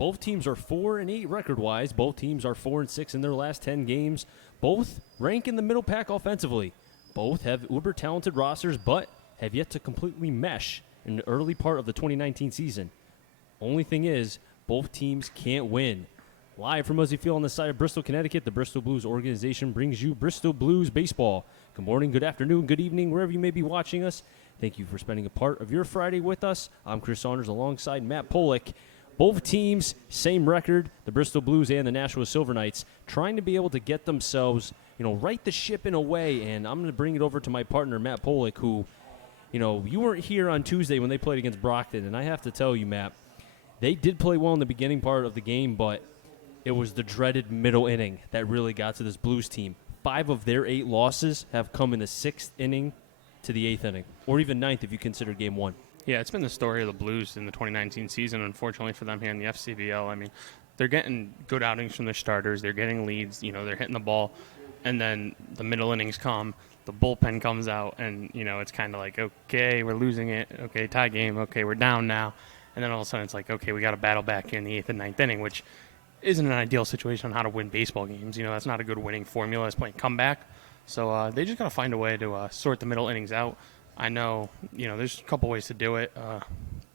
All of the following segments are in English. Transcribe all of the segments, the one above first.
Both teams are 4-8 record-wise. Both teams are 4-6 in their last 10 games. Both rank in the middle pack offensively. Both have uber-talented rosters, but have yet to completely mesh in the early part of the 2019 season. Only thing is, both teams can't win. Live from Muzzy Field on the side of Bristol, Connecticut, the Bristol Blues organization brings you Bristol Blues baseball. Good morning, good afternoon, good evening, wherever you may be watching us. Thank you for spending a part of your Friday with us. I'm Chris Saunders alongside Matt Polick. Both teams, same record, the Bristol Blues and the Nashua Silver Knights, trying to be able to get themselves, right the ship in a way. And I'm going to bring it over to my partner, Matt Polick, who, you weren't here on Tuesday when they played against Brockton. And I have to tell you, Matt, they did play well in the beginning part of the game, but it was the dreaded middle inning that really got to this Blues team. 5 of their 8 losses have come in the 6th inning to the 8th inning, or even 9th if you consider Game 1. Yeah, it's been the story of the Blues in the 2019 season, unfortunately for them here in the FCBL. I mean, they're getting good outings from their starters. They're getting leads. They're hitting the ball. And then the middle innings come. The bullpen comes out, and, it's kind of like, okay, we're losing it. Okay, tie game. Okay, we're down now. And then all of a sudden it's like, okay, we got to battle back here in the 8th and 9th inning, which isn't an ideal situation on how to win baseball games. That's not a good winning formula. It's playing comeback. So they just got to find a way to sort the middle innings out. I know, there's a couple ways to do it,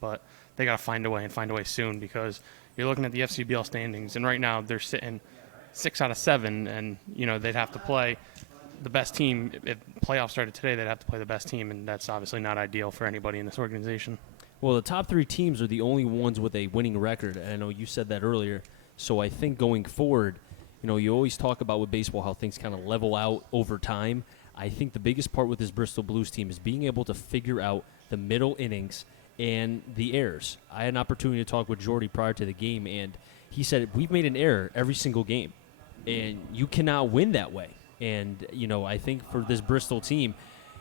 but they got to find a way and find a way soon, because you're looking at the FCBL standings, and right now they're sitting 6 out of 7, and, they'd have to play the best team. If playoffs started today, they'd have to play the best team, and that's obviously not ideal for anybody in this organization. Well, the top 3 teams are the only ones with a winning record, and I know you said that earlier. So I think going forward, you always talk about with baseball how things kind of level out over time. I think the biggest part with this Bristol Blues team is being able to figure out the middle innings and the errors. I had an opportunity to talk with Jordy prior to the game, and he said, we've made an error every single game, and you cannot win that way. And, I think for this Bristol team,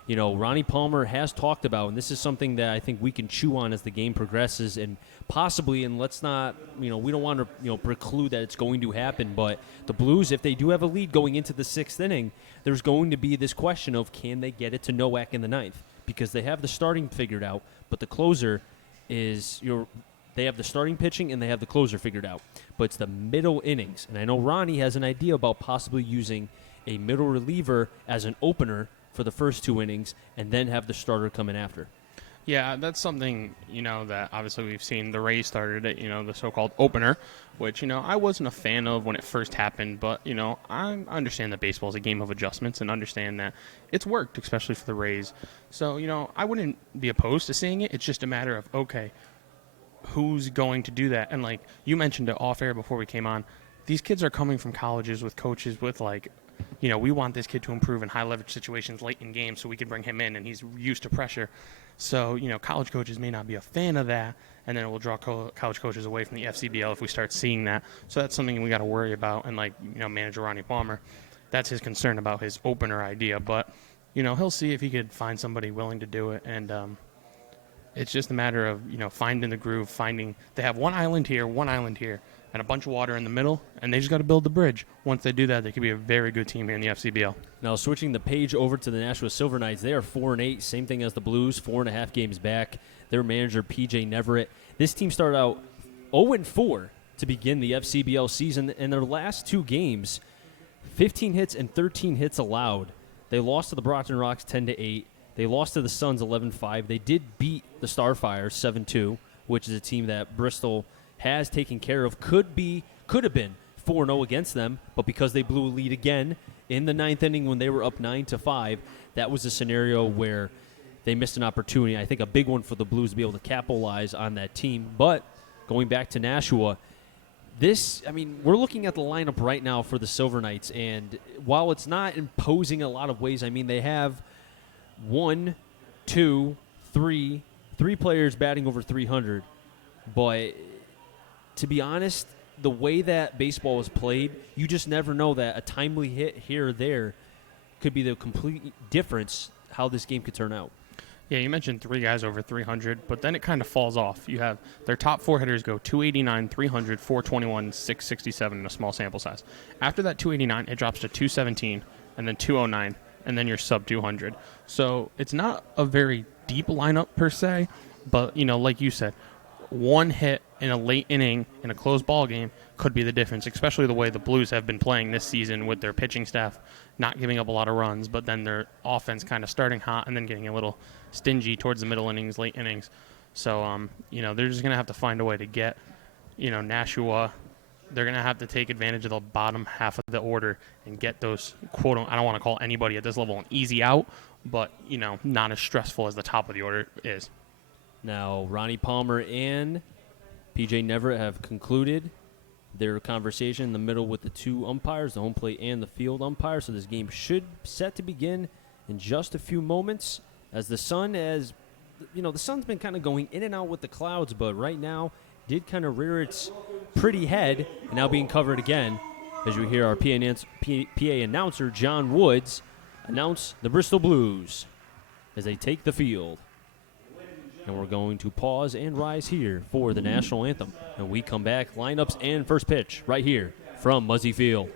Ronnie Palmer has talked about, and this is something that I think we can chew on as the game progresses, and possibly, and let's not, we don't want to, preclude that it's going to happen, but the Blues, if they do have a lead going into the 6th inning, there's going to be this question of, can they get it to Nowak in the 9th? Because they have the starting figured out, but the closer is, they have the starting pitching and they have the closer figured out, but it's the middle innings. And I know Ronnie has an idea about possibly using a middle reliever as an opener for the first 2 innings, and then have the starter come in after. Yeah, that's something, that obviously we've seen. The Rays started it, the so-called opener, which, I wasn't a fan of when it first happened, but, I understand that baseball is a game of adjustments and understand that it's worked, especially for the Rays. So, I wouldn't be opposed to seeing it. It's just a matter of, okay, who's going to do that? And, like, you mentioned it off-air before we came on, these kids are coming from colleges with coaches with, like, we want this kid to improve in high-leverage situations late in games so we can bring him in, and he's used to pressure. So, college coaches may not be a fan of that, and then it will draw college coaches away from the FCBL if we start seeing that. So that's something we got to worry about. And, manager Ronnie Palmer, that's his concern about his opener idea. But, he'll see if he could find somebody willing to do it. And it's just a matter of, finding the groove, they have one island here, and a bunch of water in the middle, and they just got to build the bridge. Once they do that, they could be a very good team here in the FCBL. Now, switching the page over to the Nashua Silver Knights, they are 4-8, same thing as the Blues, 4.5 games back. Their manager, P.J. Neverett. This team started out 0-4 to begin the FCBL season, and their last 2 games, 15 hits and 13 hits allowed. They lost to the Brockton Rocks 10-8. They lost to the Suns 11-5. They did beat the Starfires 7-2, which is a team that Bristol has taken care of. Could have been 4-0 against them, but because they blew a lead again in the 9th inning when they were up 9-5, that was a scenario where they missed an opportunity. I think a big one for the Blues to be able to capitalize on that team. But going back to Nashua, we're looking at the lineup right now for the Silver Knights, and while it's not imposing a lot of ways, they have 1, 2, 3 players batting over 300, but to be honest, the way that baseball is played, you just never know that a timely hit here or there could be the complete difference how this game could turn out. Yeah, you mentioned 3 guys over 300, but then it kind of falls off. You have their top 4 hitters go 289, 300, 421, 667 in a small sample size. After that 289, it drops to 217, and then 209, and then you're sub 200. So it's not a very deep lineup per se, but, like you said, one hit in a late inning in a close ball game could be the difference, especially the way the Blues have been playing this season with their pitching staff not giving up a lot of runs, but then their offense kind of starting hot and then getting a little stingy towards the middle innings, late innings. So, they're just going to have to find a way to get, Nashua. They're going to have to take advantage of the bottom half of the order and get those, quote, I don't want to call anybody at this level an easy out, but, not as stressful as the top of the order is. Now, Ronnie Palmer and PJ Neverett have concluded their conversation in the middle with the two umpires, the home plate and the field umpire. So this game should set to begin in just a few moments. As the sun, the sun's been kind of going in and out with the clouds, but right now did kind of rear its pretty head, and now being covered again. As you hear our PA announcer, John Woods, announce the Bristol Blues as they take the field. And we're going to pause and rise here for the national anthem. And we come back, lineups and first pitch right here from Muzzy Field.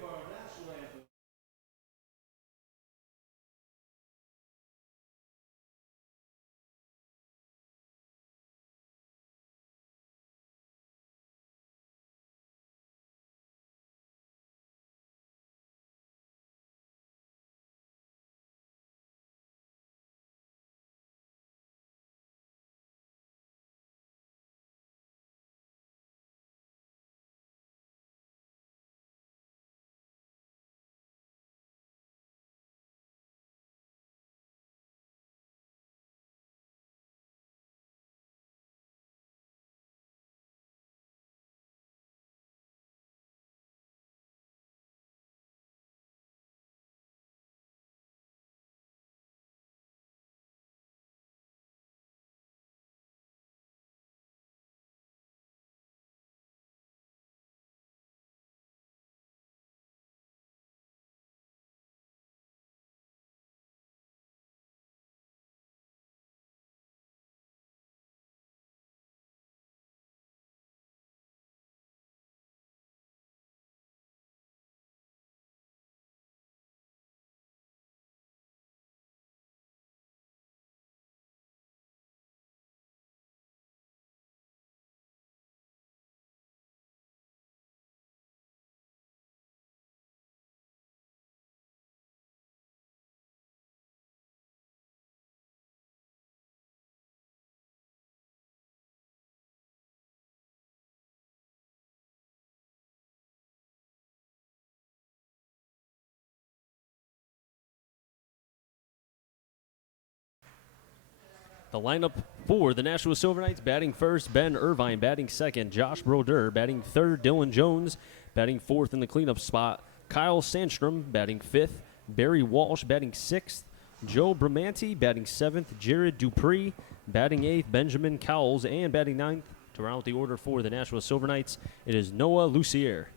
The lineup for the Nashua Silver Knights: batting first, Ben Irvine; batting second, Josh Brodeur; batting third, Dylan Jones; batting fourth in the cleanup spot, Kyle Sandstrom; batting fifth, Barry Walsh; batting sixth, Joe Bramante; batting seventh, Jared Dupree; batting eighth, Benjamin Cowles; and batting ninth, to round out the order for the Nashua Silver Knights, it is Noah Lucier.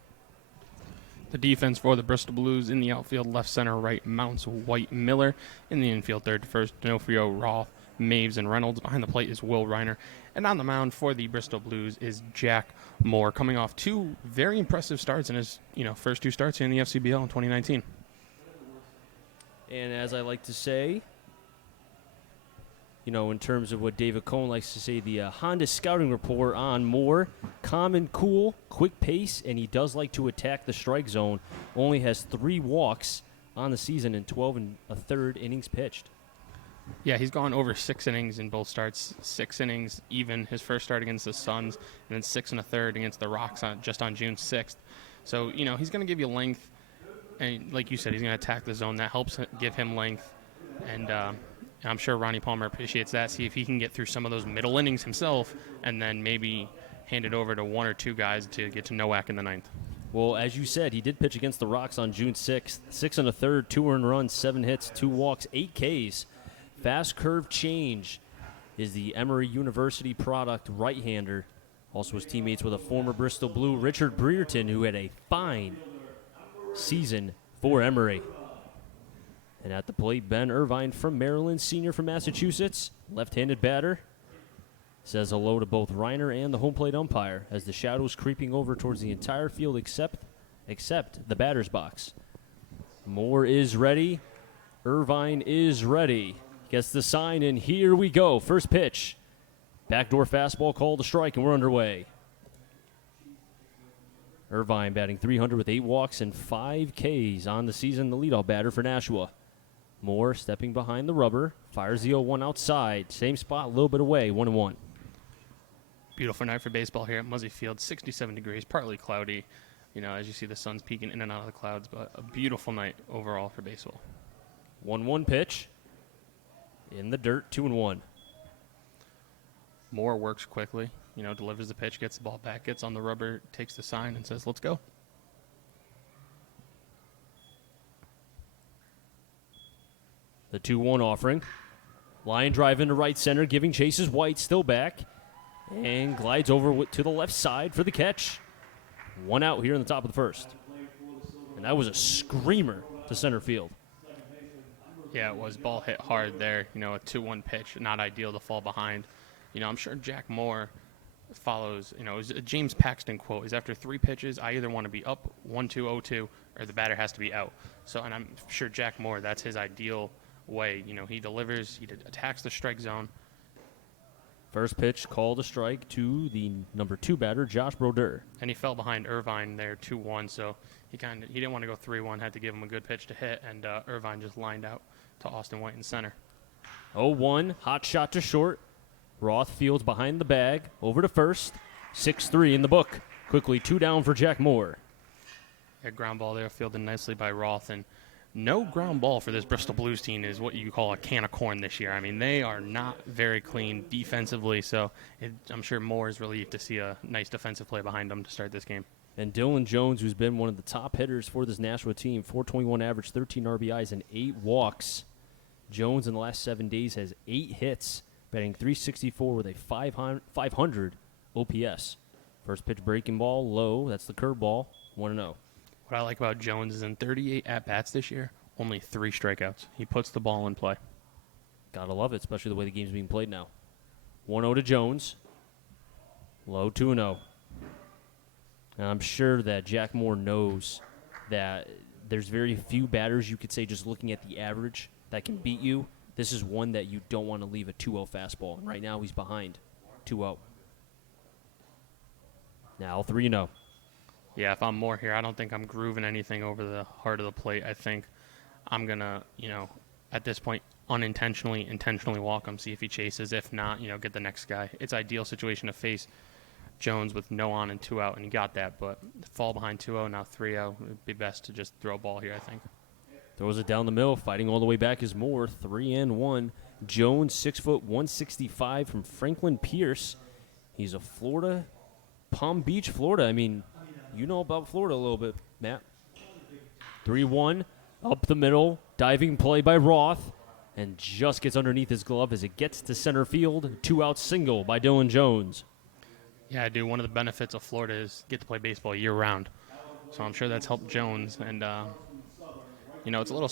The defense for the Bristol Blues: in the outfield, left, center, right, Mounts, White, Miller; in the infield, third to first, D'Onofrio, Roth, Maves, and Reynolds. Behind the plate is Will Reiner. And on the mound for the Bristol Blues is Jack Moore, coming off two very impressive starts in his first two starts here in the FCBL in 2019. And as I like to say, in terms of what David Cohn likes to say, the Honda scouting report on Moore: calm and cool, quick pace, and he does like to attack the strike zone. Only has 3 walks on the season in 12 1/3 innings pitched. Yeah, he's gone over 6 innings in both starts. 6 innings, even his first start against the Suns, and then 6 1/3 against the Rocks just on June 6th. So, he's going to give you length, and like you said, he's going to attack the zone. That helps give him length, and I'm sure Ronnie Palmer appreciates that. See if he can get through some of those middle innings himself, and then maybe hand it over to 1 or 2 guys to get to Nowak in the 9th. Well, as you said, he did pitch against the Rocks on June 6th. 6 1/3, 2 earned runs, 7 hits, 2 walks, 8 Ks. Fast curve change is the Emory University product right-hander. Also was teammates with a former Bristol Blue, Richard Brereton, who had a fine season for Emory. And at the plate, Ben Irvine from Maryland, senior from Massachusetts, left-handed batter, says hello to both Reiner and the home plate umpire as the shadows creeping over towards the entire field except the batter's box. Moore is ready. Irvine is ready. Gets the sign, and here we go. First pitch Backdoor fastball called a strike, and we're underway. Irvine batting .300 with 8 walks and 5 Ks on the season, the leadoff batter for Nashua. Moore stepping behind the rubber, fires the 0-1 outside. Same spot, a little bit away, 1-1. Beautiful night for baseball here at Muzzy Field. 67 degrees, partly cloudy. As you see the sun's peeking in and out of the clouds, but a beautiful night overall for baseball. 1-1 pitch. In the dirt, 2-1. Moore works quickly, delivers the pitch, gets the ball back, gets on the rubber, takes the sign, and says, let's go. The 2-1 offering. Line drive into right center, giving chases White, still back. And glides over to the left side for the catch. 1 out here in the top of the first. And that was a screamer to center field. Yeah, it was. Ball hit hard there. A 2-1 pitch, not ideal to fall behind. I'm sure Jack Moore follows, it was a James Paxton quote. Is after 3 pitches, I either want to be up 1-2, 0-2, or the batter has to be out. So, and I'm sure Jack Moore, that's his ideal way. He delivers, he attacks the strike zone. First pitch called a strike to the number 2 batter, Josh Broder. And he fell behind Irvine there 2-1, so he didn't want to go 3-1, had to give him a good pitch to hit, and Irvine just lined out to Austin White in center. 0-1, hot shot to short. Roth fields behind the bag, over to first. 6-3 in the book. Quickly 2 down for Jack Moore. A ground ball there, fielded nicely by Roth, and no ground ball for this Bristol Blues team is what you call a can of corn this year. I mean, they are not very clean defensively, so I'm sure Moore is relieved to see a nice defensive play behind him to start this game. And Dylan Jones, who's been one of the top hitters for this Nashua team, 421 average, 13 RBIs, and 8 walks. Jones in the last 7 days has 8 hits, batting .364 with a 500 OPS. First pitch breaking ball, low. That's the curveball, 1-0. What I like about Jones is in 38 at-bats this year, only 3 strikeouts. He puts the ball in play. Gotta love it, especially the way the game's being played now. 1-0 to Jones. Low, 2-0. And I'm sure that Jack Moore knows that there's very few batters you could say just looking at the average that can beat you. This is one that you don't want to leave a 2-0 fastball. And right now he's behind 2-0. Now 3-0. Yeah, if I'm Moore here, I don't think I'm grooving anything over the heart of the plate. I think I'm going to, at this point, intentionally walk him, see if he chases. If not, get the next guy. It's ideal situation to face Jones with no on and 2 out, and he got that. But fall behind 2-0, now 3-0. It'd be best to just throw a ball here, I think. Throws it down the middle, fighting all the way back is Moore, 3-1. Jones, 6 foot, 165 from Franklin Pierce. He's a Palm Beach, Florida. I mean, you know about Florida a little bit, Matt. 3-1, up the middle, diving play by Roth, and just gets underneath his glove as it gets to center field. 2-out single by Dylan Jones. Yeah, I do. One of the benefits of Florida is get to play baseball year-round. So I'm sure that's helped Jones. And, it's a little,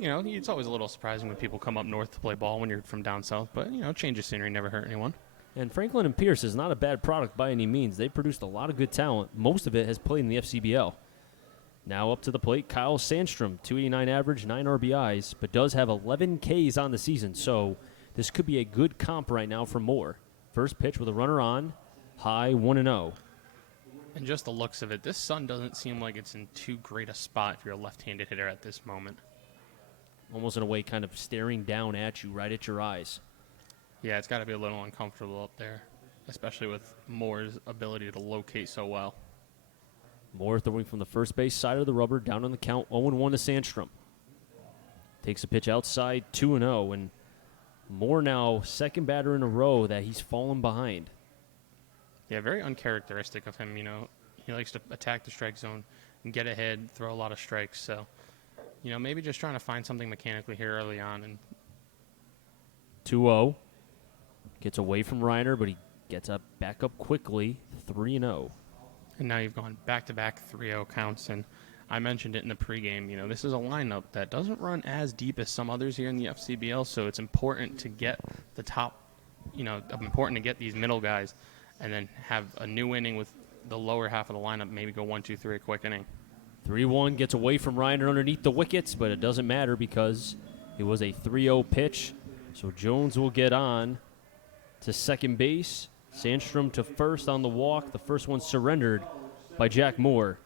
it's always a little surprising when people come up north to play ball when you're from down south. But, change of scenery never hurt anyone. And Franklin and Pierce is not a bad product by any means. They produced a lot of good talent. Most of it has played in the FCBL. Now up to the plate, Kyle Sandstrom, 289 average, 9 RBIs, but does have 11 Ks on the season. So this could be a good comp right now for Moore. First pitch with a runner on, high 1-0. And just the looks of it, this sun doesn't seem like it's in too great a spot if you're a left-handed hitter at this moment. Almost in a way kind of staring down at you, right at your eyes. Yeah, it's got to be a little uncomfortable up there, especially with Moore's ability to locate so well. Moore throwing from the first base side of the rubber, down on the count, 0-1 to Sandstrom. Takes a pitch outside, 2-0, and Moore now second batter in a row that he's fallen behind. Yeah, very uncharacteristic of him, He likes to attack the strike zone and get ahead, throw a lot of strikes. So, maybe just trying to find something mechanically here early on. And 2-0. Gets away from Reiner, but he gets back up quickly, 3-0. And now you've gone back-to-back 3-0 counts. And I mentioned it in the pregame. This is a lineup that doesn't run as deep as some others here in the FCBL. So it's important to get the top, important to get these middle guys and then have a new inning with the lower half of the lineup, maybe go 1-2-3 a quick inning. 3-1 gets away from Reiner underneath the wickets, but it doesn't matter because it was a 3-0 pitch. So Jones will get on to second base. Sandstrom to first on the walk. The first one surrendered by Jack Moore.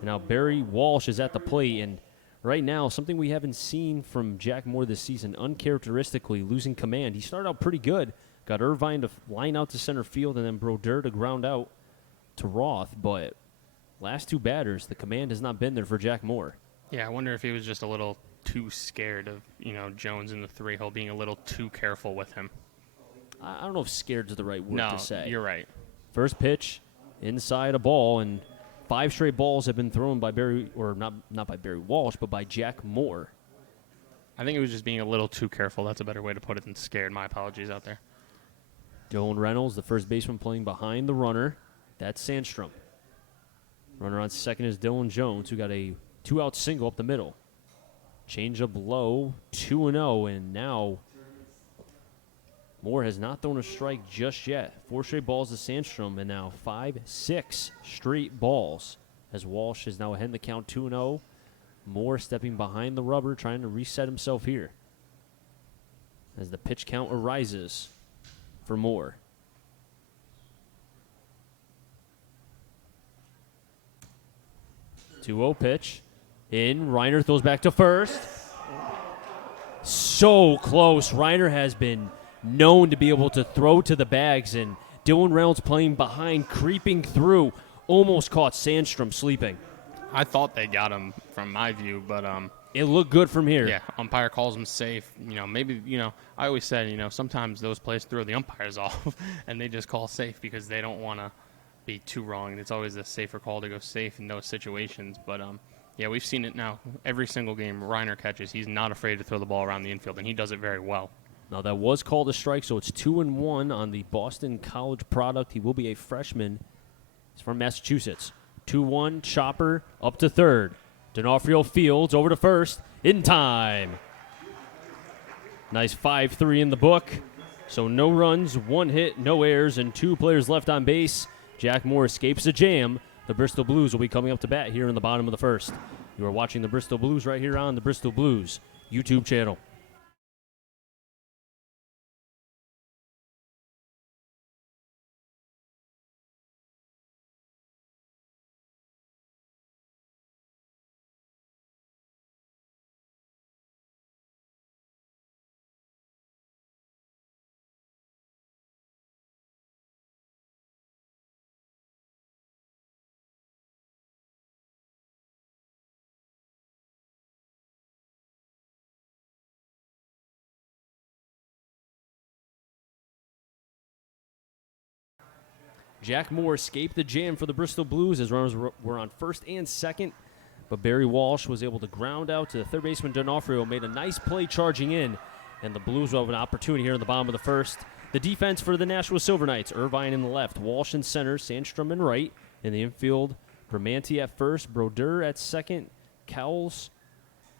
And now Barry Walsh is at the plate. And right now, something we haven't seen from Jack Moore this season, uncharacteristically losing command. He started out pretty good. Got Irvine to line out to center field and then Brodeur to ground out to Roth. But last two batters, the command has not been there for Jack Moore. Yeah, I wonder if he was just a little too scared of, Jones in the 3-hole, being a little too careful with him. I don't know if scared's the right word to say. No, you're right. First pitch, inside a ball, and 5 straight balls have been thrown by Barry, or not by Barry Walsh, but by Jack Moore. I think it was just being a little too careful. That's a better way to put it than scared. My apologies out there. Dylan Reynolds, the first baseman, playing behind the runner. That's Sandstrom. Runner on second is Dylan Jones, who got a 2-out single up the middle. Change up low, 2-0, and now Moore has not thrown a strike just yet. 4 straight balls to Sandstrom, and now 5-6 straight balls as Walsh is now ahead in the count 2-0. Moore stepping behind the rubber, trying to reset himself here as the pitch count arises for Moore. 2-0 pitch. In, Reiner throws back to first. So close. Reiner has been known to be able to throw to the bags, and Dylan Reynolds playing behind, creeping through, almost caught Sandstrom sleeping. I thought they got him from my view, but it looked good from here. Yeah, umpire calls him safe. Maybe I always said sometimes those plays throw the umpires off, and they just call safe because they don't want to be too wrong. It's always a safer call to go safe in those situations, but yeah, we've seen it now. Every single game Reiner catches, he's not afraid to throw the ball around the infield, and he does it very well. Now, that was called a strike, so it's 2-1 on the Boston College product. He will be a freshman. He's from Massachusetts. 2-1, chopper up to third. D'Onofrio fields over to first in time. Nice 5-3 in the book. So no runs, 1 hit, no errors, and 2 players left on base. Jack Moore escapes a jam. The Bristol Blues will be coming up to bat here in the bottom of the first. You are watching the Bristol Blues right here on the Bristol Blues YouTube channel. Jack Moore escaped the jam for the Bristol Blues as runners were on first and second, but Barry Walsh was able to ground out to the third baseman D'Onofrio, made a nice play charging in, and the Blues will have an opportunity here in the bottom of the first. The defense for the Nashua Silver Knights, Irvine in the left, Walsh in center, Sandstrom in right. In the infield, Bramanti at first, Brodeur at second, Cowles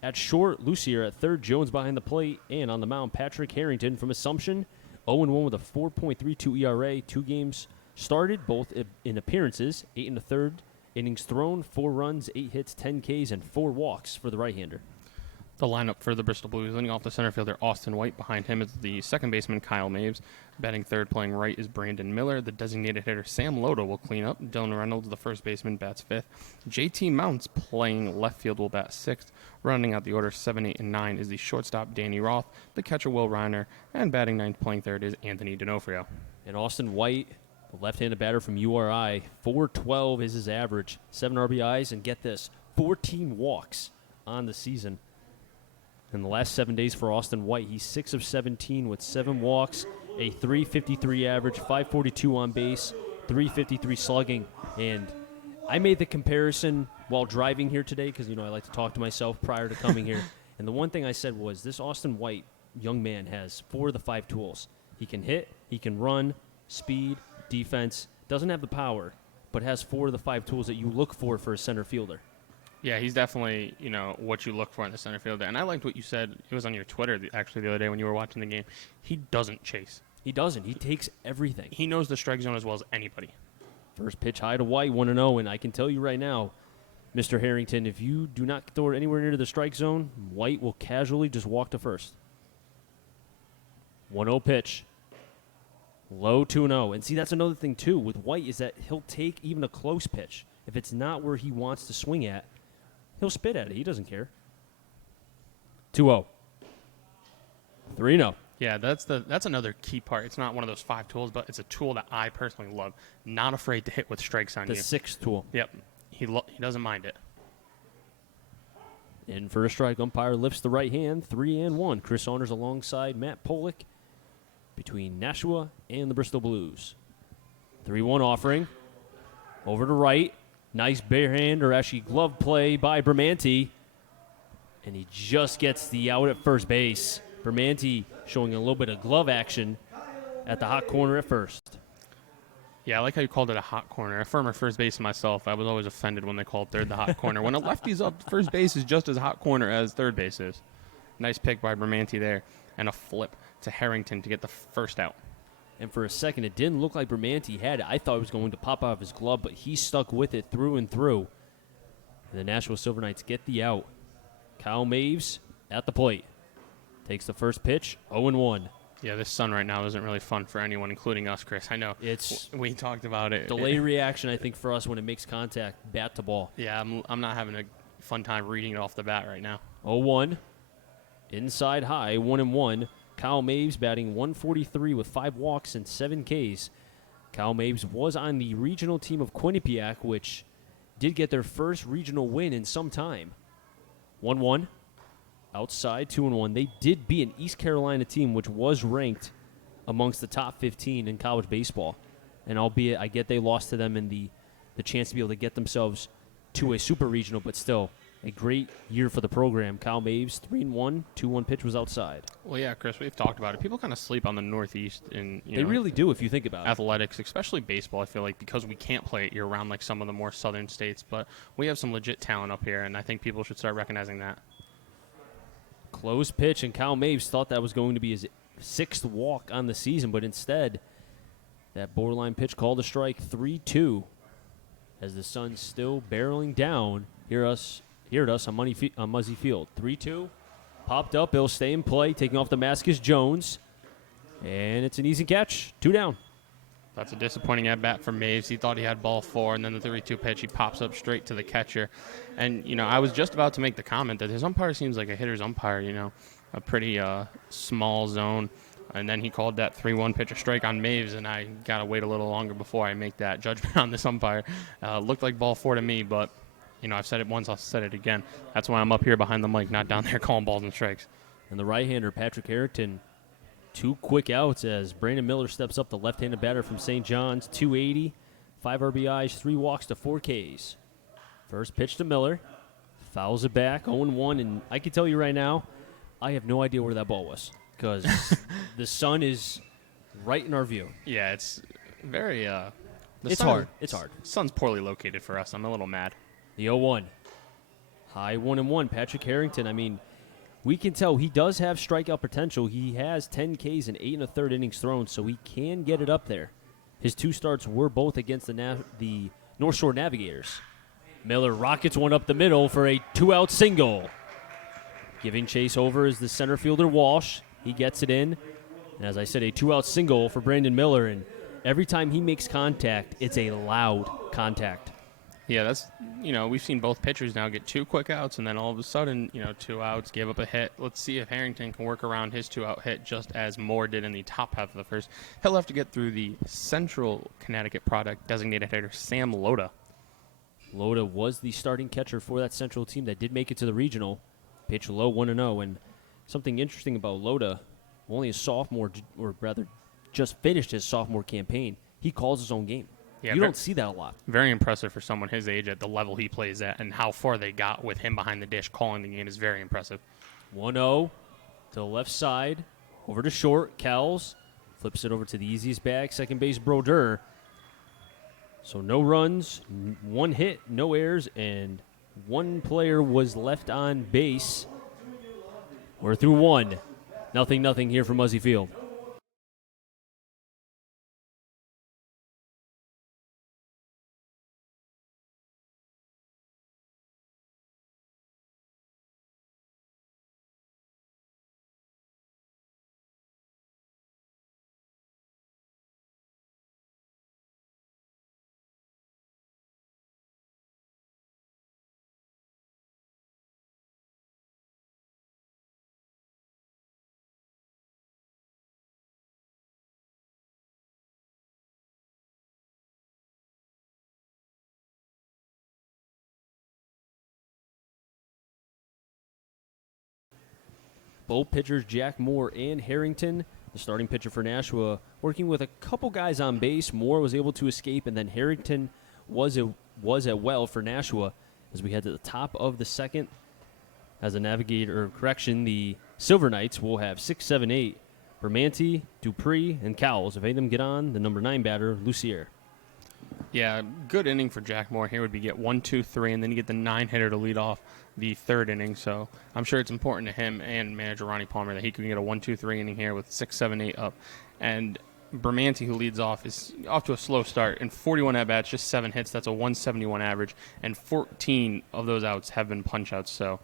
at short, Lucier at third, Jones behind the plate, and on the mound, Patrick Harrington from Assumption, 0-1 with a 4.32 ERA, 2 games started, both in appearances, 8 in the third, innings thrown, 4 runs, 8 hits, 10 Ks, and 4 walks for the right-hander. The lineup for the Bristol Blues, leading off the center fielder, Austin White. Behind him is the second baseman, Kyle Maves. Batting third, playing right, is Brandon Miller. The designated hitter, Sam Loda, will clean up. Dylan Reynolds, the first baseman, bats fifth. JT Mounts, playing left field, will bat sixth. Rounding out the order, 7, 8, and 9 is the shortstop, Danny Roth. The catcher, Will Reiner. And batting ninth, playing third, is Anthony D'Onofrio. And Austin White, the left-handed batter from URI, 412 is his average, 7 RBIs, and get this, 14 walks on the season. In the last 7 days for Austin White, he's 6 of 17 with 7 walks, a 353 average, 542 on base, 353 slugging. And I made the comparison while driving here today because, I like to talk to myself prior to coming here. And the one thing I said was this Austin White young man has 4 of the 5 tools. He can hit, he can run, speed, defense, doesn't have the power, but has 4 of the 5 tools that you look for a center fielder. Yeah, he's definitely, what you look for in the center fielder. And I liked what you said. It was on your Twitter, actually, the other day when you were watching the game. He doesn't chase. He doesn't. He takes everything. He knows the strike zone as well as anybody. First pitch high to White, 1-0, and I can tell you right now, Mr. Harrington, if you do not throw it anywhere near the strike zone, White will casually just walk to first. 1-0 pitch. Low 2-0. And see, that's another thing, too, with White is that he'll take even a close pitch. If it's not where he wants to swing at, he'll spit at it. He doesn't care. 2-0. 3-0. Yeah, that's another key part. It's not one of those 5 tools, but it's a tool that I personally love. Not afraid to hit with strikes on The you. 6th tool. Yep. He doesn't mind it. In for a strike, umpire lifts the right hand, 3-1. Chris Saunders alongside Matt Polick between Nashua and the Bristol Blues. 3-1 offering. Over to right. Nice bare hand, or actually glove play by Bramante. And he just gets the out at first base. Bramante showing a little bit of glove action at the hot corner at first. Yeah, I like how you called it a hot corner. A former first base myself, I was always offended when they called third the hot corner. When a lefty's up, first base is just as hot corner as third base is. Nice pick by Bramante there, and a flip to Harrington to get the first out. And for a second, it didn't look like Bramante had it. I thought it was going to pop out of his glove, but he stuck with it through and through. And the Nashua Silver Knights get the out. Kyle Maves at the plate. Takes the first pitch, 0-1. Yeah, this sun right now isn't really fun for anyone, including us, Chris. I know. We talked about it. Delay reaction, I think, for us when it makes contact, bat to ball. Yeah, I'm not having a fun time reading it off the bat right now. 0-1. Inside high, 1-1. Kyle Maves batting 143 with 5 walks and 7 Ks. Kyle Maves was on the regional team of Quinnipiac, which did get their first regional win in some time. 1-1. Outside, 2-1. They did beat an East Carolina team, which was ranked amongst the top 15 in college baseball. And albeit, I get they lost to them in the chance to be able to get themselves to a super regional, but still a great year for the program. Kyle Maves, 3-1, 2-1 pitch was outside. Well, yeah, Chris, we've talked about it. People kind of sleep on the Northeast in They really do if you think about it. Athletics, especially baseball, I feel like, because we can't play it year-round like some of the more southern states. But we have some legit talent up here, and I think people should start recognizing that. Close pitch, and Kyle Maves thought that was going to be his 6th walk on the season, but instead, that borderline pitch called a strike, 3-2. As the sun's still barreling down, hear at us on Muzzy Field. 3-2, popped up, he'll stay in play, taking off the mask is Jones, and it's an easy catch, 2 down. That's a disappointing at-bat for Maves. He thought he had ball 4, and then the 3-2 pitch, he pops up straight to the catcher. And, I was just about to make the comment that his umpire seems like a hitter's umpire, a pretty small zone. And then he called that 3-1 pitch a strike on Maves, and I got to wait a little longer before I make that judgment on this umpire. Looked like ball 4 to me, but, I've said it once, I'll say it again. That's why I'm up here behind the mic, not down there calling balls and strikes. And the right-hander, Patrick Harrington, 2 quick outs as Brandon Miller steps up, the left-handed batter from St. John's, 280, 5 RBIs, 3 walks to 4 Ks. First pitch to Miller, fouls it back, 0-1, and I can tell you right now, I have no idea where that ball was because the sun is right in our view. Yeah, it's very it's hard. It's hard. Sun's poorly located for us. I'm a little mad. The 0-1. High 1-1. Patrick Harrington, we can tell he does have strikeout potential. He has 10 Ks and 8 1/3 innings thrown, so he can get it up there. His 2 starts were both against the North Shore Navigators. Miller rockets one up the middle for a 2-out single. Giving chase over is the center fielder Walsh. He gets it in. And as I said, a 2-out single for Brandon Miller. And every time he makes contact, it's a loud contact. Yeah, that's, we've seen both pitchers now get 2 quick outs, and then all of a sudden, 2 outs, give up a hit. Let's see if Harrington can work around his 2-out hit just as Moore did in the top half of the first. He'll have to get through the Central Connecticut product designated hitter, Sam Loda. Loda was the starting catcher for that Central team that did make it to the regional. Pitch low, 1-0. And something interesting about Loda, only a sophomore, or rather just finished his sophomore campaign, he calls his own game. Yeah, you don't see that a lot. Very impressive for someone his age at the level he plays at, and how far they got with him behind the dish calling the game is very impressive. 1-0 to the left side, over to short. Kells flips it over to the easiest bag, second base Brodeur. So no runs, 1 hit, no errors, and 1 player was left on base. We're through 1. 0-0 here from Muzzy Field. Both pitchers, Jack Moore and Harrington, the starting pitcher for Nashua, working with a couple guys on base. Moore was able to escape, and then Harrington was at well for Nashua as we head to the top of the second. As a navigator correction, the Silver Knights will have 6, 7, 8. Bermanti, Dupree, and Cowles. If any of them get on, the number 9 batter, Lucier. Yeah, good inning for Jack Moore here would be get 1, 2, 3, and then you get the 9 hitter to lead off the third inning. So I'm sure it's important to him and manager Ronnie Palmer that he can get a 1, 2, 3 inning here with 6, 7, 8 up. And Bermanti, who leads off, is off to a slow start. In 41 at-bats, just 7 hits. That's a 171 average. And 14 of those outs have been punch-outs. So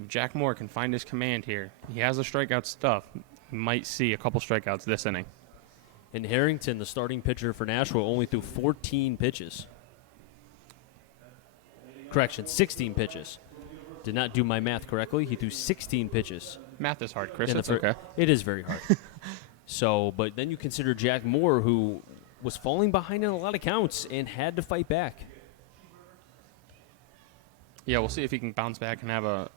if Jack Moore can find his command here, he has the strikeout stuff. We might see a couple strikeouts this inning. And Harrington, the starting pitcher for Nashua, only threw 14 pitches. Correction, 16 pitches. Did not do my math correctly. He threw 16 pitches. Math is hard, Chris. It's okay. It is very hard. But then you consider Jack Moore, who was falling behind in a lot of counts and had to fight back. Yeah, we'll see if he can bounce back and have a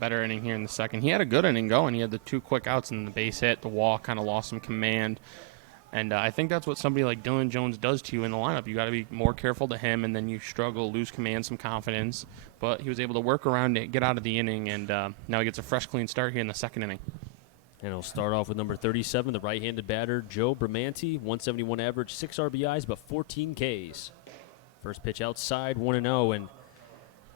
better inning here in the second. He had a good inning going. He had the 2 quick outs and the base hit. The walk kind of lost some command. And I think that's what somebody like Dylan Jones does to you in the lineup. You got to be more careful to him, and then you struggle, lose command, some confidence. But he was able to work around it, get out of the inning, and now he gets a fresh, clean start here in the second inning. And he'll start off with number 37, the right-handed batter, Joe Bermanti, 171 average, 6 RBIs, but 14 Ks. First pitch outside, 1-0, and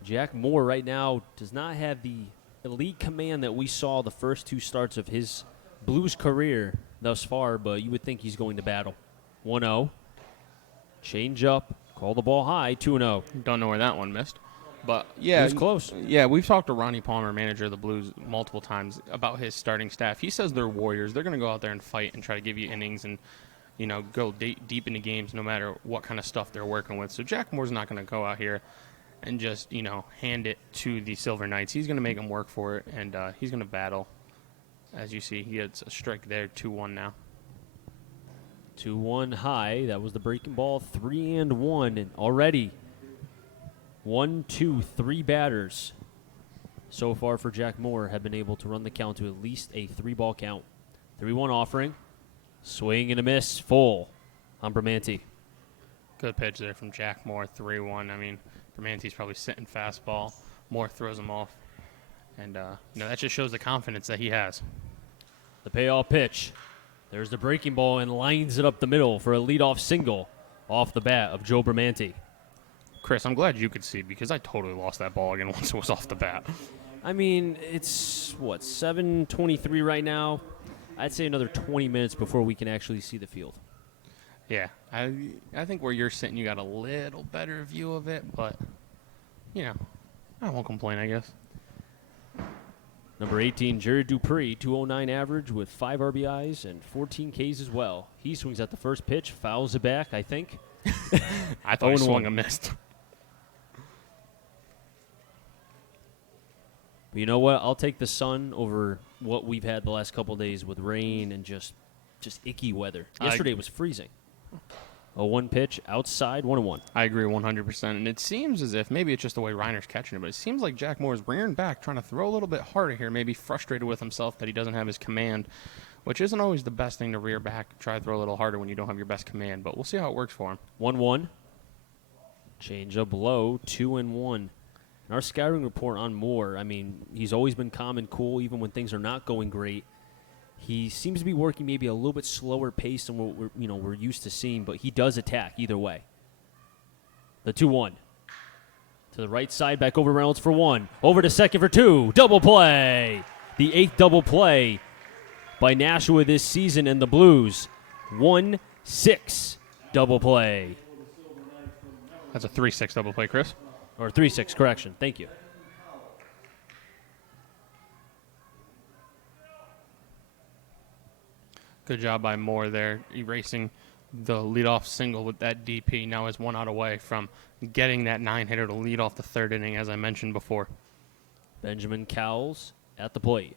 Jack Moore right now does not have the elite command that we saw the first 2 starts of his Blues career thus far, but you would think he's going to battle. 1-0. Change up. Call the ball high. 2-0. Don't know where that one missed. But, yeah. It was close. Yeah, we've talked to Ronnie Palmer, manager of the Blues, multiple times about his starting staff. He says they're warriors. They're going to go out there and fight and try to give you innings and, go deep into games no matter what kind of stuff they're working with. So Jack Moore's not going to go out here and just, hand it to the Silver Knights. He's going to make them work for it, and he's going to battle. As you see, he gets a strike there, 2-1 now. 2-1 high. That was the breaking ball. 3-1, and already 1, 2, 3 batters so far for Jack Moore have been able to run the count to at least a 3-ball count. 3-1 offering. Swing and a miss. Full on Bermanti. Good pitch there from Jack Moore, 3-1. I mean, Bermanti's probably sitting fastball. Moore throws him off. And, that just shows the confidence that he has. The payoff pitch. There's the breaking ball and lines it up the middle for a leadoff single off the bat of Joe Bermanti. Chris, I'm glad you could see because I totally lost that ball again once it was off the bat. I mean, it's, 7:23 right now. I'd say another 20 minutes before we can actually see the field. Yeah, I think where you're sitting, you got a little better view of it, but, I won't complain, I guess. Number 18, Jerry Dupree, 209 average with 5 RBIs and 14 Ks as well. He swings at the first pitch, fouls it back, I think. I thought he swung and missed. But you know what? I'll take the sun over what we've had the last couple of days with rain and just icky weather. Yesterday was freezing. A 1 pitch outside, 1-1. I agree 100%. And it seems as if, maybe it's just the way Reiner's catching it, but it seems like Jack Moore is rearing back, trying to throw a little bit harder here, maybe frustrated with himself that he doesn't have his command, which isn't always the best thing to rear back, try to throw a little harder when you don't have your best command. But we'll see how it works for him. 1-1. Change up low, 2-1. And our scouting report on Moore, I mean, he's always been calm and cool even when things are not going great. He seems to be working maybe a little bit slower pace than what we're used to seeing, but he does attack either way. The 2-1. To the right side, back over Reynolds for 1. Over to second for 2. Double play. The 8th double play by Nashua this season and the Blues. 1-6 double play. That's a 3-6 double play, Chris. Or 3-6, correction. Thank you. Good job by Moore there, erasing the leadoff single with that DP. Now is 1 out away from getting that 9-hitter to lead off the third inning, as I mentioned before. Benjamin Cowles at the plate.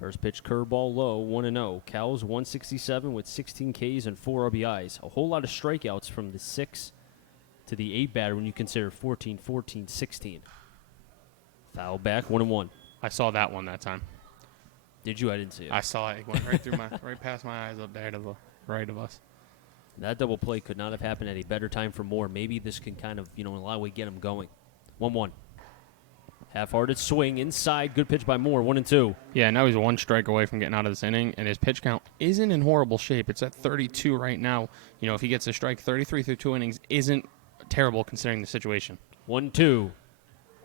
First pitch curveball low, 1-0. Cowles 167 with 16 Ks and 4 RBIs. A whole lot of strikeouts from the 6 to the 8 batter when you consider 14, 14, 16. Foul back, 1-1. I saw that one that time. Did you? I didn't see it. I saw it. It went right through right past my eyes up there to the right of us. That double play could not have happened at a better time for Moore. Maybe this can kind of, in a lot of ways, get him going. 1-1. Half-hearted swing inside. Good pitch by Moore. 1-2. Yeah, now he's one strike away from getting out of this inning, and his pitch count isn't in horrible shape. It's at 32 right now. If he gets a strike, 33 through 2 innings isn't terrible considering the situation. 1-2.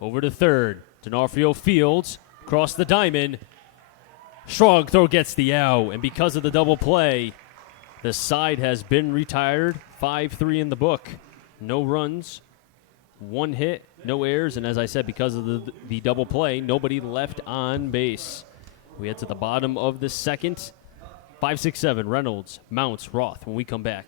Over to third. D'Onofrio fields. Across the diamond. Strong throw gets the out, and because of the double play, the side has been retired. 5-3 in the book. No runs. 1 hit, no errors, and as I said, because of the double play, nobody left on base. We head to the bottom of the second. 5-6-7, Reynolds, Mounts, Roth when we come back.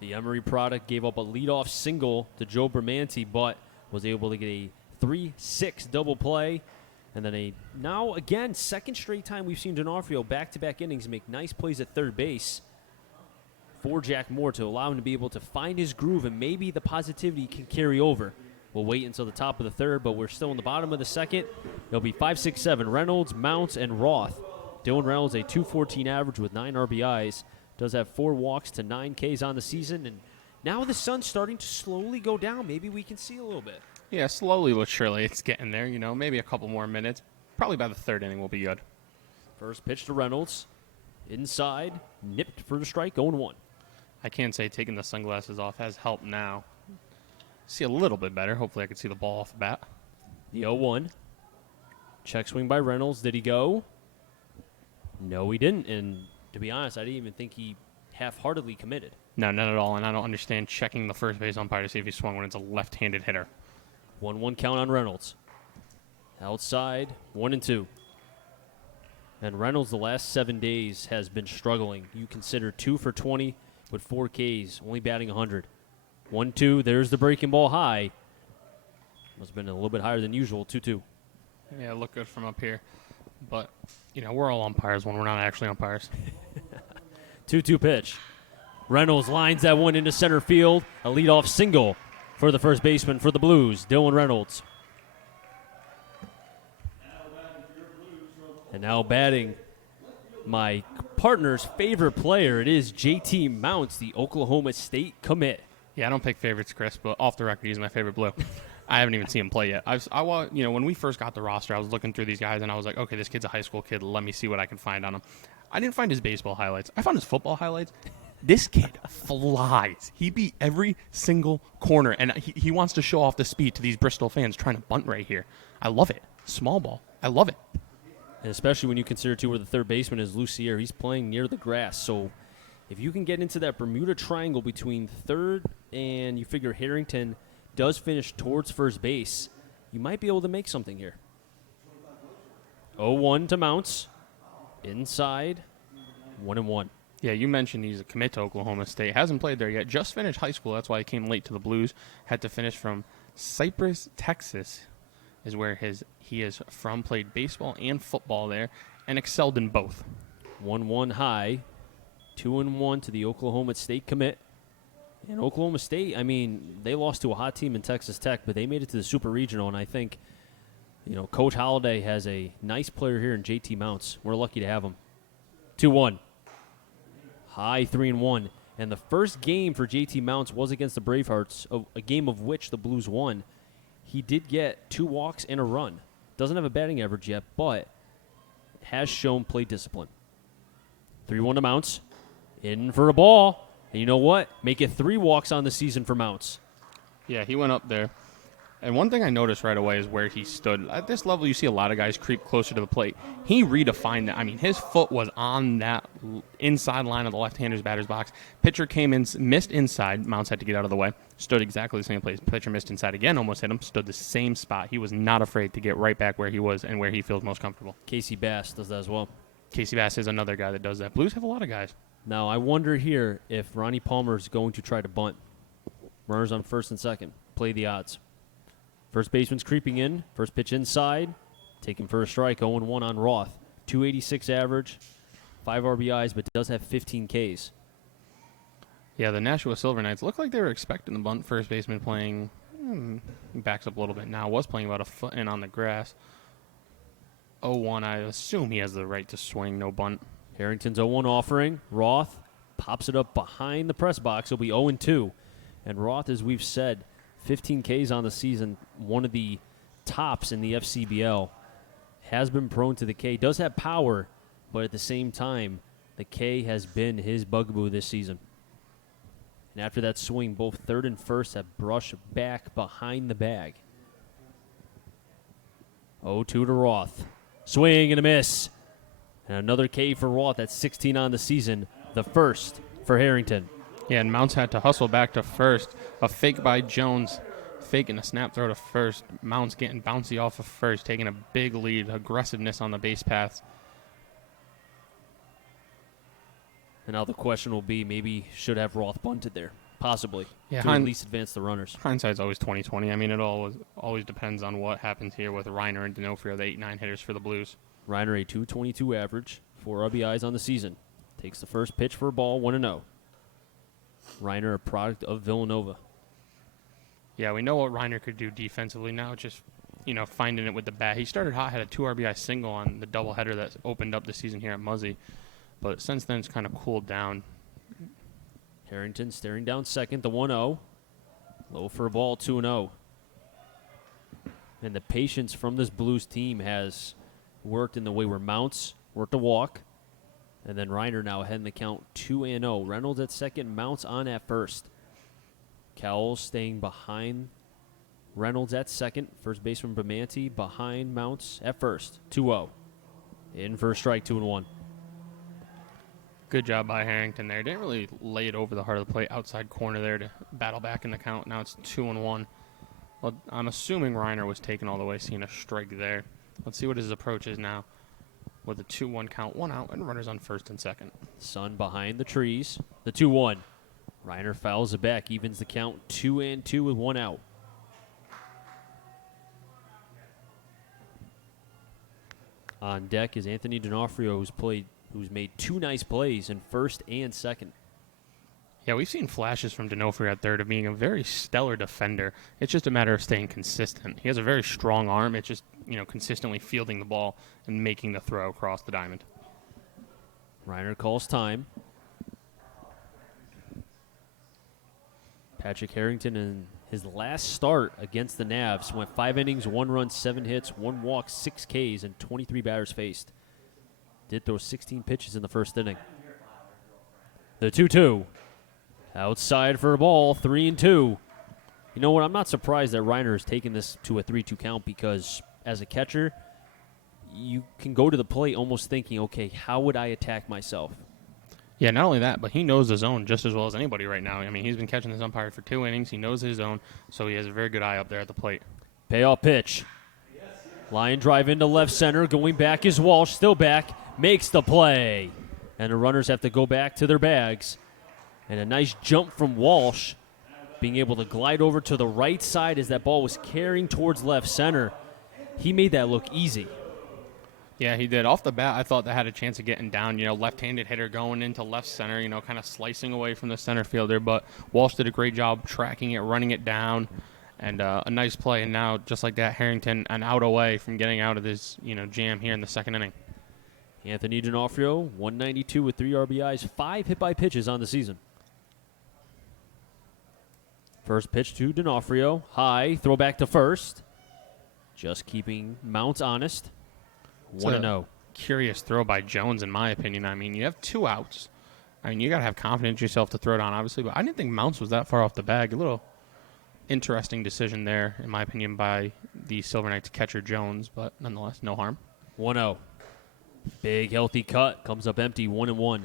The Emory product gave up a leadoff single to Joe Bramante, but was able to get a 3-6 double play. And then now again, second straight time we've seen D'Onofrio back-to-back innings make nice plays at third base for Jack Moore to allow him to be able to find his groove, and maybe the positivity can carry over. We'll wait until the top of the third, but we're still in the bottom of the second. It'll be 5-6-7, Reynolds, Mounts, and Roth. Dylan Reynolds, a .214 average with 9 RBIs. Does have 4 walks to 9 Ks on the season, and now the sun's starting to slowly go down. Maybe we can see a little bit. Yeah, slowly but surely it's getting there. Maybe a couple more minutes. Probably by the third inning we'll be good. First pitch to Reynolds. Inside, nipped for the strike, 0-1. I can't say taking the sunglasses off has helped now. See a little bit better. Hopefully I can see the ball off the bat. The 0-1. Check swing by Reynolds. Did he go? No, he didn't, and to be honest, I didn't even think he half-heartedly committed. No, not at all, and I don't understand checking the first base umpire to see if he swung when it's a left-handed hitter. 1-1 count on Reynolds. Outside, 1-2. And Reynolds the last 7 days has been struggling. You consider 2 for 20 with 4 Ks, only batting 100. 1-2, there's the breaking ball high. Must have been a little bit higher than usual, 2-2. Yeah, it looked good from up here. But, we're all umpires when we're not actually umpires. 2-2 pitch. Reynolds lines that one into center field. A leadoff single for the first baseman for the Blues, Dylan Reynolds. And now batting, my partner's favorite player. It is JT Mounts, the Oklahoma State commit. Yeah, I don't pick favorites, Chris, but off the record, he's my favorite Blue. I haven't even seen him play yet. When we first got the roster, I was looking through these guys, and I was like, okay, this kid's a high school kid. Let me see what I can find on him. I didn't find his baseball highlights. I found his football highlights. This kid flies. He beat every single corner, and he wants to show off the speed to these Bristol fans trying to bunt right here. I love it. Small ball. I love it. And especially when you consider, too, where the third baseman is Lucier. He's playing near the grass, so if you can get into that Bermuda Triangle between third and you figure Harrington does finish towards first base, you might be able to make something here. 0-1 to Mounts. Inside, 1-1. Yeah, you mentioned he's a commit to Oklahoma State. Hasn't played there yet. Just finished high school. That's why he came late to the Blues. Had to finish from Cypress, Texas, is where he is from. Played baseball and football there and excelled in both. 1-1 high. 2-1 to the Oklahoma State commit. And Oklahoma State, they lost to a hot team in Texas Tech, but they made it to the Super Regional, and I think, Coach Holliday has a nice player here in JT Mounts. We're lucky to have him. 2-1. High 3-1. And the first game for JT Mounts was against the Bravehearts, a game of which the Blues won. He did get 2 walks and a run. Doesn't have a batting average yet, but has shown play discipline. 3-1 to Mounts. In for a ball. And you know what? Make it 3 walks on the season for Mounts. Yeah, he went up there. And one thing I noticed right away is where he stood. At this level, you see a lot of guys creep closer to the plate. He redefined that. I mean, his foot was on that inside line of the left-hander's batter's box. Pitcher came in, missed inside. Mounts had to get out of the way. Stood exactly the same place. Pitcher missed inside again, almost hit him. Stood the same spot. He was not afraid to get right back where he was and where he feels most comfortable. Casey Bass does that as well. Casey Bass is another guy that does that. Blues have a lot of guys. Now, I wonder here if Ronnie Palmer is going to try to bunt. Runners on first and second. Play the odds. First baseman's creeping in. First pitch inside. Taking for a strike. 0-1 on Roth. 286 average. 5 RBIs, but does have 15 Ks. Yeah, the Nashua Silver Knights looked like they were expecting the bunt. First baseman playing, backs up a little bit now. Was playing about a foot in on the grass. 0-1, I assume he has the right to swing, no bunt. Harrington's 0-1 offering. Roth pops it up behind the press box. It'll be 0-2. And Roth, as we've said, 15 Ks on the season, one of the tops in the FCBL. Has been prone to the K. Does have power, but at the same time, the K has been his bugaboo this season. And after that swing, both third and first have brushed back behind the bag. 0-2 to Roth. Swing and a miss. And another K for Roth. That's 16 on the season. The first for Harrington. Yeah, and Mounts had to hustle back to first. A fake by Jones. Fake and a snap throw to first. Mounts getting bouncy off of first, taking a big lead. Aggressiveness on the base paths. And now the question will be, maybe should have Roth bunted there. Possibly. Yeah, to at least advance the runners. Hindsight's always 20/20. I mean, it always depends on what happens here with Reiner and D'Onofrio, the 8-9 hitters for the Blues. Reiner, a 222 average, 4 RBIs on the season. Takes the first pitch for a ball, 1-0. Reiner, a product of Villanova. Yeah, we know what Reiner could do defensively now, just, finding it with the bat. He started hot, had a 2 RBI single on the doubleheader that opened up the season here at Muzzy. But since then, it's kind of cooled down. Harrington staring down second, the 1-0. Low for a ball, 2-0. And the patience from this Blues team has worked in the way where Mounts worked a walk. And then Reiner now ahead in the count 2-0. Reynolds at second, Mounts on at first. Cowles staying behind Reynolds at second. First baseman Bamanti behind Mounts at first. 2-0. In for a strike, 2-1. Good job by Harrington there. Didn't really lay it over the heart of the plate, outside corner there to battle back in the count. Now it's 2-1. Well, I'm assuming Reiner was taken all the way, seeing a strike there. Let's see what his approach is now. With a 2-1 count, 1 out, and runners on first and second. Sun behind the trees. The 2-1. Reiner fouls it back, evens the count 2-2 with 1 out. On deck is Anthony D'Onofrio, who's made 2 nice plays in first and second. Yeah, we've seen flashes from D'Onofrio at third of being a very stellar defender. It's just a matter of staying consistent. He has a very strong arm. It's just, consistently fielding the ball and making the throw across the diamond. Reiner calls time. Patrick Harrington in his last start against the Navs went 5 innings, 1 run, 7 hits, 1 walk, 6 Ks, and 23 batters faced. Did throw 16 pitches in the first inning. The 2-2. Outside for a ball, 3-2. You know what? I'm not surprised that Reiner has taken this to a 3-2 count because as a catcher, you can go to the plate almost thinking, okay, how would I attack myself? Yeah, not only that, but he knows the zone just as well as anybody right now. I mean, he's been catching this umpire for 2 innings. He knows his zone, so he has a very good eye up there at the plate. Payoff pitch. Line drive into left center. Going back is Walsh. Still back. Makes the play. And the runners have to go back to their bags. And a nice jump from Walsh, being able to glide over to the right side as that ball was carrying towards left center. He made that look easy. Yeah, he did. Off the bat, I thought that had a chance of getting down. Left-handed hitter going into left center, kind of slicing away from the center fielder. But Walsh did a great job tracking it, running it down, and a nice play. And now, just like that, Harrington an out away from getting out of this, jam here in the second inning. Anthony D'Onofrio, 192 with 3 RBIs, 5 hit-by pitches on the season. First pitch to D'Onofrio. High, throw back to first. Just keeping Mounts honest. 1-0. Curious throw by Jones, in my opinion. I mean, you have 2 outs. I mean, you got to have confidence in yourself to throw it on, obviously. But I didn't think Mounts was that far off the bag. A little Interesting decision there, in my opinion, by the Silver Knights catcher Jones, but nonetheless, no harm. 1-0. Big healthy cut. Comes up empty. 1-1.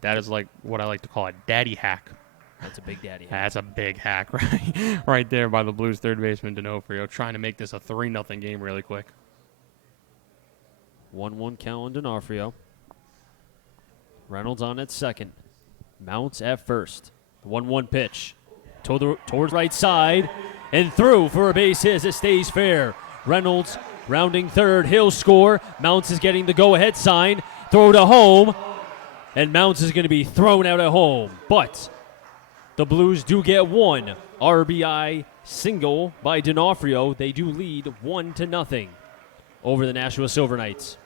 That is like what I like to call a daddy hack. That's a big daddy. That's a big hack, right? Right there by the Blues third baseman D'Onofrio, trying to make this a 3-0 game really quick. 1-1 count on D'Onofrio. Reynolds on at second. Mounts at first. 1-1 pitch. Towards right side. And through for a base hit as it stays fair. Reynolds rounding third. He'll score. Mounts is getting the go-ahead sign. Throw to home. And Mounts is going to be thrown out at home. But the Blues do get one RBI single by D'Onofrio. They do lead 1-0 over the Nashua Silver Knights.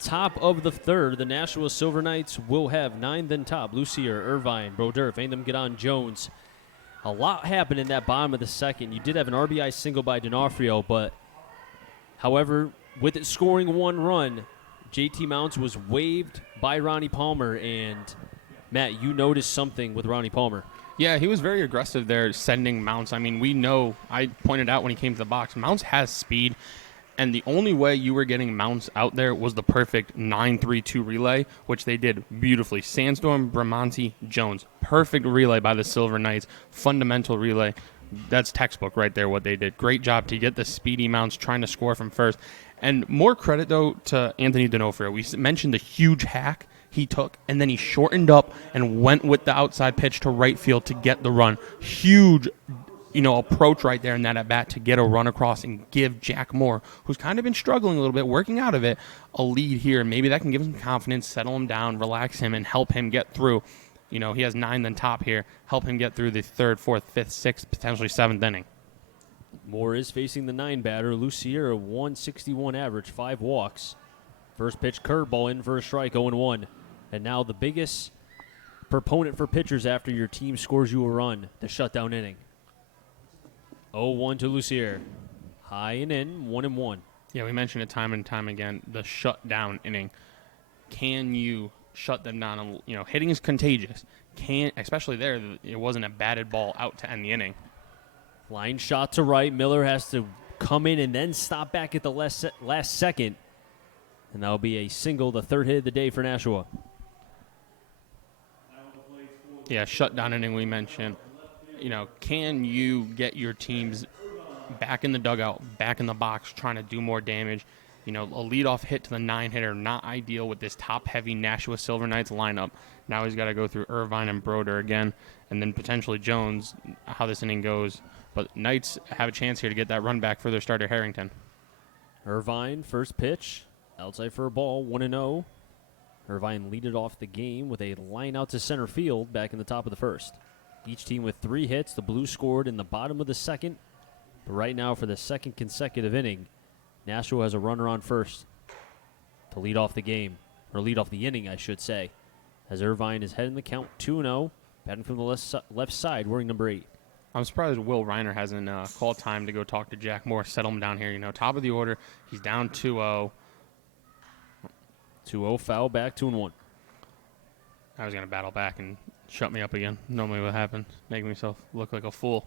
Top of the third, the Nashua Silver Knights will have 9 then top. Lucier, Irvine, Brodeur, Anthem, Gedon, Jones. A lot happened in that bottom of the second. You did have an RBI single by D'Onofrio, but however, with it scoring 1 run, JT Mounts was waived by Ronnie Palmer. And Matt, you noticed something with Ronnie Palmer. Yeah, he was very aggressive there, sending Mounts. I mean, we know, I pointed out when he came to the box, Mounts has speed. And the only way you were getting Mounts out there was the perfect 9-3-2 relay, which they did beautifully. Sandstorm, Bramante, Jones. Perfect relay by the Silver Knights. Fundamental relay. That's textbook right there, what they did. Great job to get the speedy Mounts trying to score from first. And more credit, though, to Anthony D'Onofrio. We mentioned the huge hack he took, and then he shortened up and went with the outside pitch to right field to get the run. Huge approach right there in that at-bat to get a run across and give Jack Moore, who's kind of been struggling a little bit, working out of it, a lead here. Maybe that can give him confidence, settle him down, relax him, and help him get through. He has 9 then top here. Help him get through the 3rd, 4th, 5th, 6th, potentially 7th inning. Moore is facing the 9 batter. Lucier, a 161 average, 5 walks. First pitch curveball in for a strike, 0-1. And now the biggest proponent for pitchers after your team scores you a run, the shutdown inning. 0-1 to Lucier. High and in, 1-1. Yeah, we mentioned it time and time again, the shutdown inning. Can you shut them down? Hitting is contagious. Especially there, it wasn't a batted ball out to end the inning. Line shot to right. Miller has to come in and then stop back at the last second. And that'll be a single, the 3rd hit of the day for Nashua. Yeah, shutdown inning we mentioned. Can you get your teams back in the dugout, back in the box, trying to do more damage? A leadoff hit to the 9-hitter, not ideal with this top-heavy Nashua Silver Knights lineup. Now he's got to go through Irvine and Brodeur again, and then potentially Jones, how this inning goes. But Knights have a chance here to get that run back for their starter Harrington. Irvine, first pitch, outside for a ball, 1-0. Irvine leaded off the game with a line out to center field back in the top of the first. Each team with 3 hits. The Blues scored in the bottom of the second. But right now, for the second consecutive inning, Nashua has a runner on first to lead off the game, or lead off the inning, I should say, as Irvine is heading the count 2-0, batting from the left side, wearing number 8. I'm surprised Will Reiner hasn't called time to go talk to Jack Moore, settle him down here. Top of the order. He's down 2-0. 2-0 foul back, 2-1. I was going to battle back and shut me up again. Normally what happens, make myself look like a fool.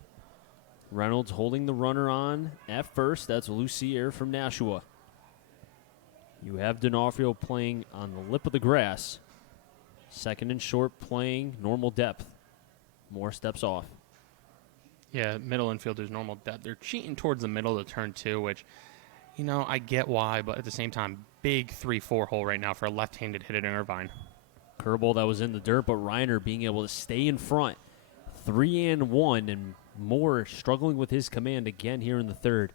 Reynolds holding the runner on at first. That's Lucier from Nashua. You have D'Onofrio playing on the lip of the grass. Second and short playing normal depth. Moore steps off. Yeah, middle infielders normal depth. They're cheating towards the middle of the turn 2, which, I get why, but at the same time, big 3-4 hole right now for a left-handed hitter in Irvine. Curveball that was in the dirt, but Reiner being able to stay in front. 3-1, and Moore struggling with his command again here in the third.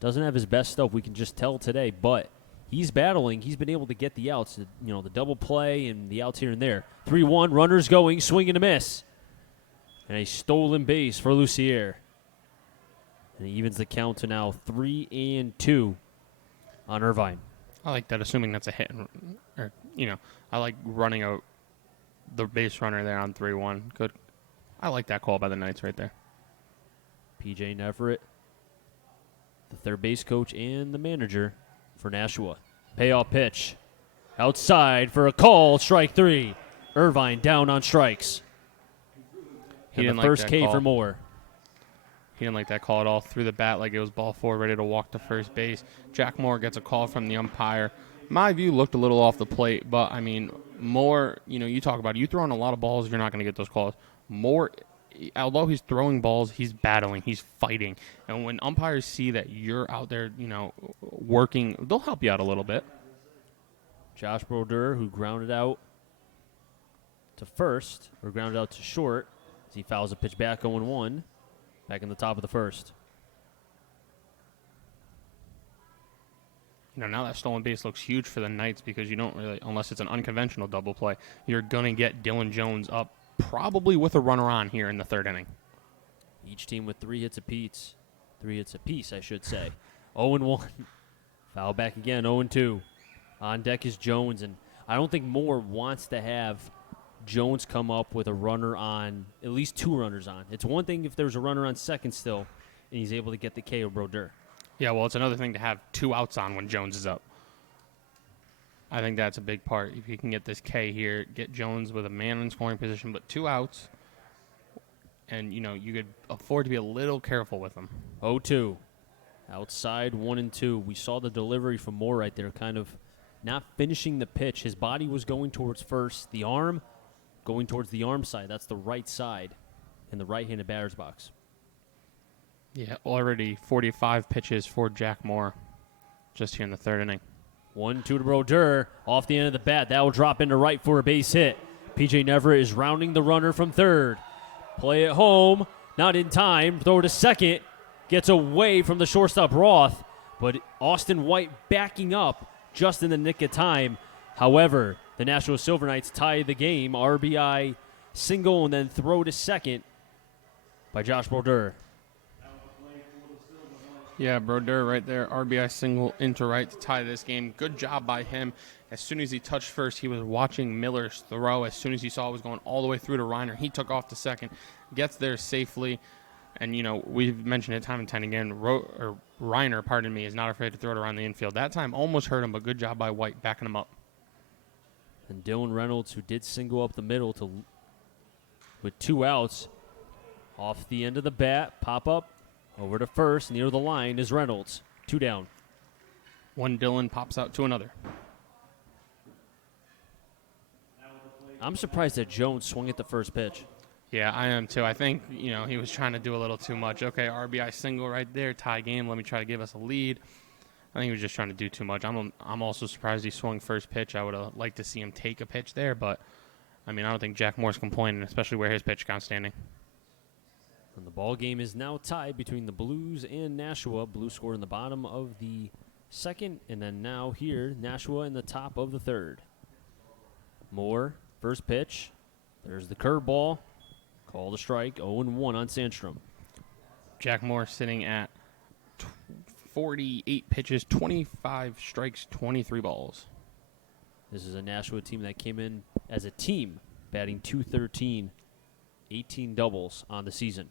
Doesn't have his best stuff, we can just tell today, but he's battling. He's been able to get the outs, the double play and the outs here and there. 3-1, runners going, swing and a miss. And a stolen base for Lucier. And he evens the count to now 3-2 on Irvine. I like that, assuming that's a hit. I like running the base runner there on 3-1. Good. I like that call by the Knights right there. PJ Neverett, the third base coach and the manager for Nashua. Payoff pitch. Outside for a call, strike 3. Irvine down on strikes. He And the first K for Moore. He didn't like that call at all. Threw the bat like it was ball 4, ready to walk to first base. Jack Moore gets a call from the umpire. My view looked a little off the plate, but, Moore, you talk about it. You throw in a lot of balls, you're not going to get those calls. Moore, although he's throwing balls, he's battling, he's fighting. And when umpires see that you're out there, working, they'll help you out a little bit. Josh Brodeur, who grounded out to first, or grounded out to short, as he fouls a pitch back 0-1. Back in the top of the first. Now that stolen base looks huge for the Knights because you don't really, unless it's an unconventional double play, you're going to get Dylan Jones up probably with a runner on here in the third inning. Each team with 3 hits apiece. 3 hits apiece, I should say. 0-1. Foul back again, 0-2. On deck is Jones, and I don't think Moore wants to have Jones come up with a runner on, at least 2 runners on. It's one thing if there's a runner on second still, and he's able to get the K of Brodeur. Yeah, well, it's another thing to have 2 outs on when Jones is up. I think that's a big part. If you can get this K here, get Jones with a man in scoring position, but 2 outs, and, you could afford to be a little careful with them. 0-2. Outside, 1-2. We saw the delivery from Moore right there, kind of not finishing the pitch. His body was going towards first. The arm going towards the arm side. That's the right side in the right-handed batter's box. Yeah, already 45 pitches for Jack Moore just here in the third inning. 1-2 to Brodeur. Off the end of the bat. That will drop into right for a base hit. PJ Neverett is rounding the runner from third. Play it home. Not in time. Throw to second. Gets away from the shortstop Roth. But Austin White backing up just in the nick of time. However, the Nashua Silver Knights tie the game. RBI single and then throw to second by Josh Brodeur. Yeah, Brodeur right there. RBI single into right to tie this game. Good job by him. As soon as he touched first, he was watching Miller's throw. As soon as he saw it was going all the way through to Reiner, he took off to second, gets there safely. And, we've mentioned it time and time again, Reiner, is not afraid to throw it around the infield. That time almost hurt him, but good job by White backing him up. And Dylan Reynolds, who did single up the middle with 2 outs, off the end of the bat, pop up, over to first, near the line is Reynolds. 2 down. One Dylan pops out to another. I'm surprised that Jones swung at the first pitch. Yeah, I am too. I think, he was trying to do a little too much. Okay, RBI single right there, tie game. Let me try to give us a lead. I think he was just trying to do too much. I'm also surprised he swung first pitch. I would have liked to see him take a pitch there, but, I don't think Jack Moore's complaining, especially where his pitch count's standing. And the ball game is now tied between the Blues and Nashua. Blues score in the bottom of the second, and then now here, Nashua in the top of the third. Moore, first pitch. There's the curveball. Call the strike, 0-1 on Sandstrom. Jack Moore sitting at 48 pitches, 25 strikes, 23 balls. This is a Nashua team that came in as a team, batting .213, 18 doubles on the season.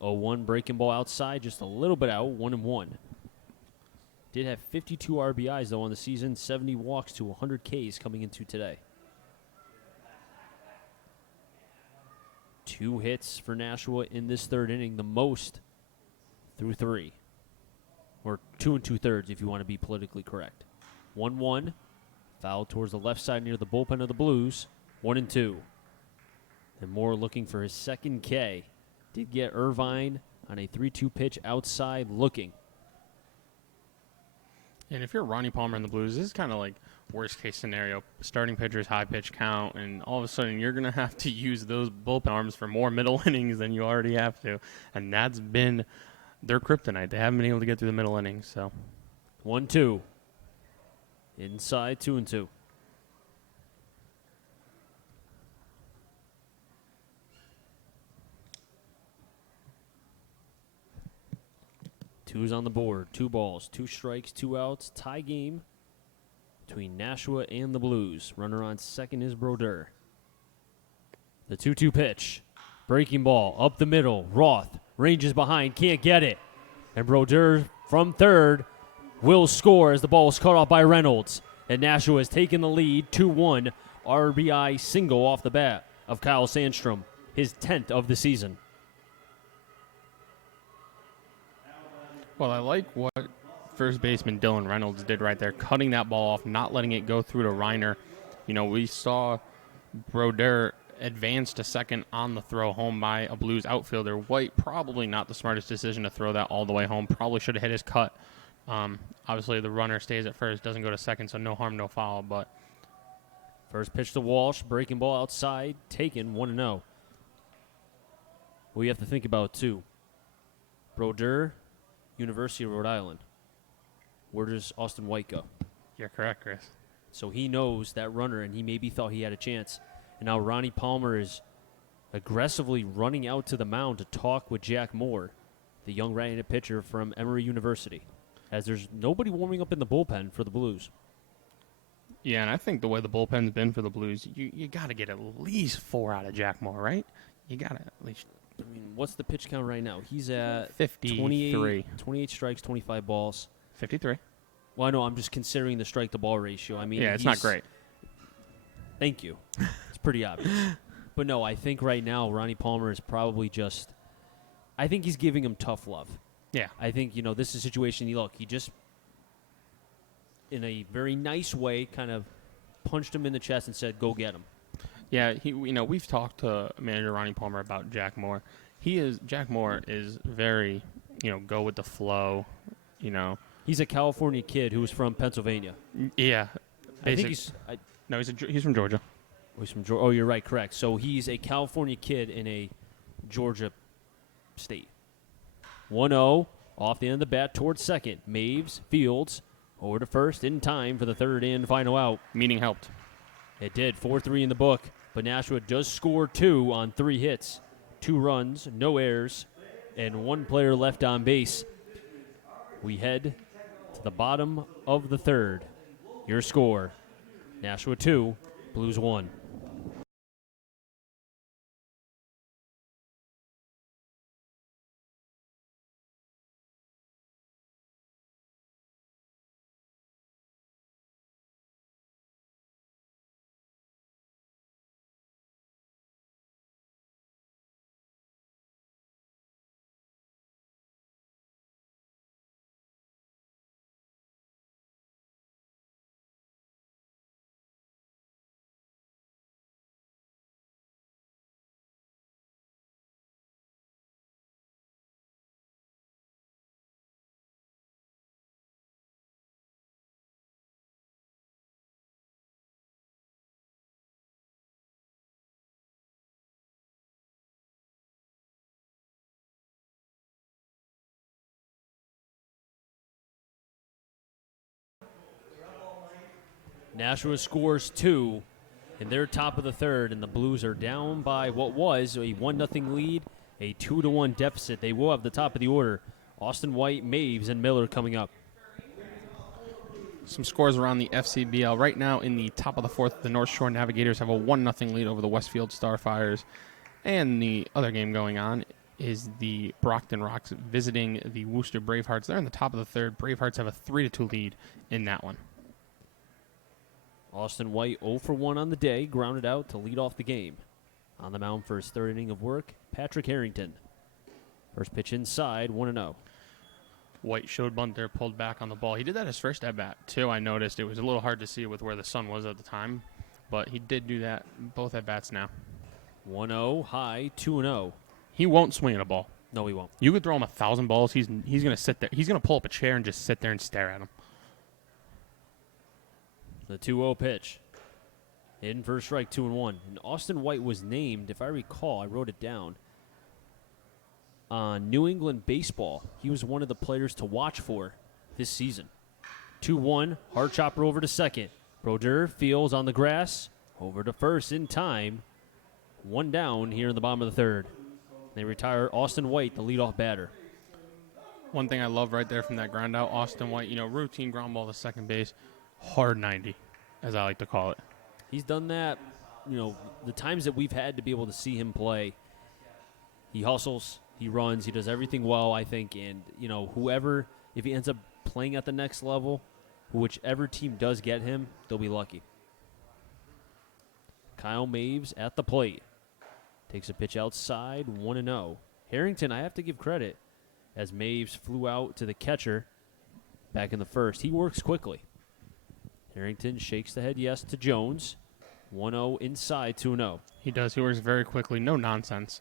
0-1 breaking ball outside, just a little bit out, 1-1. Did have 52 RBIs, though, on the season, 70 walks to 100 Ks coming into today. 2 hits for Nashua in this third inning, the most through 3. Or 2 2/3 if you want to be politically correct. 1-1, foul towards the left side near the bullpen of the Blues, 1-2. And Moore looking for his second K. Did get Irvine on a 3-2 pitch outside looking. And if you're Ronnie Palmer and the Blues, this is kind of like worst case scenario. Starting pitcher's high pitch count, and all of a sudden you're going to have to use those bullpen arms for more middle innings than you already have to. And that's been their kryptonite. They haven't been able to get through the middle innings. So 1-2. Inside 2-2. Two's on the board. 2 balls, 2 strikes, 2 outs. Tie game between Nashua and the Blues. Runner on second is Brodeur. The 2-2 pitch. Breaking ball up the middle. Roth ranges behind, can't get it. And Brodeur from third will score as the ball is cut off by Reynolds. And Nashua has taken the lead 2-1. RBI single off the bat of Kyle Sandstrom, his 10th of the season. Well, I like what first baseman Dylan Reynolds did right there, cutting that ball off, not letting it go through to Reiner. You know, we saw Brodeur advance to second on the throw home by a Blues outfielder. White, probably not the smartest decision to throw that all the way home. Probably should have hit his cut. Obviously, the runner stays at first, doesn't go to second, so no harm, no foul. But first pitch to Walsh, breaking ball outside, taken 1-0. Well, you have to think about, too. Brodeur, University of Rhode Island. Where does Austin White go? you're correct, Chris. So he knows that runner, and he maybe thought he had a chance. And now Ronnie Palmer is aggressively running out to the mound to talk with Jack Moore, the young right-handed pitcher from Emory University, as there's nobody warming up in the bullpen for the Blues. Yeah, and I think the way the bullpen's been for the Blues, you got to get at least 4 out of Jack Moore, right? You got to at least. I mean, what's the pitch count right now? He's at 53. 28 strikes, 25 balls. 53. Well, I know, I'm just considering the strike-to-ball ratio. I mean, yeah, it's not great. Thank you. It's pretty obvious. But no, I think right now Ronnie Palmer is probably just – I think he's giving him tough love. Yeah. I think, this is a situation, he just, in a very nice way, kind of punched him in the chest and said, go get him. Yeah, we've talked to manager Ronnie Palmer about Jack Moore. Jack Moore is very, go with the flow, He's a California kid who was from Pennsylvania. Yeah. I think he's from Georgia. He's from Georgia. Oh, you're right, correct. So he's a California kid in a Georgia state. 1-0 off the end of the bat towards second. Maves, Fields, over to first in time for the third and final out. Meeting helped. It did. 4-3 in the book. But Nashua does score 2 on 3 hits. 2 runs, no errors, and 1 player left on base. We head to the bottom of the third. Your score, Nashua 2, Blues 1. Nashua scores 2 in their top of the third, and the Blues are down by what was a 1-0 lead, a 2-1 deficit. They will have the top of the order. Austin White, Maves, and Miller coming up. Some scores around the FCBL. Right now in the top of the fourth, the North Shore Navigators have a 1-0 lead over the Westfield Starfires. And the other game going on is the Brockton Rocks visiting the Worcester Bravehearts. They're in the top of the third. Bravehearts have a 3-2 lead in that one. Austin White 0 for 1 on the day, grounded out to lead off the game. On the mound for his third inning of work, Patrick Harrington. First pitch inside, 1-0. White showed bunt there, pulled back on the ball. He did that his first at-bat, too. I noticed it was a little hard to see with where the sun was at the time, but he did do that both at-bats now. 1-0, high, 2-0. He won't swing at a ball. No, he won't. You could throw him 1,000 balls. He's going to sit there. He's going to pull up a chair and just sit there and stare at him. The 2-0 pitch. In for a strike, 2-1. And Austin White was named, if I recall, I wrote it down, on New England Baseball. He was one of the players to watch for this season. 2-1, hard chopper over to second. Brodeur fields on the grass, over to first in time. One down here in the bottom of the third. They retire Austin White, the leadoff batter. One thing I love right there from that ground out, Austin White, routine ground ball to second base, hard 90, as I like to call it. He's done that, the times that we've had to be able to see him play. He hustles, he runs, he does everything well, I think. And, whoever, if he ends up playing at the next level, whichever team does get him, they'll be lucky. Kyle Maves at the plate. Takes a pitch outside, 1-0. Harrington, I have to give credit, as Maves flew out to the catcher back in the first. He works quickly. Harrington shakes the head yes to Jones. 1-0 inside, 2-0. He does. He works very quickly. No nonsense.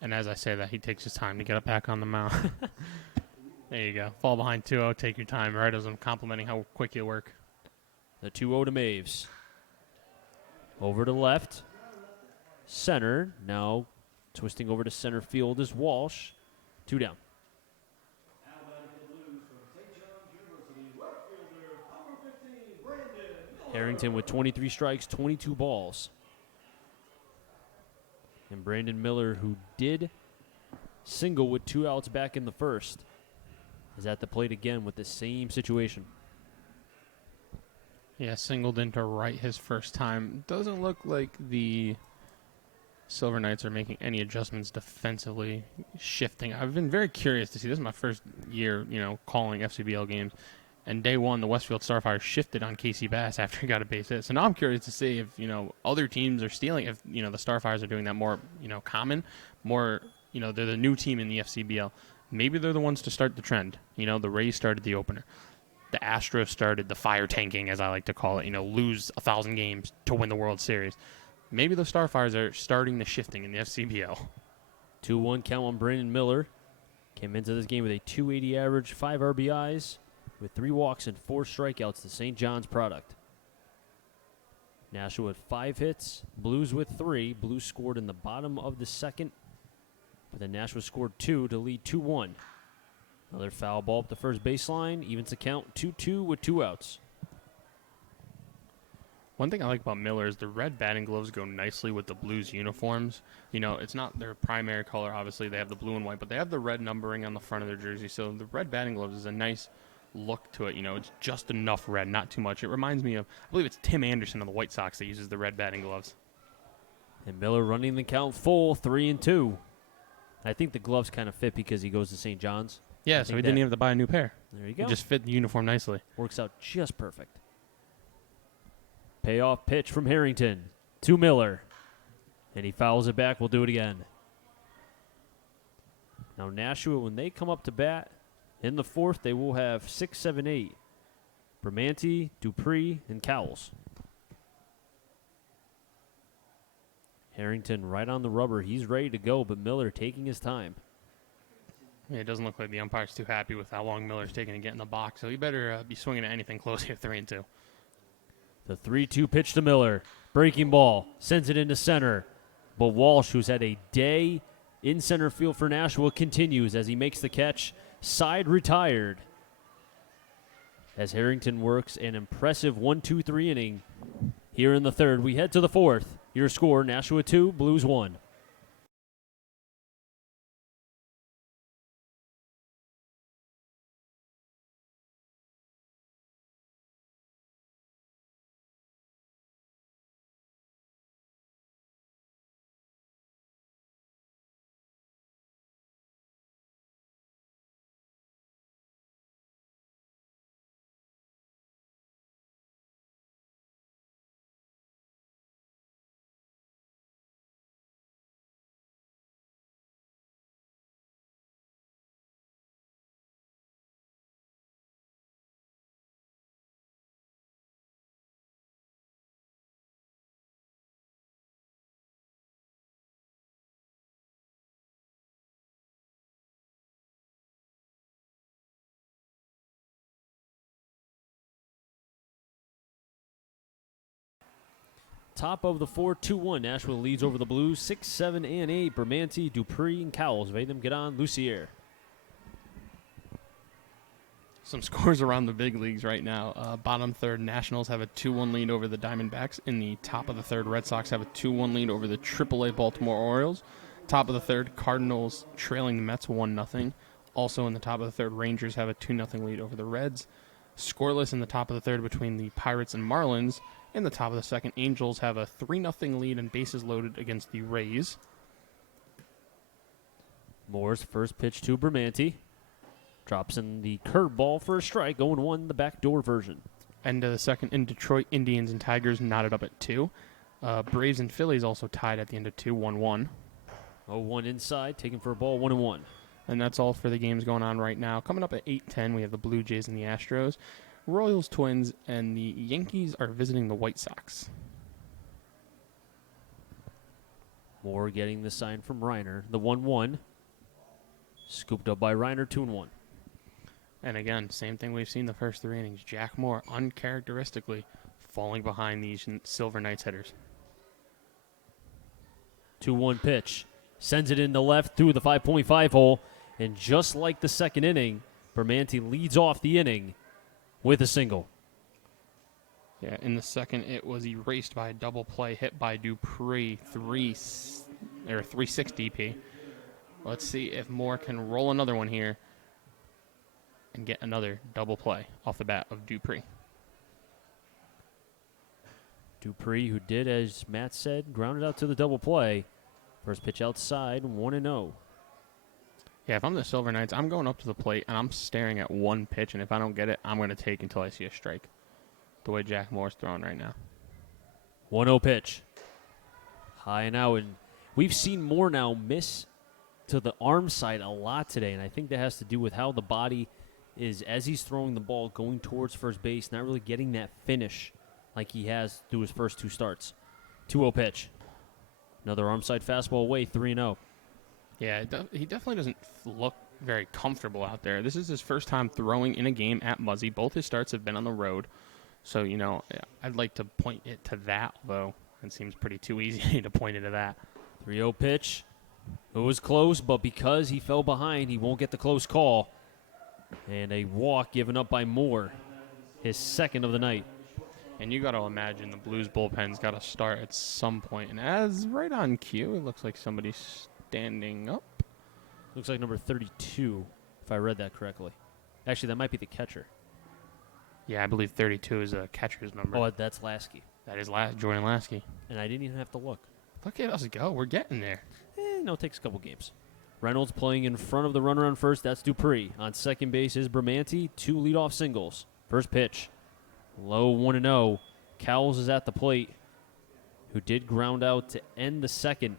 And as I say that, he takes his time to get up back on the mound. There you go. Fall behind 2-0. Take your time. Right as I'm complimenting how quick you work. The 2-0 to Maves. Over to left. Center. Now twisting over to center field is Walsh. 2 down. Harrington with 23 strikes, 22 balls. And Brandon Miller, who did single with 2 outs back in the first, is at the plate again with the same situation. Yeah, singled into right his first time. Doesn't look like the Silver Knights are making any adjustments defensively, shifting. I've been very curious to see. This is my first year, calling FCBL games. And day one, the Westfield Starfire shifted on Casey Bass after he got a base hit. So now I'm curious to see if, other teams are stealing, if, the Starfires are doing that more, common, more, they're the new team in the FCBL. Maybe they're the ones to start the trend. The Rays started the opener. The Astros started the fire tanking, as I like to call it, lose 1,000 games to win the World Series. Maybe the Starfires are starting the shifting in the FCBL. 2-1 count on Brandon Miller. Came into this game with a .280 average, 5 RBIs, with 3 walks and 4 strikeouts, the St. John's product. Nashua with 5 hits, Blues with 3. Blues scored in the bottom of the second, but then Nashua scored 2 to lead 2-1. Another foul ball up the first baseline, evens the count 2-2 with 2 outs. One thing I like about Miller is the red batting gloves go nicely with the Blues uniforms. It's not their primary color, obviously. They have the blue and white, but they have the red numbering on the front of their jersey. So the red batting gloves is a nice look to it. It's just enough red, not too much. It reminds me of, I believe it's Tim Anderson on the White Sox that uses the red batting gloves. And Miller running the count full, 3-2. I think the gloves kind of fit because he goes to St. John's. Yeah, so he didn't even have to buy a new pair. There you go. It just fit the uniform nicely. Works out just perfect. Payoff pitch from Harrington to Miller. And he fouls it back. We'll do it again. Now Nashua, when they come up to bat in the fourth, they will have 6, 7, 8. Bramante, Dupree, and Cowles. Harrington right on the rubber. He's ready to go, but Miller taking his time. Yeah, it doesn't look like the umpire's too happy with how long Miller's taking to get in the box, so he better be swinging at anything close here, 3-2. The 3-2 pitch to Miller. Breaking ball. Sends it into center. But Walsh, who's had a day in center field for Nashua, continues as he makes the catch. Side retired. As Harrington works an impressive 1-2-3 inning here in the third. We head to the fourth. Your score, Nashua 2, Blues 1. Top of the 4, 2-1. Nashua leads over the Blues. 6, 7, and 8. Bermanti, Dupree, and Cowles. Vadim get on. Lucier. Some scores around the big leagues right now. Bottom third, Nationals have a 2-1 lead over the Diamondbacks. In the top of the third, Red Sox have a 2-1 lead over the AAA Baltimore Orioles. Top of the third, Cardinals trailing the Mets 1-0. Also in the top of the third, Rangers have a 2-0 lead over the Reds. Scoreless in the top of the third between the Pirates and Marlins. In the top of the second, Angels have a 3-0 lead and bases loaded against the Rays. Moore's first pitch to Bermanti. Drops in the curveball for a strike, 0-1, the backdoor version. End of the second in Detroit, Indians and Tigers knotted up at 2. Braves and Phillies also tied at the end of 2, 1-1. 0-1 inside, taken for a ball, 1-1. And that's all for the games going on right now. Coming up at 8:10, we have the Blue Jays and the Astros, Royals, Twins, and the Yankees are visiting the White Sox. Moore getting the sign from Reiner. The 1-1. Scooped up by Reiner, 2-1. And again, same thing we've seen the first 3 innings. Jack Moore, uncharacteristically, falling behind these Silver Knights hitters. 2-1 pitch. Sends it in the left through the 5.5 hole. And just like the second inning, Bermanti leads off the inning with a single. Yeah, in the second, it was erased by a double play hit by Dupree, 3-6 DP. Let's see if Moore can roll another one here and get another double play off the bat of Dupree. Dupree, who did, as Matt said, grounded out to the double play. First pitch outside, 1-0. Yeah, if I'm the Silver Knights, I'm going up to the plate and I'm staring at one pitch, and if I don't get it, I'm going to take until I see a strike. The way Jack Moore's throwing right now. 1-0 pitch. High and out, and we've seen Moore now miss to the arm side a lot today, and I think that has to do with how the body is as he's throwing the ball going towards first base, not really getting that finish like he has through his first 2 starts. 2-0 pitch. Another arm side fastball away, 3-0. Yeah, he definitely doesn't look very comfortable out there. This is his first time throwing in a game at Muzzy. Both his starts have been on the road. So, I'd like to point it to that, although it seems pretty too easy to point it to that. 3-0 pitch. It was close, but because he fell behind, he won't get the close call. And a walk given up by Moore, his second of the night. And you got to imagine the Blues bullpen's got to start at some point. And as right on cue, it looks like somebody's standing up. Looks like number 32, if I read that correctly. Actually, that might be the catcher. Yeah, I believe 32 is a catcher's number. Oh, that's Lasky. That is Jordan Lasky. And I didn't even have to look. Look at us go. We're getting there. No, it takes a couple games. Reynolds playing in front of the runner on first. That's Dupree. On second base is Bermanti. 2 leadoff singles. First pitch. Low 1-0. Cowles is at the plate, who did ground out to end the second.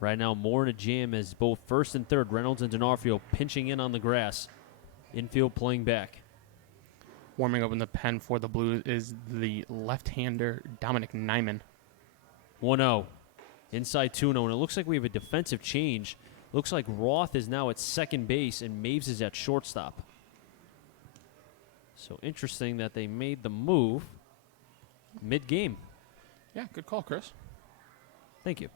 Right now, Moore in a jam as both first and third, Reynolds and D'Onofrio pinching in on the grass. Infield playing back. Warming up in the pen for the Blues is the left-hander Dominic Nyman. 1-0. Inside 2-0, and it looks like we have a defensive change. Looks like Roth is now at second base and Maves is at shortstop. So interesting that they made the move mid-game. Yeah, good call, Chris. Thank you.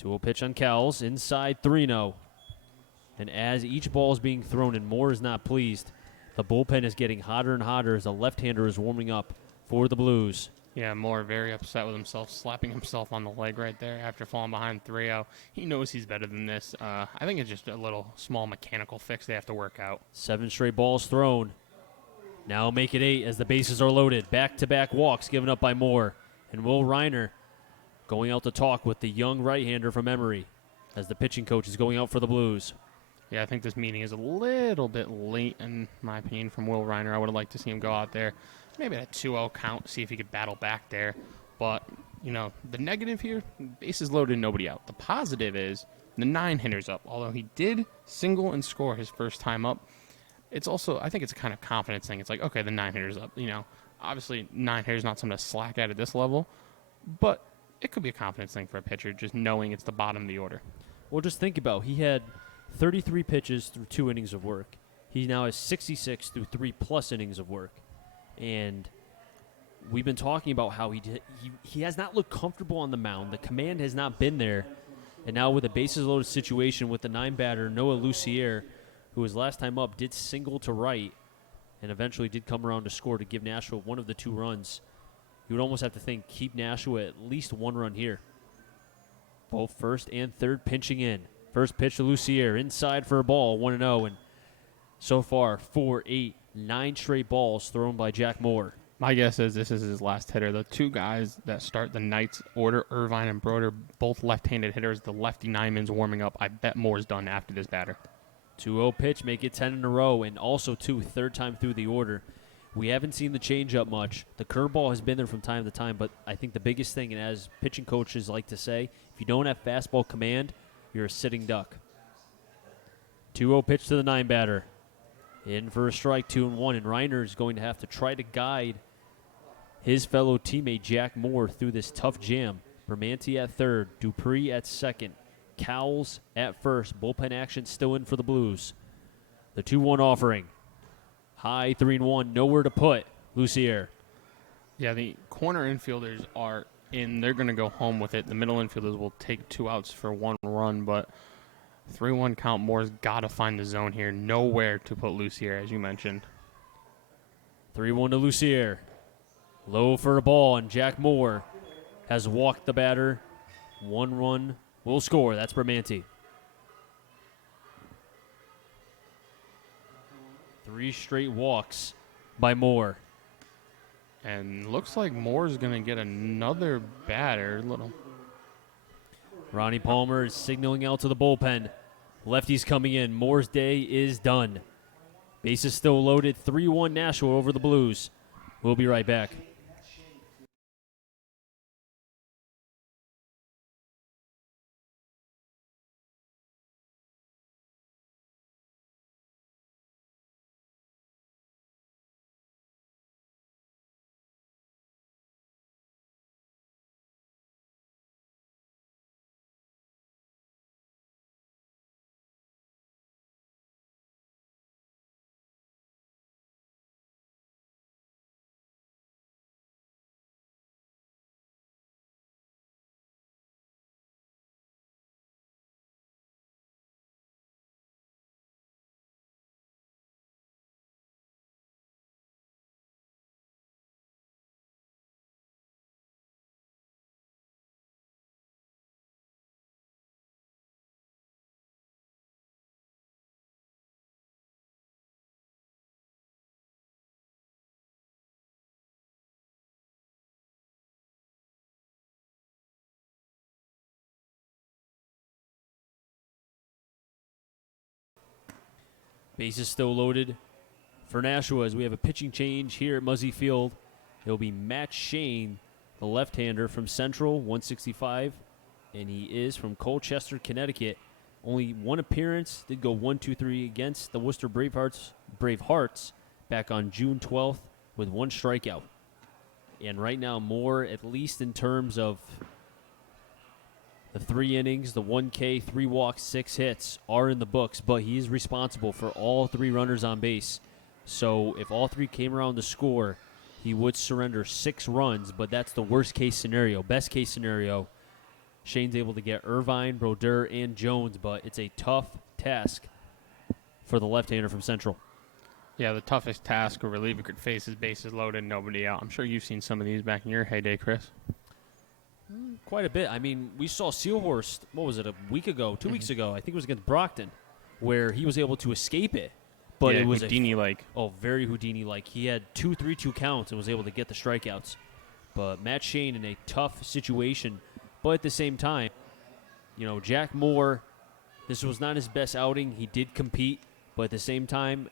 2-0 pitch on Cowles, inside 3-0. And as each ball is being thrown and Moore is not pleased, the bullpen is getting hotter and hotter as the left-hander is warming up for the Blues. Yeah, Moore very upset with himself, slapping himself on the leg right there after falling behind 3-0. He knows he's better than this. I think it's just a little small mechanical fix they have to work out. 7 straight balls thrown. Now make it 8 as the bases are loaded. Back-to-back walks given up by Moore. And Will Reiner going out to talk with the young right-hander from Emory as the pitching coach is going out for the Blues. Yeah, I think this meeting is a little bit late, in my opinion, from Will Reiner. I would have liked to see him go out there, maybe at a 2-0 count, see if he could battle back there. But, the negative here, bases loaded, nobody out. The positive is the 9 hitters up. Although he did single and score his first time up, it's also, I think it's a kind of confidence thing. It's like, okay, the 9 hitters up. Obviously 9 hitters not something to slack at this level, but it could be a confidence thing for a pitcher, just knowing it's the bottom of the order. Well, just think about he had 33 pitches through 2 innings of work. He now has 66 through 3+ innings of work. And we've been talking about how he has not looked comfortable on the mound. The command has not been there. And now with a bases-loaded situation with the 9-batter, Noah Lucier, who was last time up, did single to right and eventually did come around to score to give Nashua one of the 2 runs. You would almost have to think keep Nashua at least 1 run here. Both first and third pitching in. First pitch to Lucier, inside for a ball, 1-0. And so far, 4, 8, 9 straight balls thrown by Jack Moore. My guess is this is his last hitter. The 2 guys that start the Knights order, Irvine and Broder, both left-handed hitters. The lefty Nyman's warming up. I bet Moore's done after this batter. 2-0 pitch, make it 10 in a row, and also 2, third time through the order. We haven't seen the changeup much. The curveball has been there from time to time, but I think the biggest thing, and as pitching coaches like to say, if you don't have fastball command, you're a sitting duck. 2-0 pitch to the 9-batter. In for a strike, 2-1, and Reiner is going to have to try to guide his fellow teammate Jack Moore through this tough jam. Bermanti at third, Dupree at second, Cowles at first. Bullpen action still in for the Blues. The 2-1 offering. High 3-1, nowhere to put. Lucier. Yeah, the corner infielders are in. They're going to go home with it. The middle infielders will take 2 outs for 1 run, but 3-1 count. Moore's got to find the zone here. Nowhere to put Lucier, as you mentioned. 3-1 to Lucier. Low for a ball, and Jack Moore has walked the batter. 1 run will score. That's Bermanti. 3 straight walks by Moore. And looks like Moore's going to get another batter. Ronnie Palmer is signaling out to the bullpen. Lefties coming in. Moore's day is done. Bases still loaded. 3-1 Nashua over the Blues. We'll be right back. Bases still loaded for Nashua as we have a pitching change here at Muzzy Field. It'll be Matt Shane, the left-hander from Central, 165, and he is from Colchester, Connecticut. Only 1 appearance, did go 1-2-3 against the Worcester Bravehearts back on June 12th with 1 strikeout. And right now, Moore, at least in terms of the 3 innings, the 1K, 3 walks, 6 hits are in the books, but he is responsible for all 3 runners on base. So if all 3 came around to score, he would surrender 6 runs, but that's the worst case scenario. Best case scenario, Shane's able to get Irvine, Broder, and Jones, but it's a tough task for the left-hander from Central. Yeah, the toughest task a reliever could face is bases loaded, nobody out. I'm sure you've seen some of these back in your heyday, Chris. Quite a bit. I mean, we saw Seelhorst, what was it, a week ago, 2 weeks ago, I think it was against Brockton, where he was able to escape it. But yeah, it was Houdini-like. Very Houdini-like. He had 2 3-2 counts and was able to get the strikeouts. But Matt Shane in a tough situation. But at the same time, you know, Jack Moore, this was not his best outing. He did compete. But at the same time,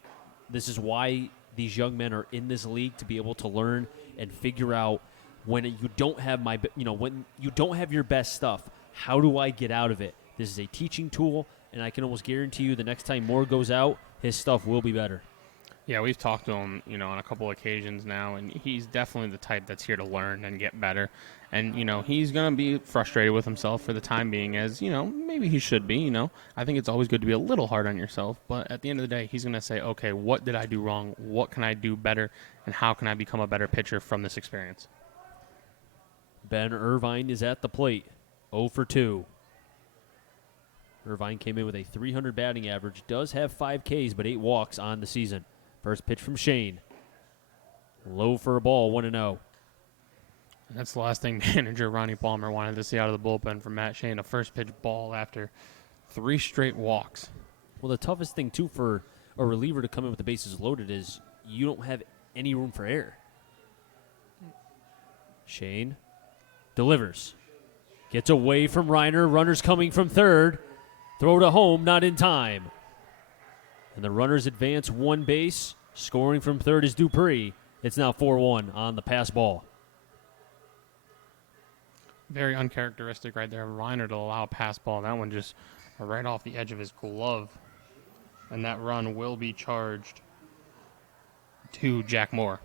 this is why these young men are in this league, to be able to learn and figure out when you don't have when you don't have your best stuff, how do I get out of it? This is a teaching tool, and I can almost guarantee you the next time Moore goes out, his stuff will be better. Yeah, we've talked to him, on a couple occasions now, and he's definitely the type that's here to learn and get better. And, he's going to be frustrated with himself for the time being as, maybe he should be, I think it's always good to be a little hard on yourself, but at the end of the day, he's going to say, okay, what did I do wrong? What can I do better? And how can I become a better pitcher from this experience? Ben Irvine is at the plate, 0 for 2. Irvine came in with a 300 batting average, does have 5 Ks, but 8 walks on the season. First pitch from Shane. Low for a ball, 1-0. That's the last thing manager Ronnie Palmer wanted to see out of the bullpen from Matt Shane, a first pitch ball after 3 straight walks. Well, the toughest thing, too, for a reliever to come in with the bases loaded is you don't have any room for error. Shane delivers. Gets away from Reiner. Runners coming from third. Throw to home, not in time. And the runners advance 1 base. Scoring from third is Dupree. It's now 4-1 on the pass ball. Very uncharacteristic right there. Reiner to allow a pass ball. That one just right off the edge of his glove. And that run will be charged to Jack Moore.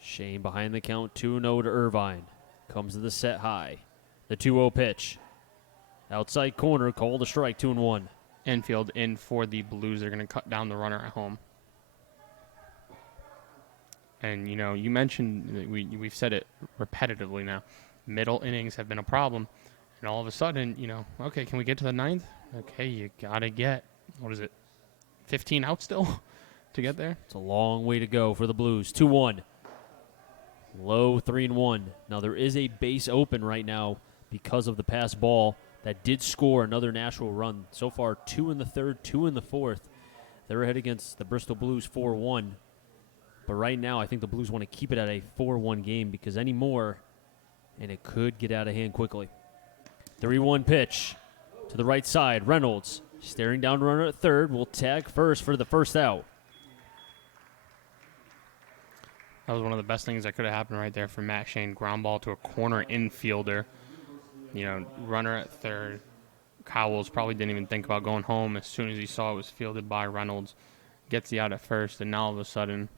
Shane behind the count, 2-0 to Irvine. Comes to the set high. The 2-0 pitch. Outside corner, called a strike, 2-1. Infield in for the Blues. They're going to cut down the runner at home. And, you mentioned, we've said it repetitively now, middle innings have been a problem. And all of a sudden, okay, can we get to the 9th? Okay, you got to get, 15 out still to get there? It's a long way to go for the Blues. 2-1. Low 3-1. Now, there is a base open right now because of the pass ball that did score another Nashua run. So far, 2 in the third, 2 in the fourth. They're ahead against the Bristol Blues 4-1. But right now, I think the Blues want to keep it at a 4-1 game because any more, and it could get out of hand quickly. 3-1 pitch to the right side. Reynolds staring down runner at third. Will tag first for the first out. That was one of the best things that could have happened right there from Matt Shane. Ground ball to a corner infielder. Runner at third. Cowles probably didn't even think about going home as soon as he saw it was fielded by Reynolds. Gets the out at first, and now all of a sudden,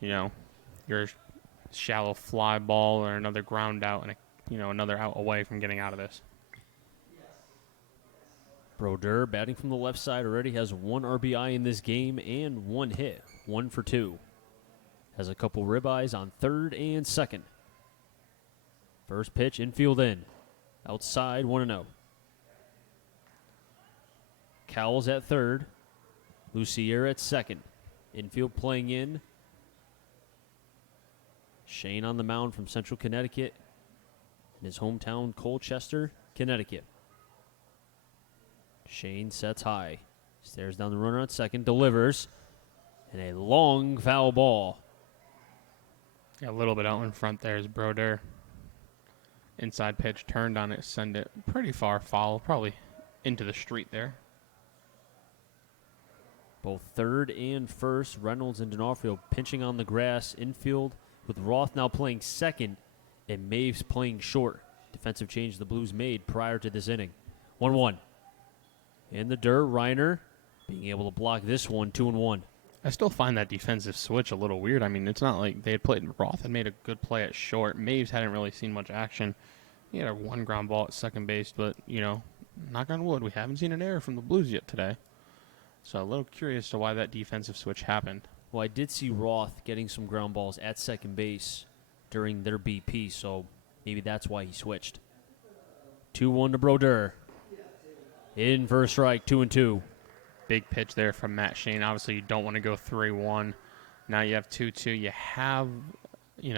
your shallow fly ball or another ground out and another out away from getting out of this. Brodeur batting from the left side already has 1 RBI in this game and 1 hit, 1 for 2. Has a couple ribeyes on third and second. First pitch, infield in. Outside, 1-0. Cowles at third. Lucier at second. Infield playing in. Shane on the mound from Central Connecticut. In his hometown, Colchester, Connecticut. Shane sets high. Stares down the runner at second. Delivers. And a long foul ball. Yeah, a little bit out in front there is Brodeur. Inside pitch, turned on it, send it pretty far foul, probably into the street there. Both third and first, Reynolds and D'Onofrio pinching on the grass. Infield with Roth now playing second and Maves playing short. Defensive change the Blues made prior to this inning. 1-1. In the dirt, Reiner being able to block this one, 2-1. I still find that defensive switch a little weird. I mean, it's not like they had played. Roth had made a good play at short. Maves hadn't really seen much action. He had a 1 ground ball at second base, but, knock on wood, we haven't seen an error from the Blues yet today. So a little curious to why that defensive switch happened. Well, I did see Roth getting some ground balls at second base during their BP, so maybe that's why he switched. 2-1 to Brodeur. In for a strike, 2-2. Big pitch there from Matt Shane. Obviously, you don't want to go 3-1. Now you have 2-2. You have, you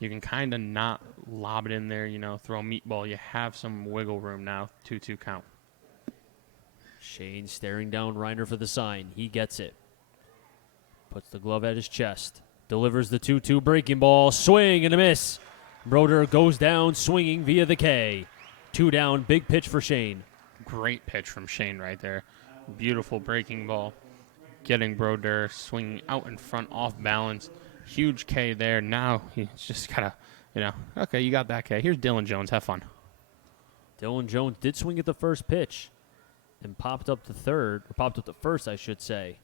can kind of not lob it in there, throw a meatball. You have some wiggle room now. 2-2 count. Shane staring down Reiner for the sign. He gets it. Puts the glove at his chest. Delivers the 2-2 breaking ball. Swing and a miss. Brodeur goes down swinging via the K. 2 down. Big pitch for Shane. Great pitch from Shane right there. Beautiful breaking ball. Getting Brodeur swinging out in front off balance. Huge K there. Now he's just got to, okay, you got that K. Here's Dylan Jones. Have fun. Dylan Jones did swing at the first pitch and popped up the first, I should say,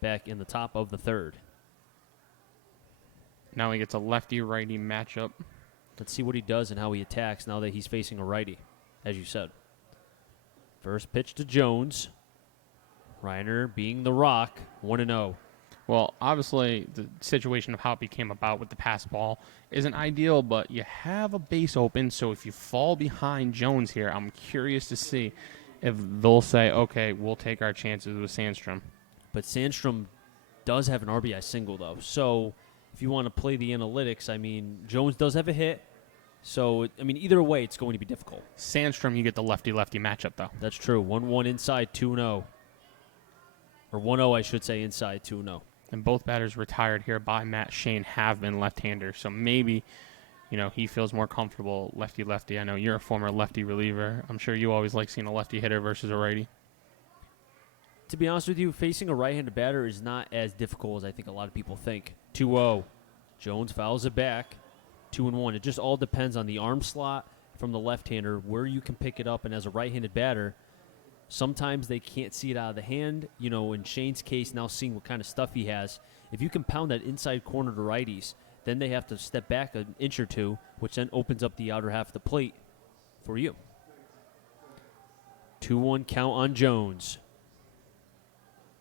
back in the top of the third. Now he gets a lefty-righty matchup. Let's see what he does and how he attacks now that he's facing a righty, as you said. First pitch to Jones. Reiner being the rock, 1-0. Well, obviously, the situation of how it became about with the pass ball isn't ideal, but you have a base open, so if you fall behind Jones here, I'm curious to see if they'll say, okay, we'll take our chances with Sandstrom. But Sandstrom does have an RBI single, though. So if you want to play the analytics, I mean, Jones does have a hit. So, I mean, either way, it's going to be difficult. Sandstrom, you get the lefty-lefty matchup, though. That's true. 1-1 inside, 2-0. Or 1-0, I should say, inside, 2-0. And both batters retired here by Matt Shane have been left-handers. So maybe, he feels more comfortable lefty-lefty. I know you're a former lefty reliever. I'm sure you always like seeing a lefty hitter versus a righty. To be honest with you, facing a right-handed batter is not as difficult as I think a lot of people think. 2-0. Jones fouls it back. 2-1. It just all depends on the arm slot from the left-hander, where you can pick it up. And as a right-handed batter, sometimes they can't see it out of the hand. In Shane's case, now seeing what kind of stuff he has, if you can pound that inside corner to righties, then they have to step back an inch or two, which then opens up the outer half of the plate for you. 2-1 count on Jones.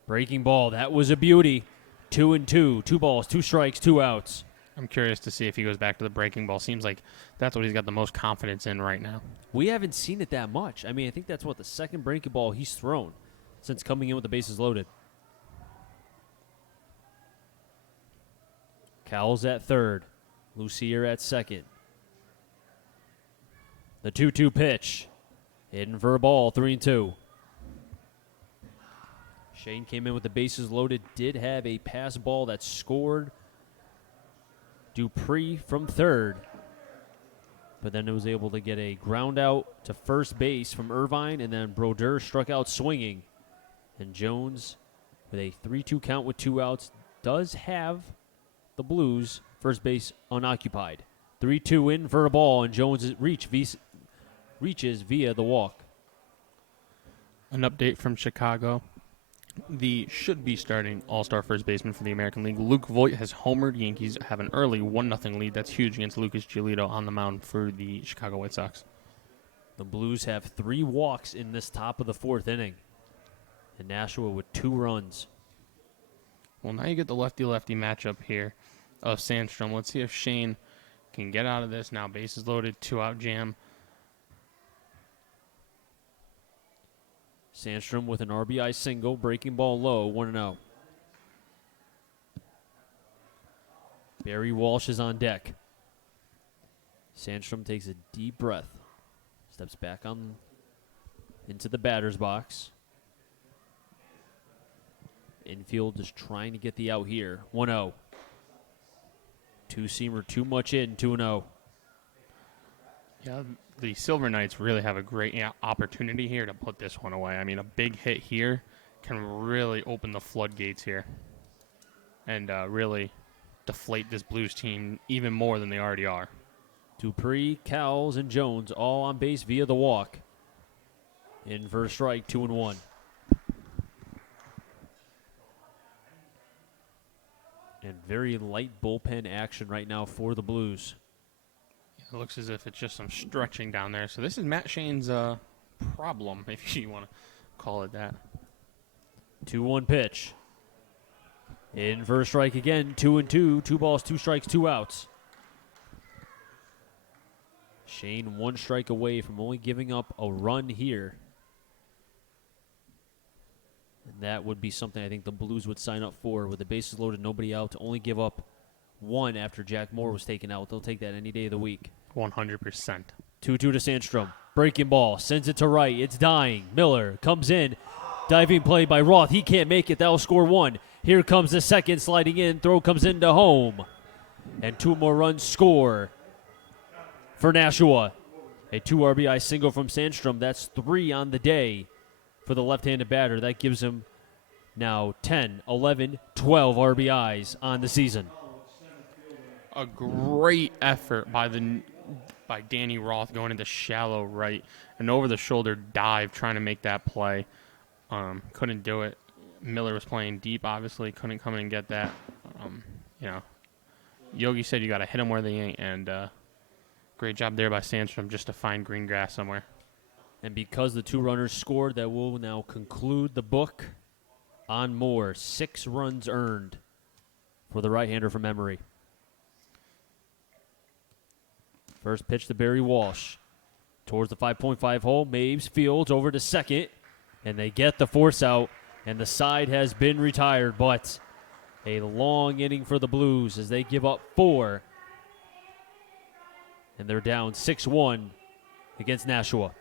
Breaking ball, that was a beauty. 2-2, 2 balls, 2 strikes, 2 outs. I'm curious to see if he goes back to the breaking ball. Seems like that's what he's got the most confidence in right now. We haven't seen it that much. I mean, I think that's the second breaking ball he's thrown since coming in with the bases loaded. Cowles at third. Lucier at second. The 2-2 pitch. Hidden for a ball, 3-2. Shane came in with the bases loaded, did have a pass ball that scored. Dupree from third. But then it was able to get a ground out to first base from Irvine, and then Brodeur struck out swinging. And Jones, with a 3-2 count with 2 outs, does have the Blues first base unoccupied. 3-2 in for a ball, and Jones reaches via the walk. An update from Chicago. The should-be starting all-star first baseman for the American League, Luke Voigt, has homered. Yankees have an early 1-0 lead. That's huge against Lucas Giolito on the mound for the Chicago White Sox. The Blues have 3 walks in this top of the 4th inning. And Nashua with 2 runs. Well, now you get the lefty-lefty matchup here of Sandstrom. Let's see if Shane can get out of this. Now bases loaded, 2-out jam. Sandstrom with an RBI single, breaking ball low, 1-0. Barry Walsh is on deck. Sandstrom takes a deep breath, steps back into the batter's box. Infield just trying to get the out here, 1-0. Two-seamer too much in, 2-0. Yeah, the Silver Knights really have a great opportunity here to put this one away. I mean, a big hit here can really open the floodgates here and really deflate this Blues team even more than they already are. Dupree, Cowles, and Jones all on base via the walk. In for a strike, 2-1. And very light bullpen action right now for the Blues. It looks as if it's just some stretching down there. So this is Matt Shane's problem, if you want to call it that. 2-1 pitch. In for a strike again, 2-2. 2 balls, 2 strikes, 2 outs. Shane 1 strike away from only giving up a run here. And that would be something I think the Blues would sign up for. With the bases loaded, nobody out, to only give up 1 after Jack Moore was taken out. They'll take that any day of the week. 100%. 2-2 to Sandstrom. Breaking ball. Sends it to right. It's dying. Miller comes in. Diving play by Roth. He can't make it. That'll score 1. Here comes the second sliding in. Throw comes into home. And 2 more runs score for Nashua. A 2 RBI single from Sandstrom. That's 3 on the day for the left-handed batter. That gives him now 10, 11, 12 RBIs on the season. A great effort by Danny Roth going into shallow right. An over-the-shoulder dive trying to make that play. Couldn't do it. Miller was playing deep, obviously. Couldn't come in and get that. Yogi said you got to hit them where they ain't, and great job there by Sandstrom just to find green grass somewhere. And because the 2 runners scored, that will now conclude the book on Moore. 6 runs earned for the right-hander from Emory. First pitch to Barry Walsh. Towards the 5.5 hole, Mabes fields over to second, and they get the force out, and the side has been retired, but a long inning for the Blues as they give up 4, and they're down 6-1 against Nashua.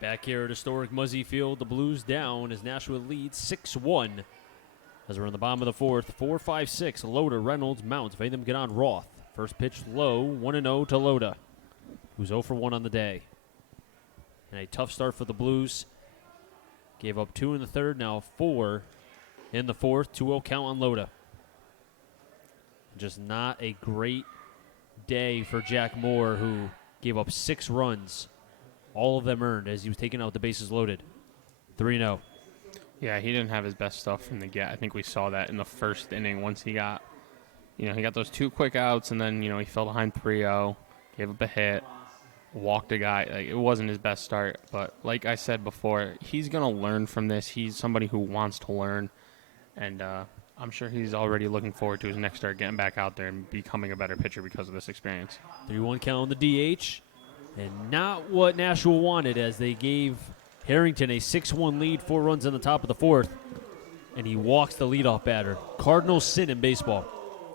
Back here at historic Muzzy Field, the Blues down as Nashua leads 6-1. As we're in the bottom of the 4th, 4-5-6, Loda, Reynolds, Mounts. If any of them get on, Roth. First pitch low, 1-0 to Loda, who's 0 for 1 on the day. And a tough start for the Blues. Gave up 2 in the 3rd, now 4 in the 4th. 2-0 count on Loda. Just not a great day for Jack Moore, who gave up 6 runs. All of them earned as he was taking out the bases loaded. 3-0. Yeah, he didn't have his best stuff from the get. I think we saw that in the first inning once he got, he got those 2 quick outs, and then, he fell behind 3-0, gave up a hit, walked a guy. It wasn't his best start, but like I said before, he's going to learn from this. He's somebody who wants to learn, and I'm sure he's already looking forward to his next start, getting back out there and becoming a better pitcher because of this experience. 3-1 count on the DH. And not what Nashua wanted, as they gave Harrington a 6-1 lead, 4 runs in the top of the 4th, and he walks the leadoff batter. Cardinal sin in baseball.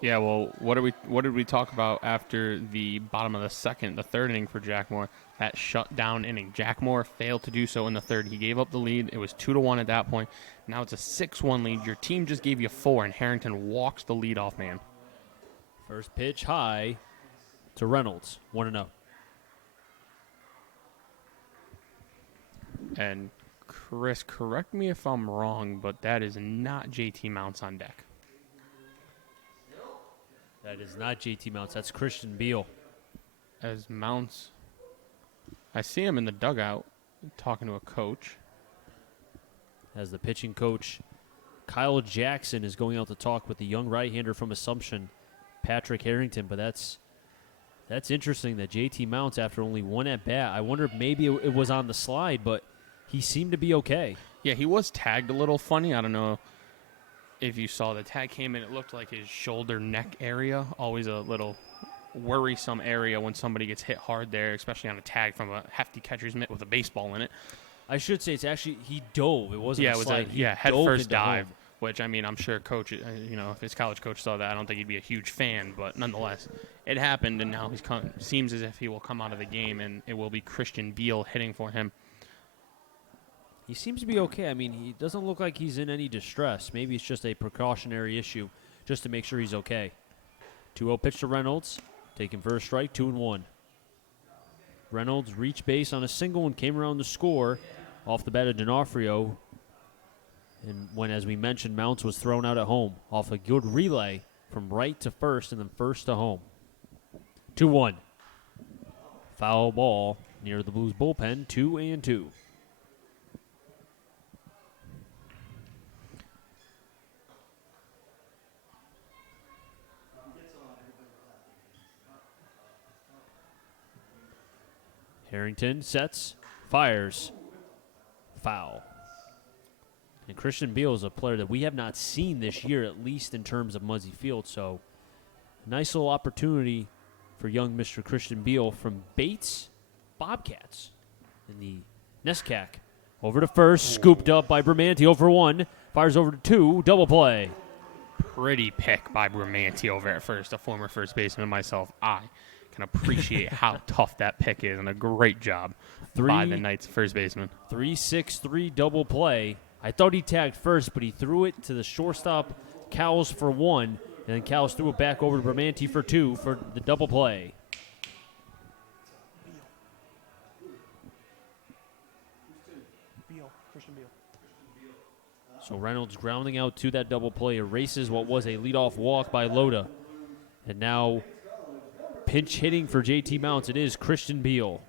Yeah, well, what did we talk about after the bottom of the 2nd, the 3rd inning for Jack Moore? That shutdown inning. Jack Moore failed to do so in the 3rd. He gave up the lead. It was 2-1 at that point. Now it's a 6-1 lead. Your team just gave you 4, and Harrington walks the leadoff man. First pitch high to Reynolds, 1-0. And Chris, correct me if I'm wrong, but that is not JT Mounts on deck. That is not JT Mounts. That's Christian Beal. As Mounts, I see him in the dugout talking to a coach. As the pitching coach, Kyle Jackson, is going out to talk with the young right-hander from Assumption, Patrick Harrington. But that's interesting that JT Mounts, after only 1 at-bat, I wonder if maybe it was on the slide, but he seemed to be okay. Yeah, he was tagged a little funny. I don't know if you saw the tag came in. It looked like his shoulder neck area, always a little worrisome area when somebody gets hit hard there, especially on a tag from a hefty catcher's mitt with a baseball in it. I should say it's actually, he dove. It wasn't a slide. Head first dive, which, I mean, I'm sure coach, if his college coach saw that, I don't think he'd be a huge fan, but nonetheless, it happened, and now seems as if he will come out of the game, and it will be Christian Beal hitting for him. He seems to be okay. I mean, he doesn't look like he's in any distress. Maybe it's just a precautionary issue just to make sure he's okay. 2-0 pitch to Reynolds. Taken for a strike, 2-1. Reynolds reached base on a single and came around to score off the bat of D'Onofrio. And when, as we mentioned, Mounts was thrown out at home off a good relay from right to first and then first to home. 2-1. Foul ball near the Blues bullpen, 2-2. Harrington sets, fires, foul. And Christian Beal is a player that we have not seen this year, at least in terms of Muzzy Field. So, nice little opportunity for young Mr. Christian Beal from Bates Bobcats in the NESCAC. Over to first, scooped up by Bramante over 1, fires over to 2, double play. Pretty pick by Bramante over at first, a former first baseman myself. I can appreciate how tough that pick is, and a great job by the Knights first baseman. 3-6-3 double play. I thought he tagged first, but he threw it to the shortstop, Cowles for 1, and then Cowles threw it back over to Bramante for 2 for the double play. So Reynolds grounding out to that double play erases what was a leadoff walk by Loda. And now pinch hitting for JT Mounts, it is Christian Beal.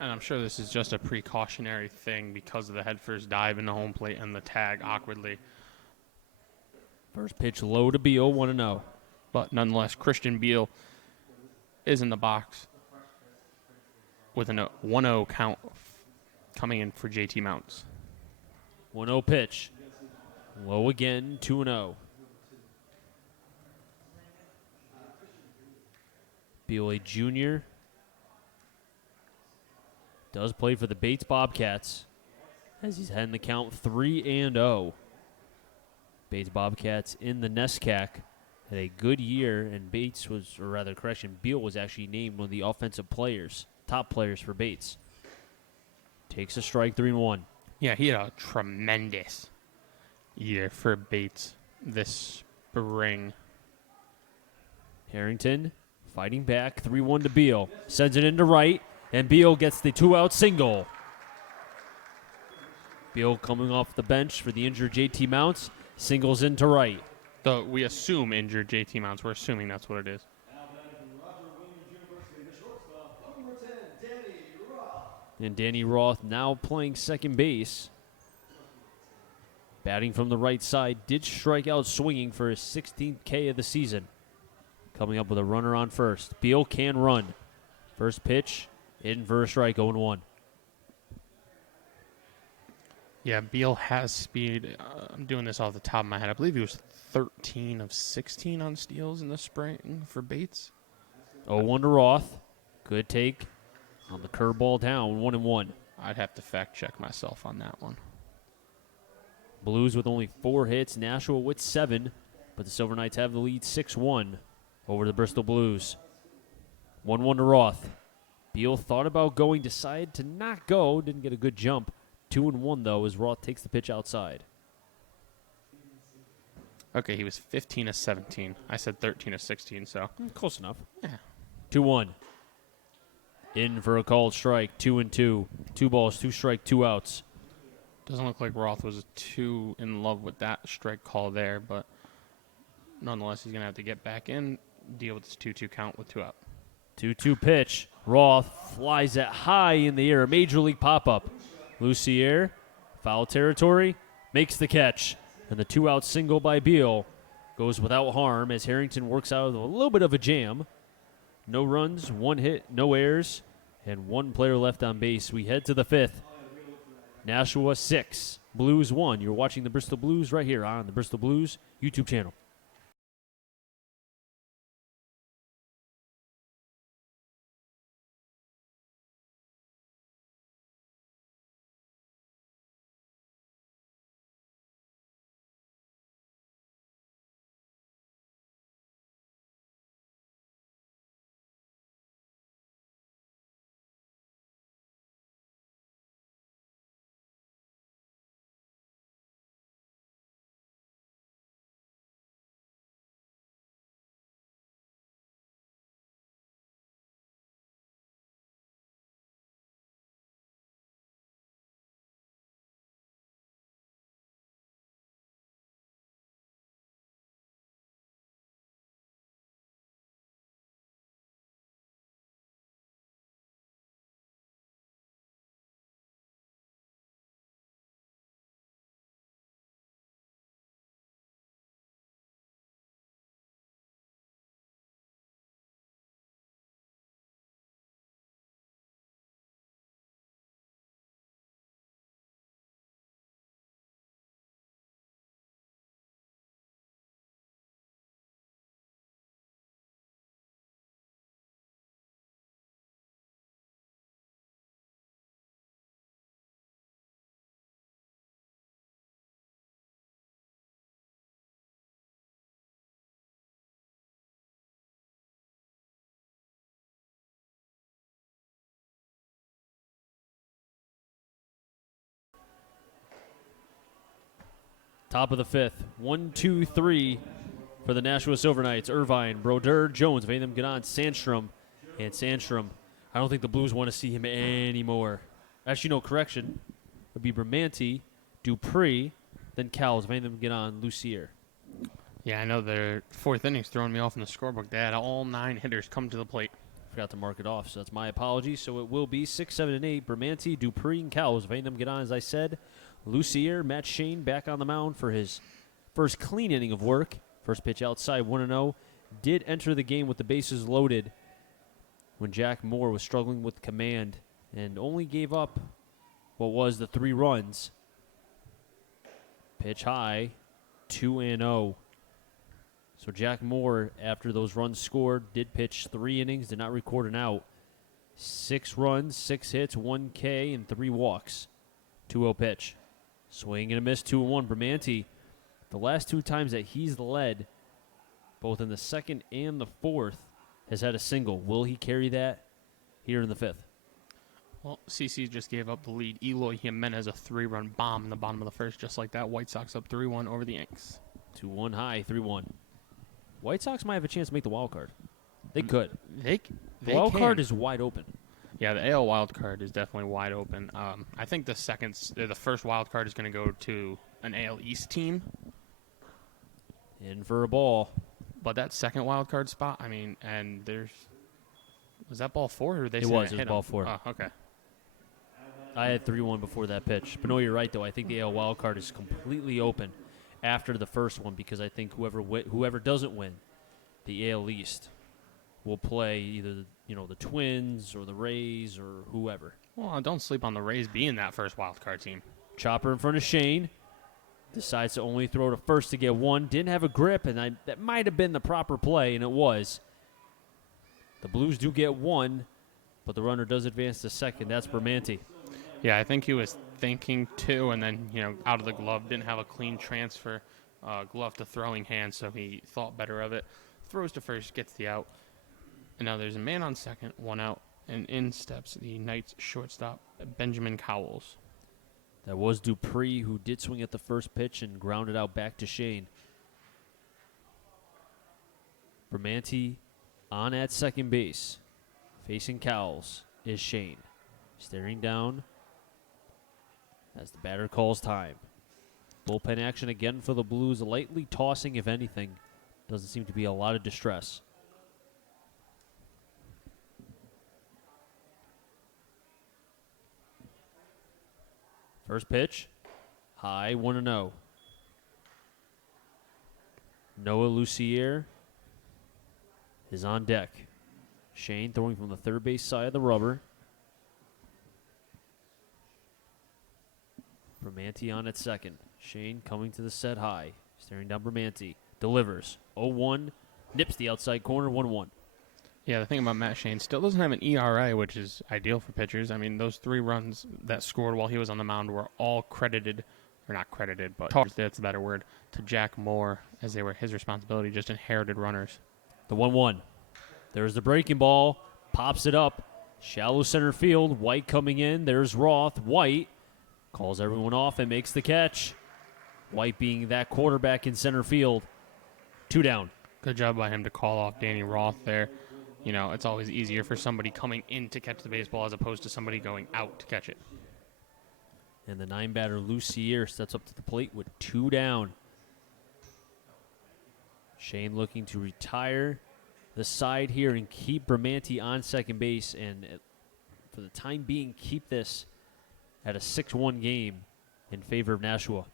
And I'm sure this is just a precautionary thing because of the headfirst dive in the home plate and the tag awkwardly. First pitch low to Beal, 1-0. But nonetheless, Christian Beal is in the box with a 1-0 count coming in for JT Mounts. 1-0 pitch. Low again, 2-0. Beal, a junior, does play for the Bates Bobcats as he's heading the count 3-0. Bates Bobcats in the NESCAC had a good year, and Bates was, or rather, correction, Beal was actually named one of the offensive players, top players for Bates. Takes a strike, 3-1. Yeah, he had a tremendous year for Bates this spring. Harrington fighting back, 3-1 to Beal. Sends it into right, and Beal gets the 2-out single. Beal coming off the bench for the injured JT Mounts, singles into right. Though we assume injured JT Mounts. We're assuming that's what it is. And Danny Roth now playing second base. Batting from the right side, did strike out swinging for his 16th K of the season. Coming up with a runner on first. Beal can run. First pitch, in for a strike, 0-1. Yeah, Beal has speed. I'm doing this off the top of my head. I believe he was 13 of 16 on steals in the spring for Bates. 0-1 to Roth. Good take on the curveball down, 1-1. I'd have to fact check myself on that one. Blues with only 4 hits, Nashua with 7, but the Silver Knights have the lead 6-1 over the Bristol Blues. 1-1 to Roth. Beal thought about going, decided to not go, didn't get a good jump. 2-1 though as Roth takes the pitch outside. Okay, he was 15 of 17. I said 13 of 16, so. Close enough. Yeah. 2-1. In for a called strike, 2-2. 2 balls, 2 strike, 2 outs. Doesn't look like Roth was too in love with that strike call there, but nonetheless, he's going to have to get back in, deal with this 2-2 count with 2 out. 2-2 pitch. Roth flies it high in the air. A major league pop-up. Lucier, foul territory, makes the catch. And the 2-out single by Beal goes without harm as Harrington works out of a little bit of a jam. No runs, 1 hit, no errors, and 1 player left on base. We head to the 5th. Nashua 6, Blues 1. You're watching the Bristol Blues right here on the Bristol Blues YouTube channel. Top of the fifth. 1, 2, 3 for the Nashua Silver Knights. Irvine, Brodeur, Jones, Vantham, Ganon, Sandstrom. And Sandstrom, I don't think the Blues want to see him anymore. Actually, no, correction. It would be Bramante, Dupree, then Cowles, Vantham, Ganon, Lucier. Yeah, I know their fourth inning's throwing me off in the scorebook. They had all 9 hitters come to the plate. Forgot to mark it off, so that's my apology. So it will be 6, 7, and 8. Bramante, Dupree, and Cowles. Vantham, Ganon, as I said. Lucier, Matt Shane back on the mound for his first clean inning of work. First pitch outside, 1-0. Did enter the game with the bases loaded when Jack Moore was struggling with command and only gave up what was the 3 runs. Pitch high, 2-0. So Jack Moore, after those runs scored, did pitch 3 innings, did not record an out. 6 runs, 6 hits, 1 K, and 3 walks. 2-0 pitch. Swing and a miss, 2-1. Bramante, the last 2 times that he's led, both in the second and the fourth, has had a single. Will he carry that here in the fifth? Well, CC just gave up the lead. Eloy Jimenez, a 3-run bomb in the bottom of the first, just like that. White Sox up 3-1 over the Yanks. 2-1 high, 3-1. White Sox might have a chance to make the wild card. They could. The wild card is wide open. Yeah, the AL wild card is definitely wide open. I think the first wild card is going to go to an AL East team. In for a ball. But that second wild card spot, I mean, and was that ball 4 or they? It was ball 4. Oh, okay. I had 3-1 before that pitch. But no, you're right though. I think the AL wild card is completely open after the first one because I think whoever doesn't win the AL East will play either the Twins or the Rays or whoever. Well, don't sleep on the Rays being that first wild card team. Chopper in front of Shane. Decides to only throw to first to get 1. Didn't have a grip, and that might have been the proper play, and it was. The Blues do get 1, but the runner does advance to second. That's Bramante. Yeah, I think he was thinking 2, and then, out of the glove. Didn't have a clean transfer glove to throwing hand, so he thought better of it. Throws to first, gets the out. And now there's a man on second, 1 out, and in steps the Knights shortstop, Benjamin Cowles. That was Dupree, who did swing at the first pitch and grounded out back to Shane. Bramante on at second base. Facing Cowles is Shane. Staring down as the batter calls time. Bullpen action again for the Blues, lightly tossing if anything. Doesn't seem to be a lot of distress. First pitch, high, 1-0. Noah Lucier is on deck. Shane throwing from the third base side of the rubber. Bramante on at second. Shane coming to the set high. Staring down Bramante. Delivers. 0-1. Nips the outside corner. 1-1. Yeah, the thing about Matt Shane, still doesn't have an ERA, which is ideal for pitchers. I mean, those 3 runs that scored while he was on the mound were all credited, or not credited, but that's a better word, to Jack Moore, as they were his responsibility, just inherited runners. The 1-1. There's the breaking ball. Pops it up. Shallow center field. White coming in. There's Roth. White calls everyone off and makes the catch. White being that quarterback in center field. 2 down. Good job by him to call off Danny Roth there. It's always easier for somebody coming in to catch the baseball as opposed to somebody going out to catch it. And the 9-batter Lucier steps up to the plate with 2 down. Shane looking to retire the side here and keep Bramante on second base and for the time being keep this at a 6-1 game in favor of Nashua.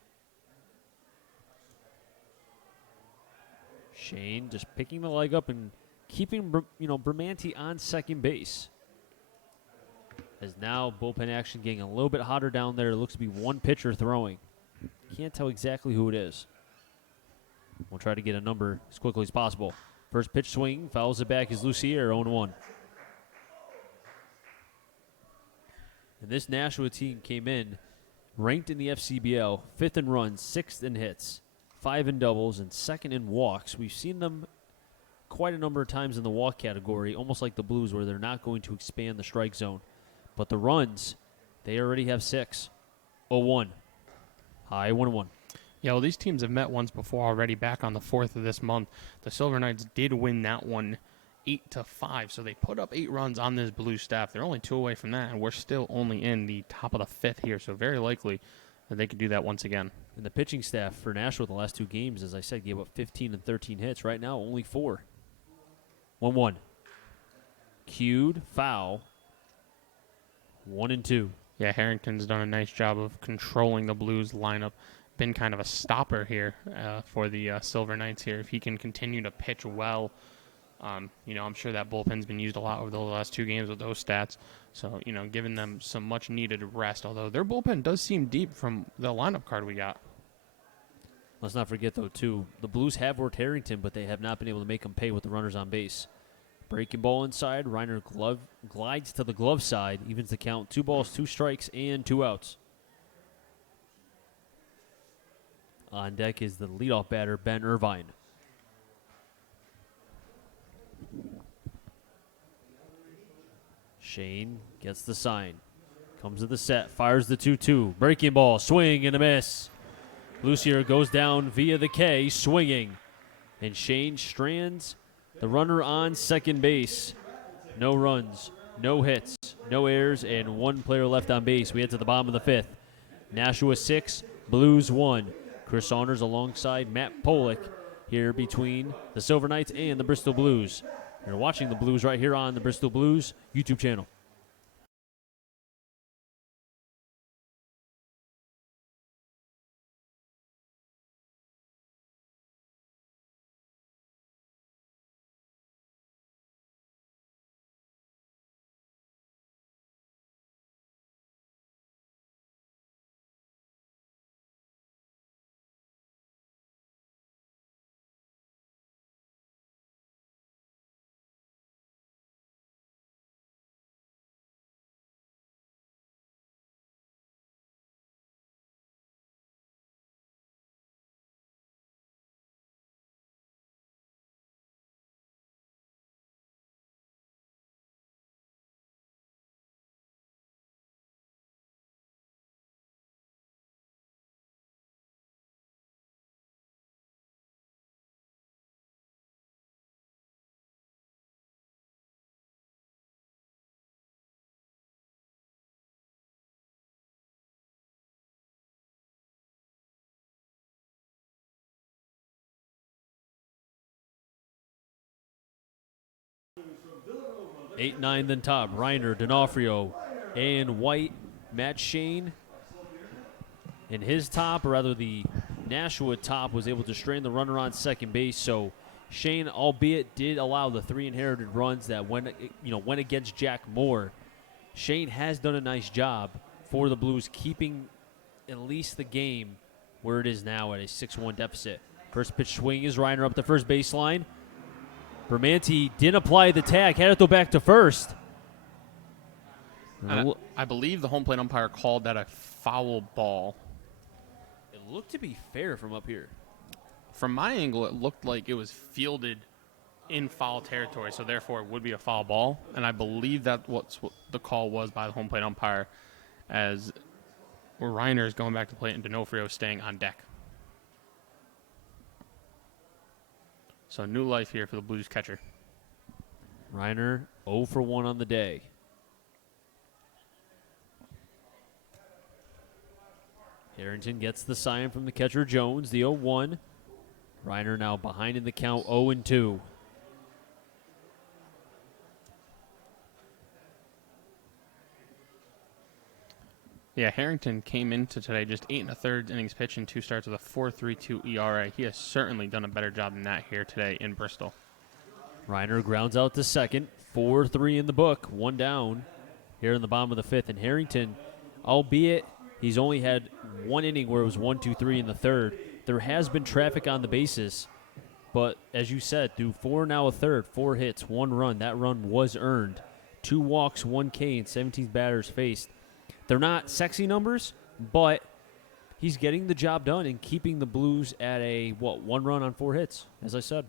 Shane just picking the leg up and keeping Bramante on second base. As now bullpen action getting a little bit hotter down there. It looks to be one pitcher throwing. Can't tell exactly who it is. We'll try to get a number as quickly as possible. First pitch swing, fouls it back is Lucier, 0-1. And this Nashua team came in ranked in the FCBL, 5th in runs, 6th in hits, 5 in doubles, and 2nd in walks. We've seen them quite a number of times in the walk category, almost like the Blues, where they're not going to expand the strike zone. But the runs, they already have 6. 0-1. High 1-1. Yeah, well, these teams have met once before already back on the 4th of this month. The Silver Knights did win that one 8-5, so they put up 8 runs on this blue staff. They're only 2 away from that, and we're still only in the top of the 5th here, so very likely that they could do that once again. And the pitching staff for Nashua the last 2 games, as I said, gave up 15 and 13 hits. Right now, only 4. 1-1. Cued, foul. 1-2. Yeah, Harrington's done a nice job of controlling the Blues lineup. Been kind of a stopper here for the Silver Knights here. If he can continue to pitch well, I'm sure that bullpen's been used a lot over the last 2 games with those stats. So, giving them some much-needed rest, although their bullpen does seem deep from the lineup card we got. Let's not forget, though, too, the Blues have worked Harrington, but they have not been able to make him pay with the runners on base. Breaking ball inside, Reiner glides to the glove side, evens the count, 2 balls, 2 strikes, and 2 outs. On deck is the leadoff batter, Ben Irvine. Shane gets the sign. Comes to the set, fires the 2-2. Breaking ball, swing and a miss. Lucier goes down via the K, swinging. And Shane strands the runner on second base. No runs, no hits, no errors, and 1 player left on base. We head to the bottom of the 5th. Nashua 6, Blues 1. Chris Saunders alongside Matt Polick here between the Silver Knights and the Bristol Blues. You're watching the Blues right here on the Bristol Blues YouTube channel. Eight, 9 then top. Reiner, D'Onofrio, and White. Matt Shane in his top, or rather the Nashua top, was able to strand the runner on second base. So Shane, albeit did allow the 3 inherited runs that went against Jack Moore, Shane has done a nice job for the Blues, keeping at least the game where it is now at a 6-1 deficit. First pitch swing is Reiner up the first baseline. Bermanti didn't apply the tag, had to throw back to first. I believe the home plate umpire called that a foul ball. It looked to be fair from up here. From my angle, it looked like it was fielded in foul territory, so therefore it would be a foul ball. And I believe that's what the call was by the home plate umpire, as Reiner is going back to plate and D'Onofrio staying on deck. So new life here for the Blues catcher. Reiner 0 for 1 on the day. Harrington gets the sign from the catcher Jones, the 0-1. Reiner now behind in the count, 0-2. Yeah, Harrington came into today just 8 1/3 innings pitched and 2 starts with a 4.32 ERA. He has certainly done a better job than that here today in Bristol. Reiner grounds out to second, 4-3 in the book, 1 down here in the bottom of the 5th. And Harrington, albeit he's only had 1 inning where it was 1-2-3 in the 3rd, there has been traffic on the bases. But as you said, through 4 now a third, 4 hits, 1 run, that run was earned. 2 walks, 1 K, and 17 batters faced. They're not sexy numbers, but he's getting the job done and keeping the Blues at a, 1 run on 4 hits, as I said.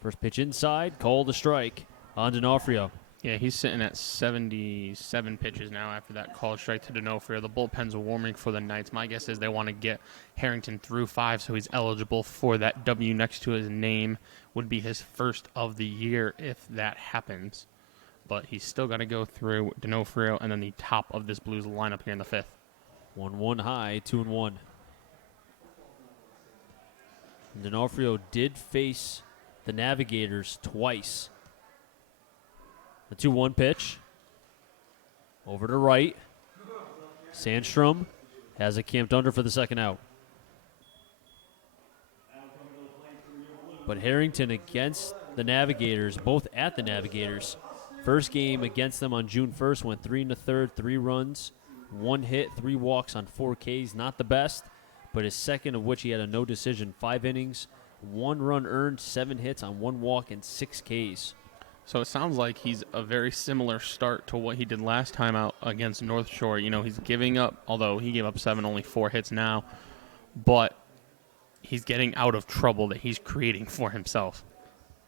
First pitch inside, called a strike on D'Onofrio. Yeah, he's sitting at 77 pitches now after that called strike to D'Onofrio. The bullpen's warming for the Knights. My guess is they want to get Harrington through 5 so he's eligible for that W next to his name. Would be his first of the year if that happens. But he's still got to go through D'Onofrio and then the top of this Blues lineup here in the 5th. 1-1 high, 2-1. D'Onofrio did face the Navigators twice. The 2-1 pitch. Over to right. Sandstrom has it camped under for the second out. But Harrington against the Navigators, both at the Navigators. First game against them on June 1st went 3 1/3, 3 runs, 1 hit, 3 walks on 4 Ks. Not the best, but his second of which he had a no decision, 5 innings, 1 run earned, 7 hits on 1 walk, and 6 Ks. So it sounds like he's a very similar start to what he did last time out against North Shore. You know, he's giving up, although he gave up 7, only 4 hits now, but he's getting out of trouble that he's creating for himself.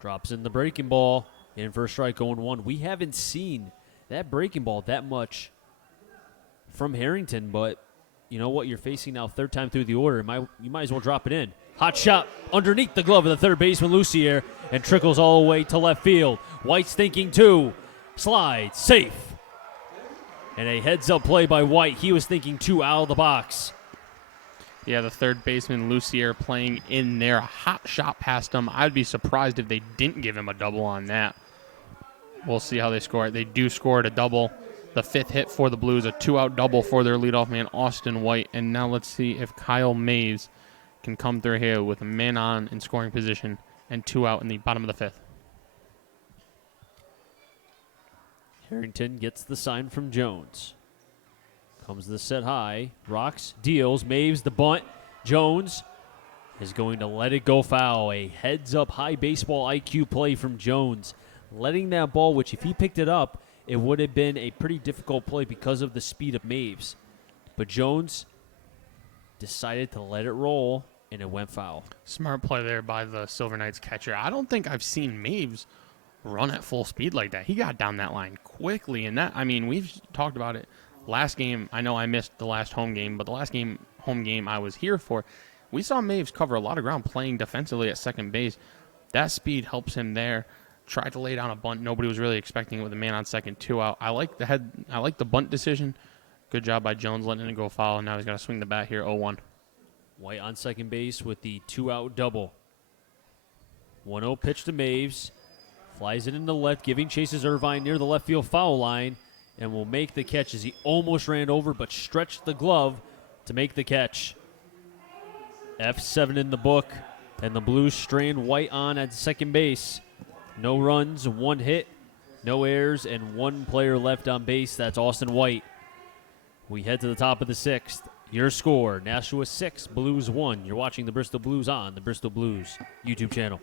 Drops in the breaking ball, in for a strike, 0-1. We haven't seen that breaking ball that much from Harrington, but you know what? You're facing now third time through the order. You might as well drop it in. Hot shot underneath the glove of the third baseman, Lucier, and trickles all the way to left field. White's thinking two. Slides. Safe. And a heads-up play by White. He was thinking 2 out of the box. Yeah, the third baseman, Lucier, playing in there. A hot shot past him. I'd be surprised if they didn't give him a double on that. We'll see how they score it. They do score it a double. The 5th hit for the Blues, a 2-out double for their leadoff man, Austin White. And now let's see if Kyle Mays can come through here with a man on in scoring position and 2 out in the bottom of the 5th. Harrington gets the sign from Jones. Comes the set high. Rocks, deals, Maves the bunt. Jones is going to let it go foul. A heads-up high baseball IQ play from Jones. Letting that ball, which if he picked it up, it would have been a pretty difficult play because of the speed of Maves. But Jones decided to let it roll, and it went foul. Smart play there by the Silver Knights catcher. I don't think I've seen Maves run at full speed like that. He got down that line quickly, and that, I mean, we've talked about it. Last game, I know I missed the last home game, but the last home game I was here for, we saw Maves cover a lot of ground playing defensively at second base. That speed helps him there. Tried to lay down a bunt. Nobody was really expecting it with a man on second, 2 out. I like the bunt decision. Good job by Jones letting it go foul, and now he's got to swing the bat here, 0-1. White on second base with the 2-out double. 1-0 pitch to Maves. Flies it into left, giving chases Irvine near the left field foul line, and will make the catch as he almost ran over but stretched the glove to make the catch. F7 in the book, and the Blues strand White on at second base. No runs, 1 hit, no errors, and 1 player left on base. That's Austin White. We head to the top of the 6th. Your score, Nashua 6, Blues 1. You're watching the Bristol Blues on the Bristol Blues YouTube channel.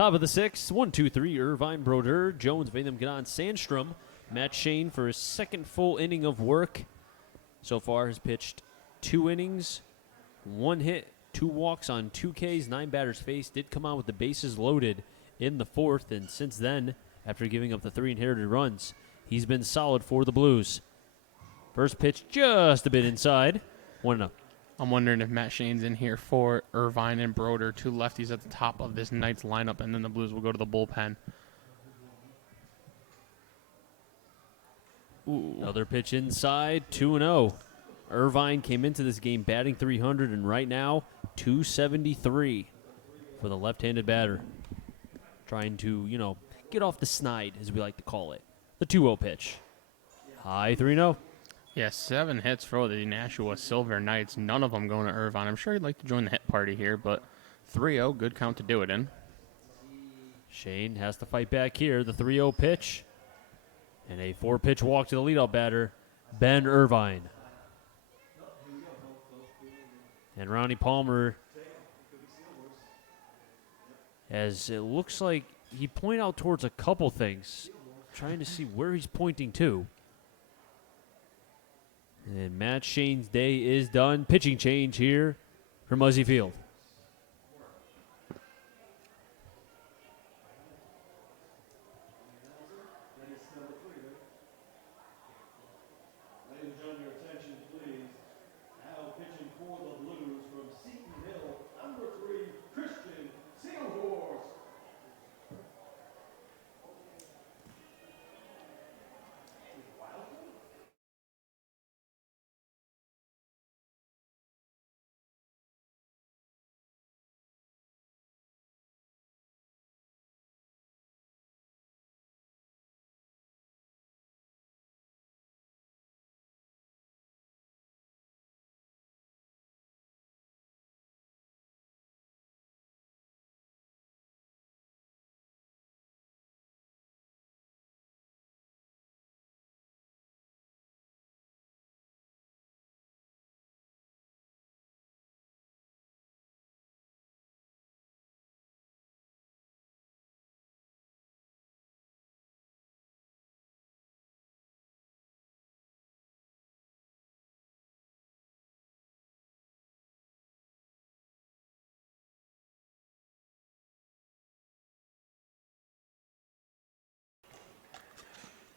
Top of the sixth, 1-2-3, Irvine, Broder, Jones made them get on Sandstrom. Matt Shane for his second full inning of work. So far has pitched 2 innings, 1 hit, 2 walks on 2 Ks, 9 batters faced. Did come out with the bases loaded in the 4th, and since then, after giving up the 3 inherited runs, he's been solid for the Blues. First pitch just a bit inside, 1-0. I'm wondering if Matt Shane's in here for Irvine and Broder, 2 lefties at the top of this Knights lineup, and then the Blues will go to the bullpen. Ooh. Another pitch inside, 2-0. Irvine came into this game batting .300, and right now, .273 for the left-handed batter. Trying to, get off the snide, as we like to call it. The 2-0 pitch. High 3-0. Yeah, 7 hits for the Nashua Silver Knights, none of them going to Irvine. I'm sure he'd like to join the hit party here, but 3-0, good count to do it in. Shane has to fight back here. The 3-0 pitch. And a 4-pitch walk to the leadoff batter, Ben Irvine. And Ronnie Palmer, as it looks like he pointed out towards a couple things, trying to see where he's pointing to. And Matt Shane's day is done. Pitching change here for Muzzy Field.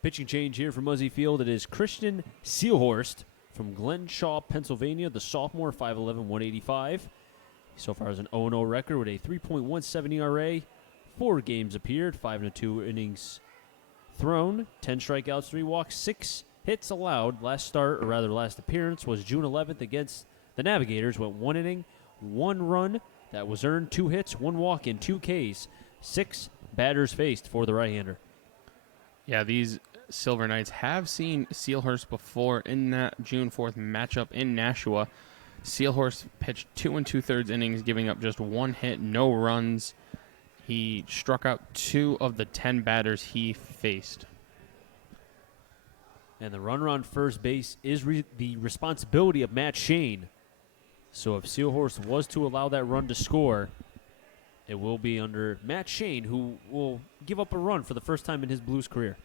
Pitching change here for Muzzy Field. It is Christian Seelhorst from Glenshaw, Pennsylvania, the sophomore, 5'11", 185. So far has an 0-0 record with a 3.17 ERA. 4 games appeared, 5-2 innings thrown, 10 strikeouts, 3 walks, 6 hits allowed. Last appearance was June 11th against the Navigators. Went 1 inning, 1 run that was earned, 2 hits, 1 walk, and 2 Ks. 6 batters faced for the right-hander. Yeah, these Silver Knights have seen Seelhorst before in that June 4th matchup in Nashua. Seelhorst pitched 2 2/3 innings, giving up just 1 hit, no runs. He struck out 2 of the 10 batters he faced. And the runner on first base is the responsibility of Matt Shane. So if Seelhorst was to allow that run to score, it will be under Matt Shane, who will give up a run for the first time in his Blues career.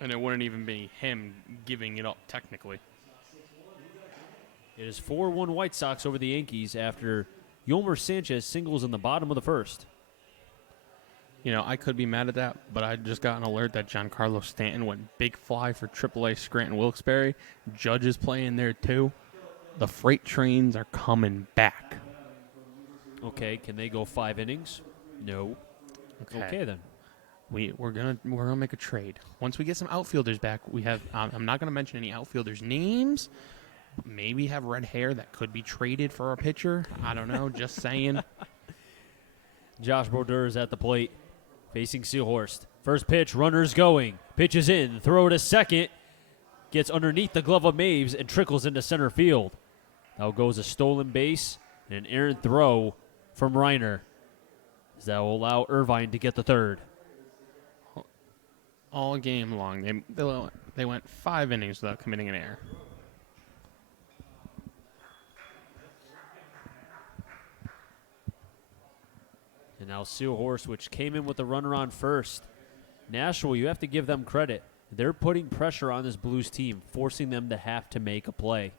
And it wouldn't even be him giving it up, technically. It is 4-1 White Sox over the Yankees after Yolmer Sanchez singles in the bottom of the first. I could be mad at that, but I just got an alert that Giancarlo Stanton went big fly for AAA Scranton Wilkes-Barre. Judge is playing there, too. The freight trains are coming back. Okay, can they go 5 innings? No. Okay then. We're gonna make a trade. Once we get some outfielders back, we have. I'm not gonna mention any outfielders' names. Maybe have red hair that could be traded for a pitcher. I don't know. Just saying. Josh Brodeur is at the plate, facing Seelhorst. First pitch, runners going. Pitches in, throw to second. Gets underneath the glove of Maves and trickles into center field. Now goes a stolen base and an errant throw from Reiner. That will allow Irvine to get the third. All game long, they went 5 innings without committing an error. And And now Seahorse, which came in with a runner on first. Nashua, you have to give them credit. They're putting pressure on this Blues team, forcing them to have to make a play.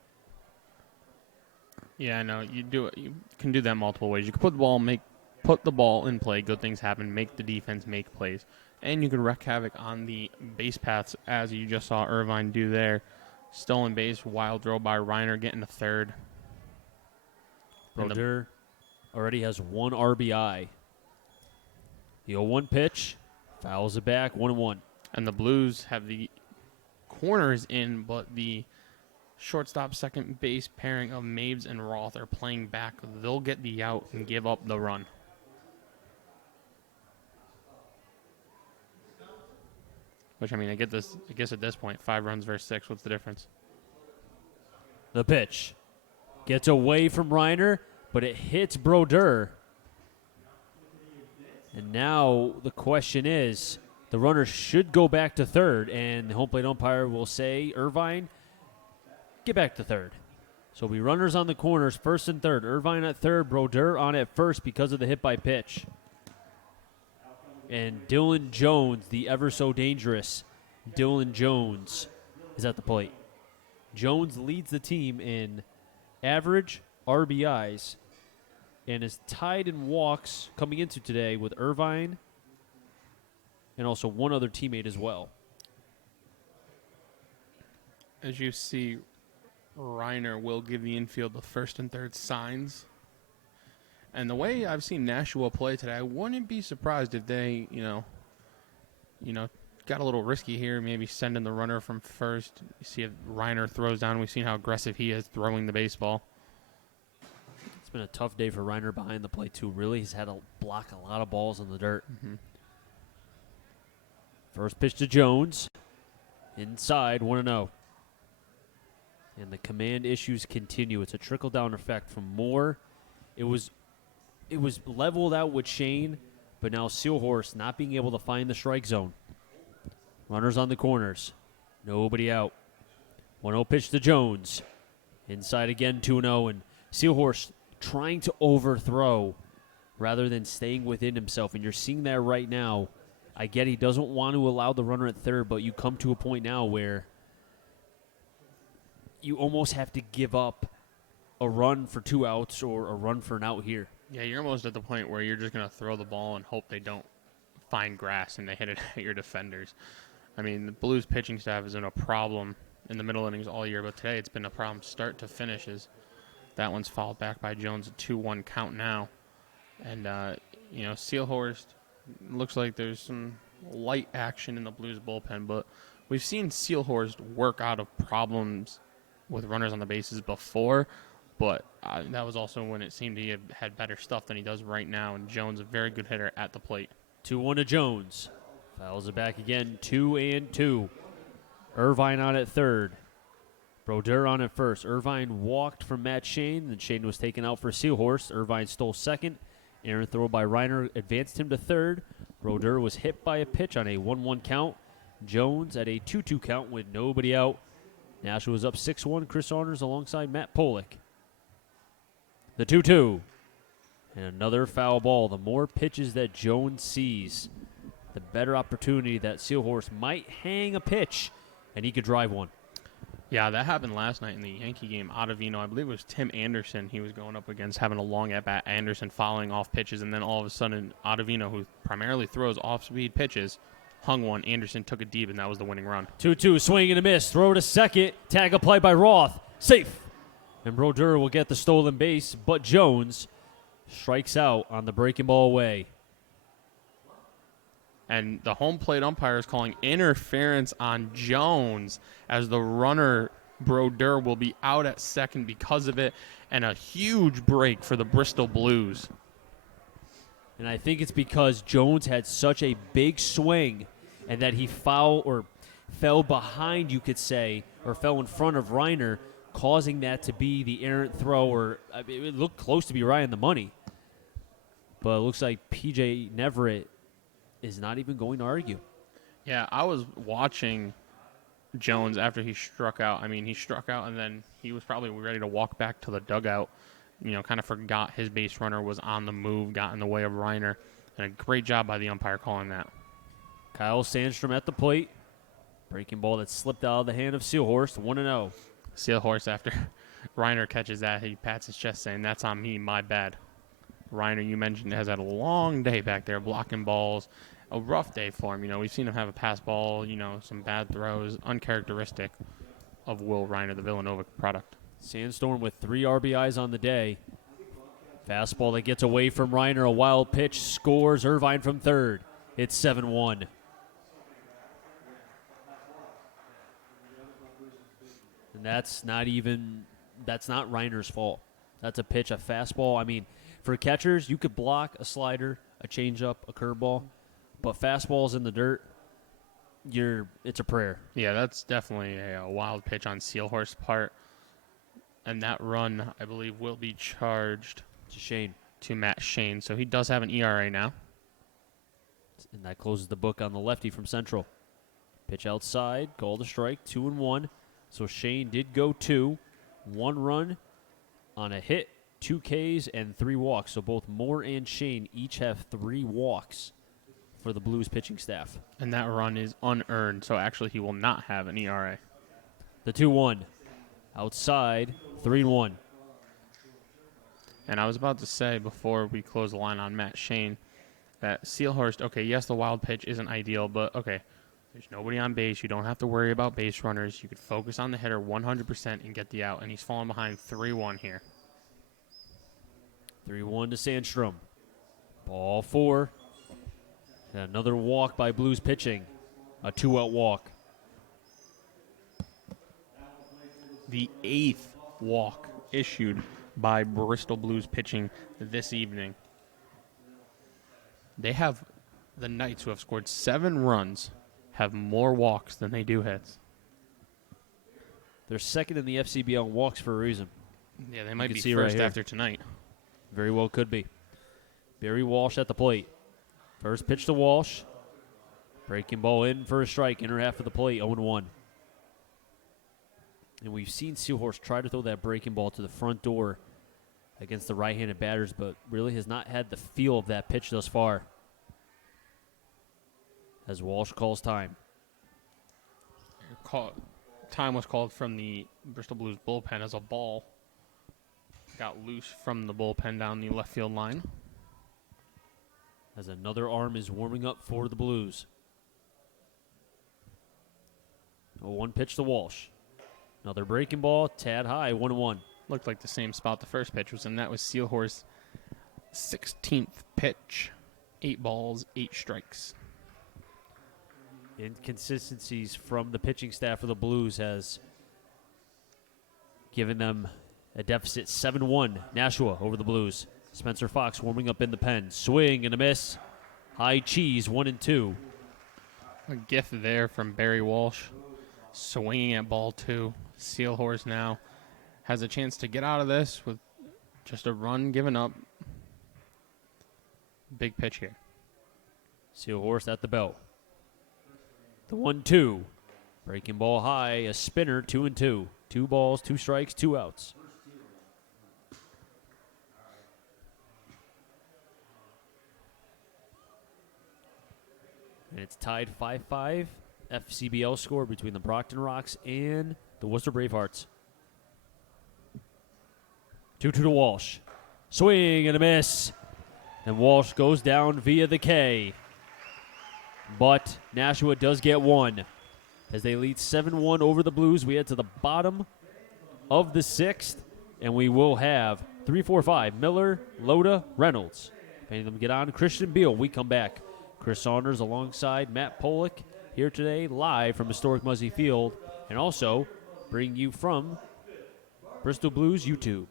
Yeah, I know. You do it. You can do that multiple ways. You can put the ball in play, good things happen, make the defense make plays. And you can wreak havoc on the base paths, as you just saw Irvine do there. Stolen base, wild throw by Reiner, getting to third. Brodeur already has 1 RBI. The 0-1 pitch, fouls it back, 1-1. And the Blues have the corners in, but the shortstop second base pairing of Maves and Roth are playing back. They'll get the out and give up the run. Which, I mean, I guess at this point, 5 runs versus 6. What's the difference? The pitch gets away from Reiner, but it hits Brodeur. And now the question is, the runner should go back to third, and the home plate umpire will say, Irvine, get back to third. So it'll be runners on the corners, first and third. Irvine at third, Brodeur on at first because of the hit by pitch. And Dylan Jones, the ever so dangerous Dylan Jones, is at the plate. Jones leads the team in average RBIs and is tied in walks coming into today with Irvine and also one other teammate as well. As you see, Reiner will give the infield the first and third signs. And the way I've seen Nashua play today, I wouldn't be surprised if they, got a little risky here, maybe sending the runner from first. See if Reiner throws down. We've seen how aggressive he is throwing the baseball. It's been a tough day for Reiner behind the plate, too. Really, he's had to block a lot of balls in the dirt. Mm-hmm. First pitch to Jones. Inside, 1-0. And the command issues continue. It's a trickle-down effect from Moore. It was leveled out with Shane, but now Seahorse not being able to find the strike zone. Runners on the corners. Nobody out. 1-0 pitch to Jones. Inside again, 2-0. And Seahorse trying to overthrow rather than staying within himself. And you're seeing that right now. I get he doesn't want to allow the runner at third, but you come to a point now where you almost have to give up a run for 2 outs or a run for an out here. Yeah, you're almost at the point where you're just going to throw the ball and hope they don't find grass and they hit it at your defenders. I mean, the Blues pitching staff has been a problem in the middle innings all year, but today it's been a problem start to finish. That one's fouled back by Jones, a 2-1 count now. And, Seahorse, looks like there's some light action in the Blues bullpen, but we've seen Seahorse work out of problems with runners on the bases before, but that was also when it seemed he had better stuff than he does right now, and Jones, a very good hitter at the plate. 2-1 to Jones. Fouls it back again, 2-2. Irvine on at third. Brodeur on at first. Irvine walked from Matt Shane, then Shane was taken out for Seahorse. Irvine stole second. Aaron throw by Reiner advanced him to third. Brodeur was hit by a pitch on a 1-1 count. Jones at a 2-2 count with nobody out. Nashua was up 6-1. Chris Saunders alongside Matt Pollock. The 2-2. And another foul ball. The more pitches that Jones sees, the better opportunity that Seahorse might hang a pitch, and he could drive one. Yeah, that happened last night in the Yankee game. Ottavino, I believe it was Tim Anderson he was going up against, having a long at-bat. Anderson following off pitches, and then all of a sudden, Ottavino, who primarily throws off-speed pitches, hung one. Anderson took it deep, and that was the winning run. 2-2, swing and a miss. Throw to second. Tag applied by Roth. Safe. And Brodeur will get the stolen base, but Jones strikes out on the breaking ball away. And the home plate umpire is calling interference on Jones as the runner, Brodeur, will be out at second because of it, and a huge break for the Bristol Blues. And I think it's because Jones had such a big swing and that he fell behind, you could say, or fell in front of Reiner, causing that to be the errant throw, or it looked close to be right on the money. But it looks like P.J. Neverett is not even going to argue. Yeah, I was watching Jones after he struck out. I mean, he struck out, and then he was probably ready to walk back to the dugout. Kind of forgot his base runner was on the move, got in the way of Reiner. And a great job by the umpire calling that. Kyle Sandstrom at the plate. Breaking ball that slipped out of the hand of Seelhorst, 1-0. Seelhorst, after Reiner catches that, he pats his chest saying, "That's on me, my bad." Reiner, you mentioned, has had a long day back there blocking balls. A rough day for him. We've seen him have a pass ball, some bad throws, uncharacteristic of Will Reiner, the Villanova product. Sandstorm with 3 RBIs on the day. Fastball that gets away from Reiner, a wild pitch, scores Irvine from third. It's 7-1. And that's not Reiner's fault. That's a pitch, a fastball. I mean, for catchers, you could block a slider, a changeup, a curveball, but fastballs in the dirt, it's a prayer. Yeah, that's definitely a wild pitch on Seelhorst's part. And that run, I believe, will be charged to Matt Shane. So he does have an ERA now. And that closes the book on the lefty from Central. Pitch outside, called a strike, 2-1. So Shane did go 2. 1 run on a hit, 2 Ks, and 3 walks. So both Moore and Shane each have 3 walks for the Blues pitching staff. And that run is unearned, so actually he will not have an ERA. The 2-1. Outside, 3-1. And I was about to say before we close the line on Matt Shane that Seelhorst, okay, yes, the wild pitch isn't ideal, but okay, there's nobody on base. You don't have to worry about base runners. You could focus on the hitter 100% and get the out. And he's falling behind 3-1 here. 3-1 to Sandstrom. Ball 4. And another walk by Blues pitching. A 2-out walk. The 8th walk issued by Bristol Blues pitching this evening. They have the Knights, who have scored 7 runs, have more walks than they do hits. They're second in the FCBL in walks for a reason. Yeah, they might be see first right after tonight. Very well could be. Barry Walsh at the plate. First pitch to Walsh. Breaking ball in for a strike, inner half of the plate, 0-1. And we've seen Seelhorst try to throw that breaking ball to the front door against the right-handed batters, but really has not had the feel of that pitch thus far. As Walsh calls time. Time was called from the Bristol Blues bullpen as a ball got loose from the bullpen down the left field line. As another arm is warming up for the Blues. 1 pitch to Walsh. Another breaking ball, tad high, 1-1. Looked like the same spot the first pitch was in. That was Seelhorst's 16th pitch. 8 balls, 8 strikes. Inconsistencies from the pitching staff of the Blues has given them a deficit, 7-1. Nashua over the Blues. Spencer Fox warming up in the pen. Swing and a miss. High cheese, 1-2. A gift there from Barry Walsh. Swinging at ball 2. Seelhorst now has a chance to get out of this with just a run given up. Big pitch here. Seelhorst at the belt. The 1-2. Breaking ball high, a spinner, 2-2. 2 balls, 2 strikes, 2 outs. And it's tied 5-5. FCBL score between the Brockton Rocks and the Worcester Bravehearts. 2-2 to Walsh. Swing and a miss. And Walsh goes down via the K. But Nashua does get 1. As they lead 7-1 over the Blues, we head to the bottom of the 6th. And we will have 3, 4, 5. Miller, Loda, Reynolds. If any of them get on, Christian Beal. We come back. Chris Saunders alongside Matt Pollock here today, live from historic Muzzy Field. And also bring you from Bristol Blues YouTube.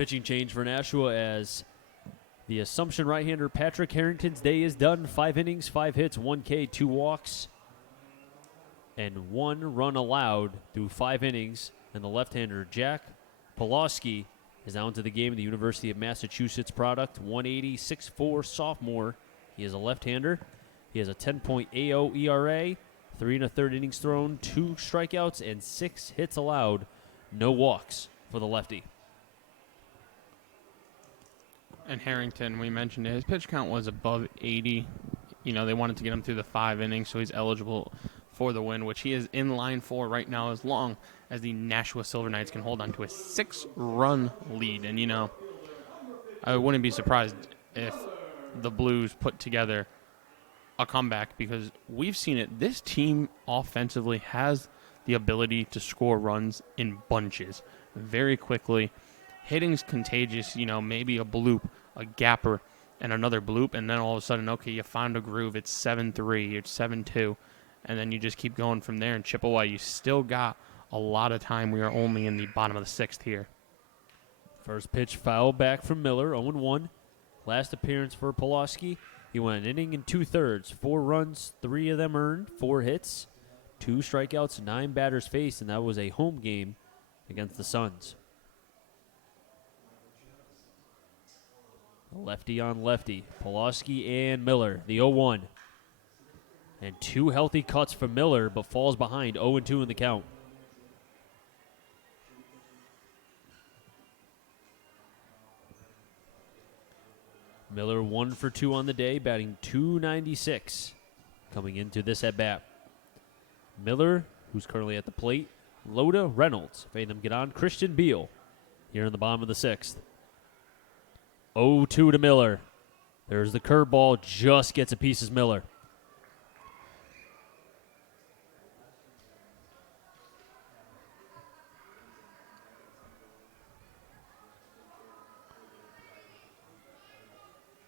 Pitching change for Nashua as the Assumption right-hander Patrick Harrington's day is done. 5 innings, 5 hits, 1 K, 2 walks, and 1 run allowed through 5 innings. And the left-hander Jack Pulaski is now into the game. The University of Massachusetts product, 180, 6'4", sophomore. He is a left-hander. He has a 10.80 ERA, 3 1/3 innings thrown, 2 strikeouts, and 6 hits allowed. No walks for the lefty. And Harrington, we mentioned it, his pitch count was above 80. You know, they wanted to get him through the 5 innings, so he's eligible for the win, which he is in line for right now, as long as the Nashua Silver Knights can hold on to a 6-run lead. And, you know, I wouldn't be surprised if the Blues put together a comeback, because we've seen it. This team offensively has the ability to score runs in bunches very quickly. Hitting's contagious, you know, maybe a bloop, a gapper, and another bloop, and then all of a sudden, okay, you found a groove. It's 7-3, it's 7-2, and then you just keep going from there and chip away. You still got a lot of time. We are only in the bottom of the 6th here. First pitch foul back from Miller, 0-1. Last appearance for Pulaski. He went an inning and 2/3, 4 runs, 3 of them earned, 4 hits, 2 strikeouts, 9 batters faced, and that was a home game against the Suns. Lefty on lefty, Pulaski and Miller, the 0-1. And 2 healthy cuts for Miller, but falls behind 0-2 in the count. Miller 1 for 2 on the day, batting .296 coming into this at-bat. Miller, who's currently at the plate, Loda, Reynolds, Fatham Gadon, Christian Beal here in the bottom of the 6th. 0-2 to Miller. There's the curveball, just gets a piece of Miller.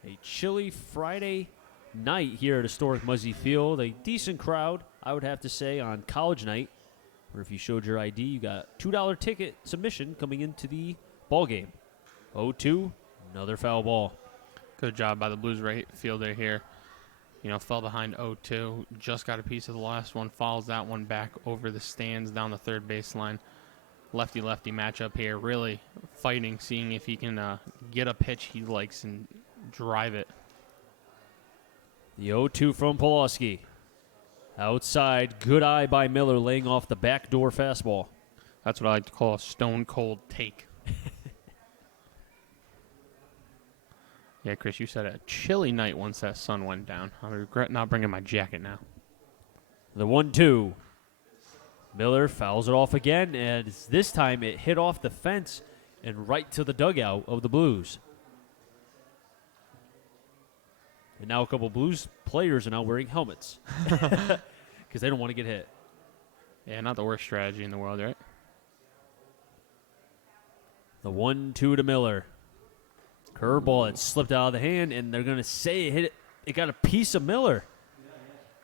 A chilly Friday night here at historic Muzzy Field. A decent crowd, I would have to say, on college night, where if you showed your ID, you got $2 ticket submission coming into the ball game. 0-2, another foul ball. Good job by the Blues right fielder here. You know, fell behind 0-2, just got a piece of the last one, follows that one back over the stands down the third baseline. Lefty-lefty matchup here, really fighting, seeing if he can get a pitch he likes and drive it. The 0-2 from Pulaski. Outside, good eye by Miller, laying off the backdoor fastball. That's what I like to call a stone-cold take. Yeah, Chris, you said a chilly night once that sun went down. I regret not bringing my jacket now. The 1-2. Miller fouls it off again, and this time it hit off the fence and right to the dugout of the Blues. And now a couple Blues players are now wearing helmets because they don't want to get hit. Yeah, not the worst strategy in the world, right? The 1-2 to Miller. Curveball had slipped out of the hand, and they're going to say it hit it. It got a piece of Miller.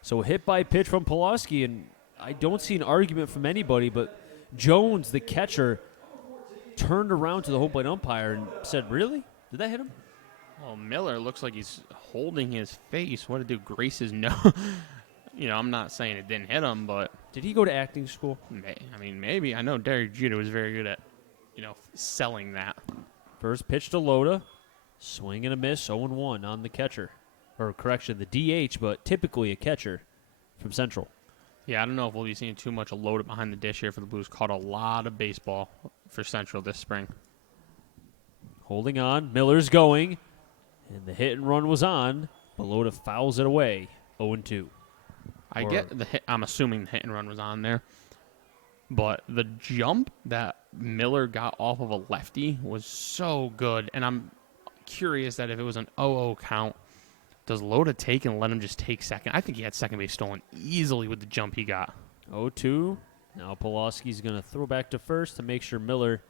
So hit by pitch from Pulaski, and I don't see an argument from anybody, but Jones, the catcher, turned around to the home plate umpire and said, "Really? Did that hit him?" Well, Miller looks like he's holding his face. What to do? Grace his nose. You know, I'm not saying it didn't hit him, but Did he go to acting school? I mean, maybe. I know Derek Jeter was very good at, you know, selling that. First pitch to Loda. Swing and a miss, 0-1 on the catcher. Or correction, the DH, but typically a catcher from Central. Yeah, I don't know if we'll be seeing too much loaded behind the dish here for the Blues. Caught a lot of baseball for Central this spring. Holding on, Miller's going, and the hit and run was on, but Loda fouls it away, 0-2. I get the hit. I'm assuming the hit and run was on there. But the jump that Miller got off of a lefty was so good. And I'm curious that if it was an 0-0 count, does Loda take and let him just take second? I think he had second base stolen easily with the jump he got. 0-2. Now Pulaski's going to throw back to first to make sure Miller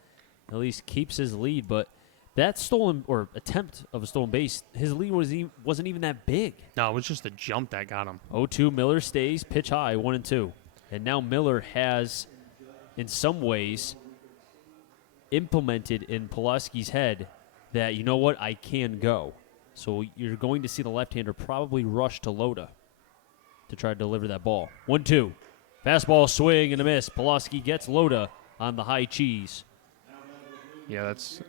at least keeps his lead. But that stolen or attempt of a stolen base, his lead wasn't even that big. No, it was just the jump that got him. 0-2. Miller stays pitch high, 1-2. And now Miller has, in some ways, implemented in Pulaski's head that, you know what, I can go. So you're going to see the left-hander probably rush to Loda to try to deliver that ball. 1-2. Fastball swing and a miss. Pulaski gets Loda on the high cheese. Yeah, that's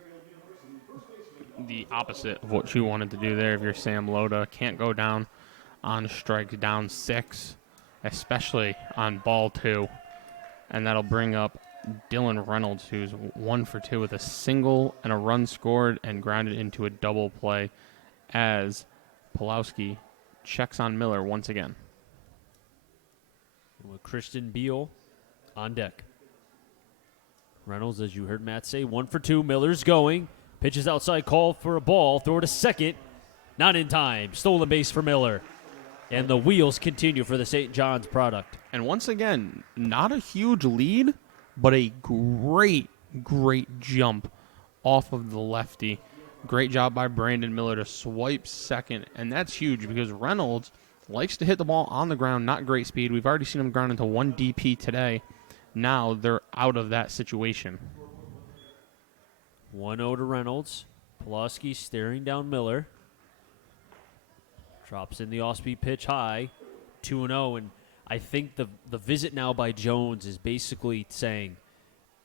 the opposite of what you wanted to do there if you're Sam Loda. Can't go down on strikes, down 6, especially on ball 2. And that'll bring up Dylan Reynolds, who's 1 for 2 with a single and a run scored and grounded into a double play as Pulaski checks on Miller once again. With Christian Beal on deck. Reynolds, as you heard Matt say, 1 for 2. Miller's going. Pitches outside, call for a ball. Throw to second. Not in time. Stolen base for Miller. And the wheels continue for the St. John's product. And once again, not a huge lead, but a great jump off of the lefty. Great job by Brandon Miller to swipe second, and that's huge because Reynolds likes to hit the ball on the ground, not great speed. We've already seen him ground into 1 DP today. Now they're out of that situation. 1-0 to Reynolds. Pulaski staring down Miller. Drops in the off-speed pitch high. 2-0, and I think the visit now by Jones is basically saying,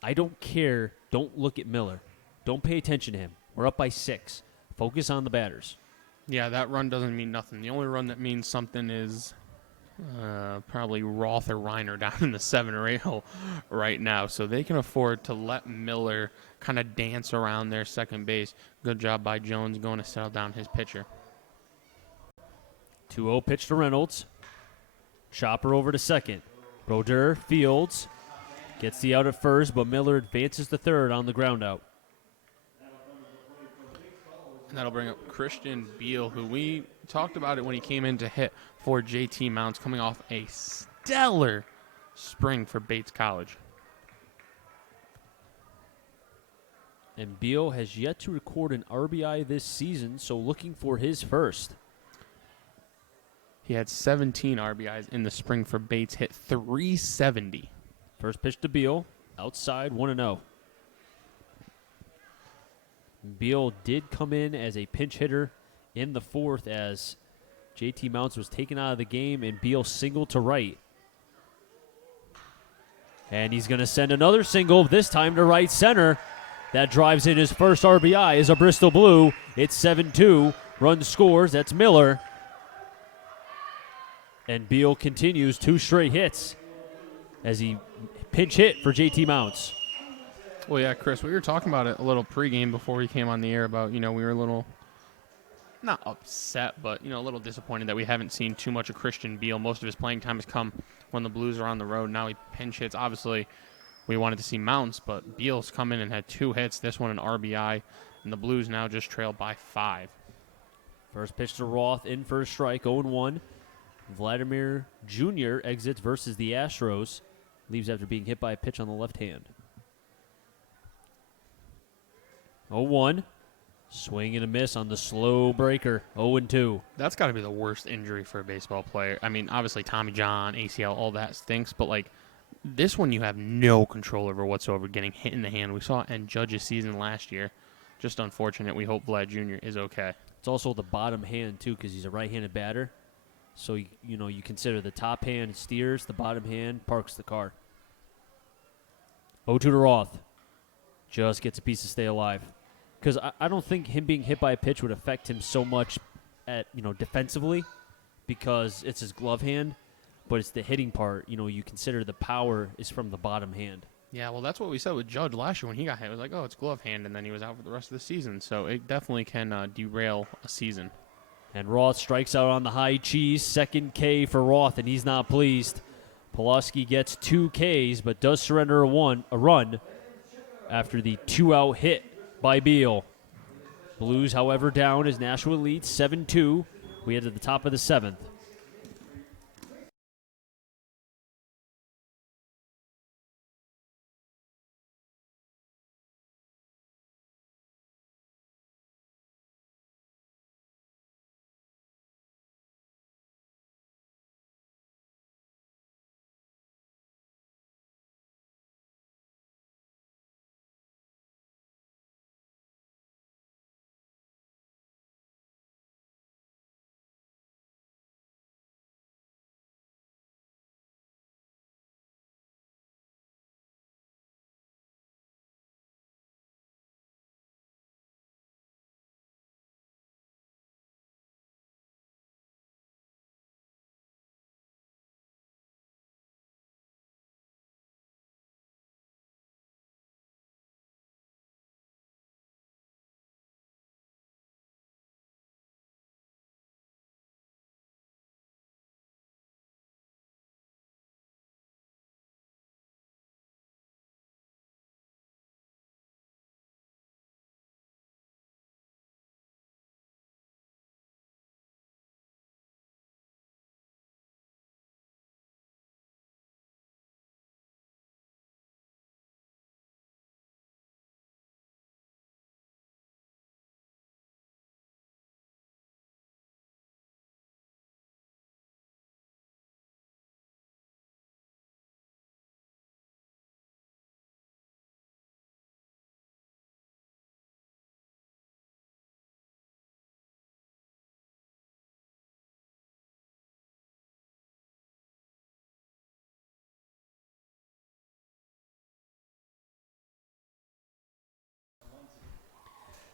I don't care. Don't look at Miller. Don't pay attention to him. We're up by 6. Focus on the batters. Yeah, that run doesn't mean nothing. The only run that means something is probably Roth or Reiner down in the 7 or 8 hole right now. So they can afford to let Miller kind of dance around their second base. Good job by Jones going to settle down his pitcher. 2-0 pitch to Reynolds. Chopper over to second. Brodeur fields. Gets the out at first, but Miller advances to third on the ground out. And that'll bring up Christian Beal, who we talked about it when he came in to hit for JT Mounts, coming off a stellar spring for Bates College. And Beal has yet to record an RBI this season, so looking for his first. He had 17 RBIs in the spring for Bates, hit .370. First pitch to Beal, outside, 1-0. Beal did come in as a pinch hitter in the 4th as JT Mounts was taken out of the game and Beal singled to right. And he's going to send another single, this time to right center. That drives in his first RBI as a Bristol Blue. It's 7-2. Run scores. That's Miller. And Beal continues 2 straight hits as he pinch hit for JT Mounts. Well, yeah, Chris, we were talking about it a little pregame before we came on the air about, we were a little, not upset, but, a little disappointed that we haven't seen too much of Christian Beal. Most of his playing time has come when the Blues are on the road. Now he pinch hits. Obviously, we wanted to see Mounts, but Beal's come in and had 2 hits, this one an RBI, and the Blues now just trail by 5. First pitch to Roth, in for a strike, 0-1. Vladimir Jr. exits versus the Astros. Leaves after being hit by a pitch on the left hand. 0-1. Swing and a miss on the slow breaker. 0-2. That's got to be the worst injury for a baseball player. I mean, obviously Tommy John, ACL, all that stinks, but this one you have no control over whatsoever, getting hit in the hand. We saw it in Judge's season last year. Just unfortunate. We hope Vlad Jr. is okay. It's also the bottom hand, too, because he's a right-handed batter. So, you consider the top hand steers, the bottom hand parks the car. 0-2 to Roth. Just gets a piece to stay alive. Because I don't think him being hit by a pitch would affect him so much at, defensively because it's his glove hand. But it's the hitting part. You consider the power is from the bottom hand. Yeah, well, that's what we said with Judge last year when he got hit. It was like, oh, it's glove hand, and then he was out for the rest of the season. So it definitely can derail a season. And Roth strikes out on the high cheese. Second K for Roth, and he's not pleased. Pulaski gets 2 Ks, but does surrender a run after the 2-out hit by Beal. Blues, however, down as Nashua leads 7-2. We head to the top of the 7th.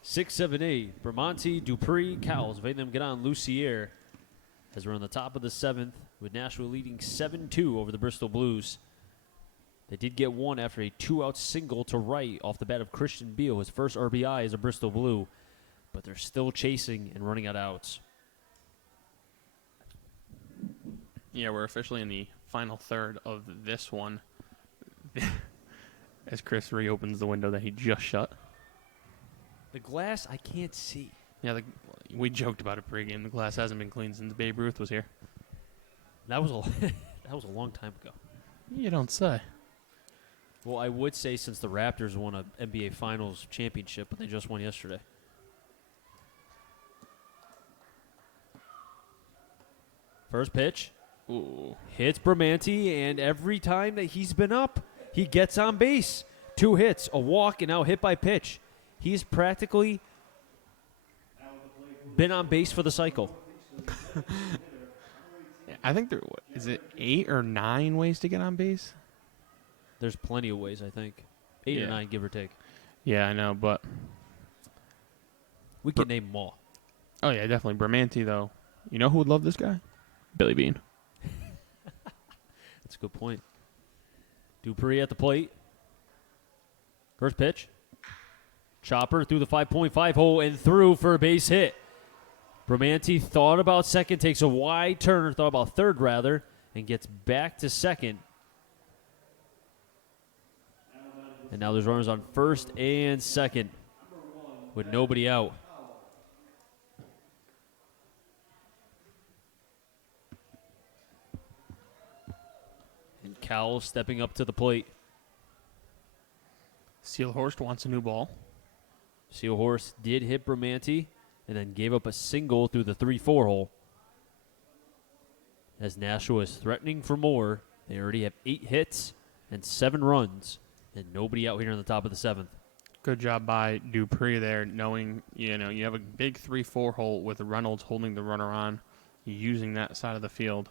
6, 7, 8. Bramante, Dupree, Cowles. Letting them get on Lucier as we're on the top of the 7th with Nashua leading 7-2 over the Bristol Blues. They did get one after a 2-out single to right off the bat of Christian Beal, his first RBI as a Bristol Blue, but they're still chasing and running out of outs. Yeah, we're officially in the final third of this one as Chris reopens the window that he just shut. The glass I can't see. Yeah, we joked about it pregame. The glass hasn't been cleaned since Babe Ruth was here. That was that was a long time ago. You don't say. Well, I would say since the Raptors won an NBA Finals championship, but they just won yesterday. First pitch. Ooh. Hits Bramante, and every time that he's been up, he gets on base. 2 hits, a walk, and now hit by pitch. He's practically been on base for the cycle. I think is it 8 or 9 ways to get on base? There's plenty of ways, I think. 8 or 9, give or take. Yeah, I know, but we can name them all. Oh, yeah, definitely. Bramante, though. You know who would love this guy? Billy Bean. That's a good point. Dupree at the plate. First pitch. Chopper through the 5.5 hole and through for a base hit. Bramante thought about second, takes a wide turn, thought about third rather, and gets back to second. And now there's runners on first and second with nobody out. And Cowles stepping up to the plate. Sealhorst wants a new ball. Sealhorst did hit Bramante and then gave up a single through the 3-4 hole. As Nashua is threatening for more, they already have 8 hits and 7 runs, and nobody out here in the top of the 7th. Good job by Dupree there, knowing you have a big 3-4 hole with Reynolds holding the runner on, using that side of the field.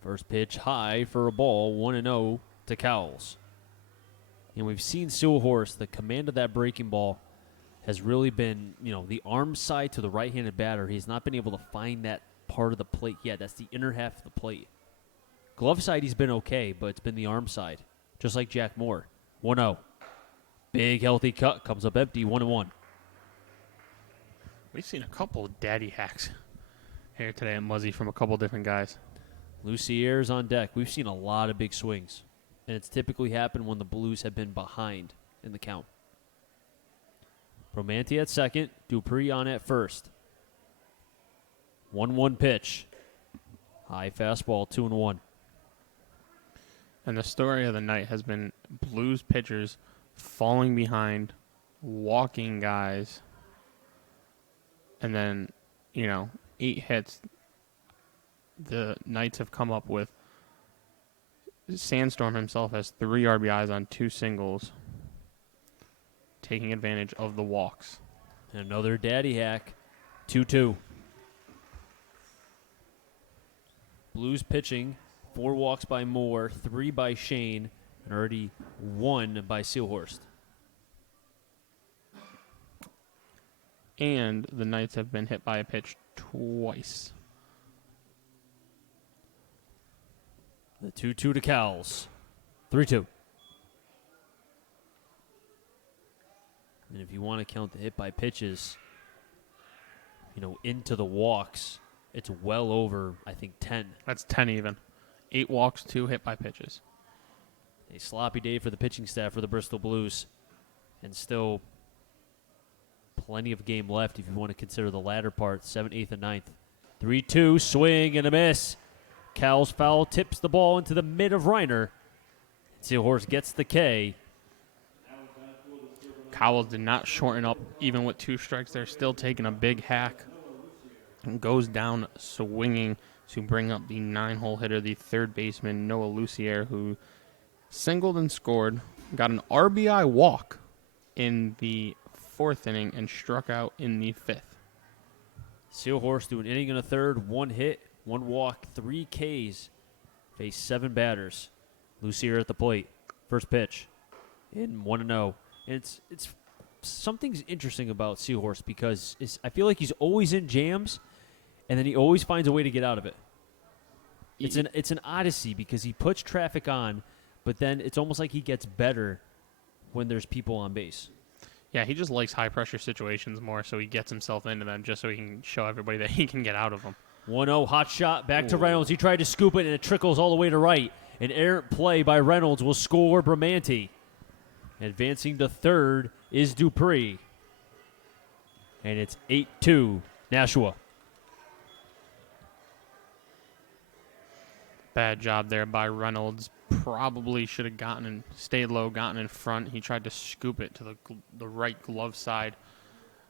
First pitch high for a ball, 1-0 to Cowles. And we've seen Sealhorst, the command of that breaking ball has really been, the arm side to the right-handed batter. He's not been able to find that part of the plate yet. That's the inner half of the plate. Glove side, he's been okay, but it's been the arm side, just like Jack Moore. 1-0. Big, healthy cut. Comes up empty, 1-1. We've seen a couple of daddy hacks here today at Muzzy from a couple different guys. Lucier's on deck. We've seen a lot of big swings, and it's typically happened when the Blues have been behind in the count. Bramante at second, Dupree on at first. 1-1 pitch. High fastball, 2-1. And the story of the night has been Blues pitchers falling behind, walking guys, and then, 8 hits. The Knights have come up with Sandstorm himself has 3 RBIs on 2 singles, taking advantage of the walks. Another daddy hack, 2-2. Blues pitching, 4 walks by Moore, 3 by Shane, and already 1 by Sealhorst. And the Knights have been hit by a pitch twice. The 2-2 to Cowles. 3-2. And if you want to count the hit by pitches, into the walks, it's well over, I think, 10. That's 10 even. 8 walks, 2 hit by pitches. A sloppy day for the pitching staff for the Bristol Blues. And still plenty of game left if you want to consider the latter part, 7th, 8th, and 9th. 3-2, swing and a miss. Cowles foul tips the ball into the mid of Reiner. Sealhorst gets the K. Cowles did not shorten up even with 2 strikes. They're still taking a big hack. And goes down swinging to bring up the 9-hole hitter, the third baseman, Noah Lucier, who singled and scored, got an RBI walk in the 4th inning, and struck out in the 5th. Sealhorst do an inning and a third, 1 hit, 1 walk, 3 Ks. Face 7 batters. Lucier at the plate. First pitch. In 1-0. And it's something's interesting about Seahorse because I feel like he's always in jams, and then he always finds a way to get out of it. It's an odyssey because he puts traffic on, but then it's almost like he gets better when there's people on base. Yeah, he just likes high-pressure situations more, so he gets himself into them just so he can show everybody that he can get out of them. 1-0, hot shot, back to Reynolds. He tried to scoop it, and it trickles all the way to right. An errant play by Reynolds will score Bramante. Advancing to third is Dupree. And it's 8-2, Nashua. Bad job there by Reynolds. Probably should have stayed low, gotten in front. He tried to scoop it to the right glove side.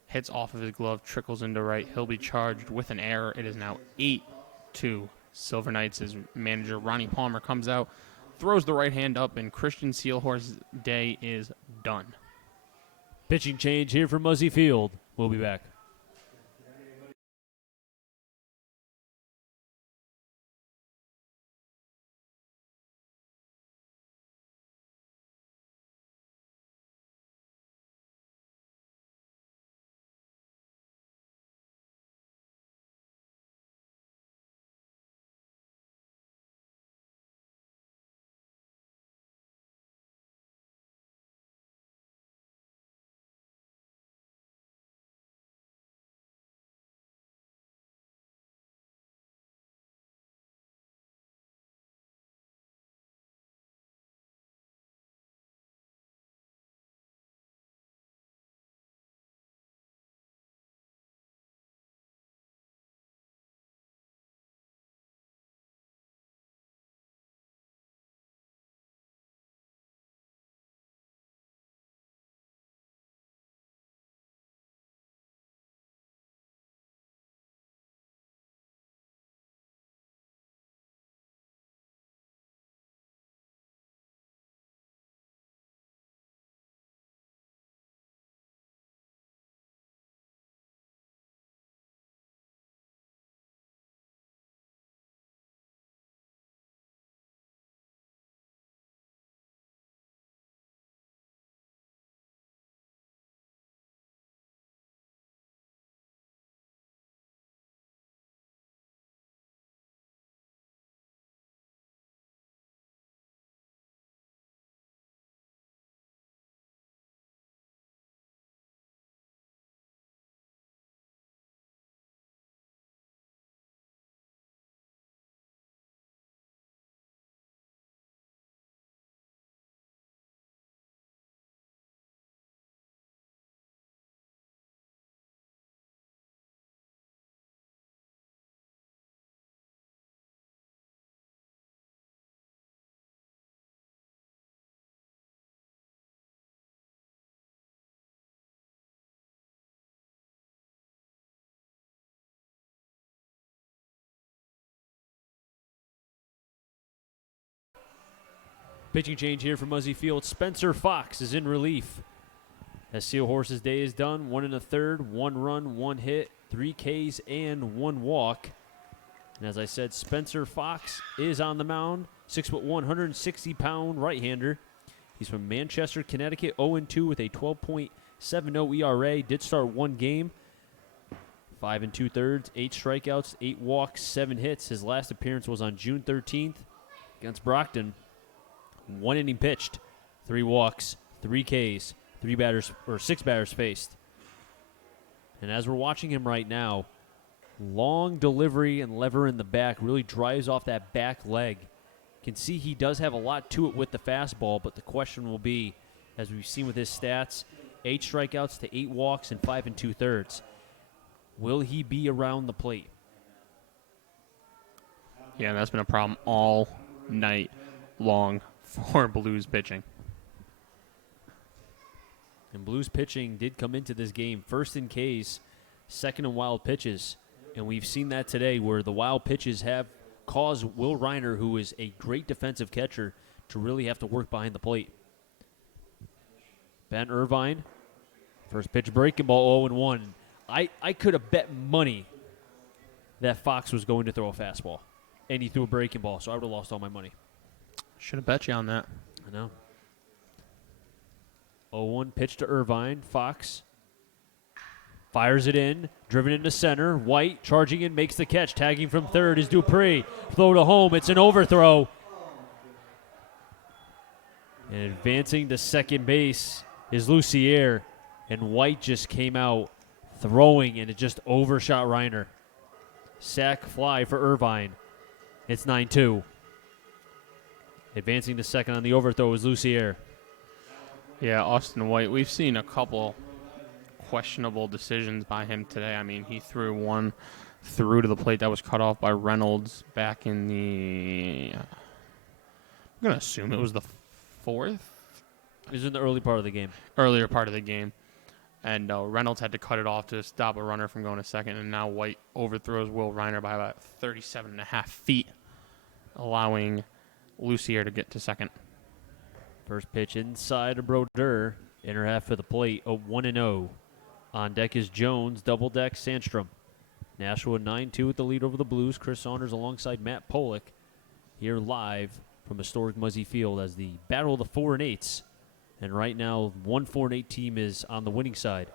Hits off of his glove, trickles into right. He'll be charged with an error. It is now 8-2 Silver Knights. His manager, Ronnie Palmer, comes out, throws the right hand up, and Christian Seahorse's day is done. Pitching change here from Muzzy Field. We'll be back. Pitching change here from Muzzy Field. Spencer Fox is in relief. As Seahorse's day is done, 1 1/3, 1 run, 1 hit, 3 Ks, and 1 walk. And as I said, Spencer Fox is on the mound. 6'1", 160-pound right-hander. He's from Manchester, Connecticut, 0-2 with a 12.70 ERA. Did start 1 game. 5 2/3, 8 strikeouts, 8 walks, 7 hits. His last appearance was on June 13th against Brockton. 1 inning pitched, 3 walks, 3 Ks, 6 batters faced. And as we're watching him right now, long delivery and lever in the back really drives off that back leg. Can see he does have a lot to it with the fastball, but the question will be, as we've seen with his stats, 8 strikeouts to 8 walks and 5 2/3. Will he be around the plate? Yeah, that's been a problem all night long for Blues pitching. And Blues pitching did come into this game first in Ks, second in wild pitches. And we've seen that today where the wild pitches have caused Will Reiner, who is a great defensive catcher, to really have to work behind the plate. Ben Irvine, first pitch breaking ball 0-1. I could have bet money that Fox was going to throw a fastball. And he threw a breaking ball, so I would have lost all my money. Should have bet you on that. I know. 0-1 pitch to Irvine. Fox fires it in, driven into center. White charging in, makes the catch. Tagging from third is Dupree. Throw to home. It's an overthrow. And advancing to second base is Lucier. And White just came out throwing, and it just overshot Reiner. Sack fly for Irvine. It's 9-2. Advancing to second on the overthrow is Lucier. Yeah, Austin White, we've seen a couple questionable decisions by him today. I mean, he threw one through to the plate that was cut off by Reynolds back in the, I'm going to assume it was the fourth? It was in the early part of the game. Earlier part of the game. And Reynolds had to cut it off to stop a runner from going to second, and now White overthrows Will Reiner by about 37.5 feet, allowing Lucier to get to second. First pitch inside of Brodeur. Inner half of the plate, 1-0. On deck is Jones, double deck Sandstrom. Nashua 9-2 with the lead over the Blues. Chris Saunders alongside Matt Pollock here live from historic Muzzy Field as the battle of the 4 and 8s. And right now, 1 4 and 8 team is on the winning side.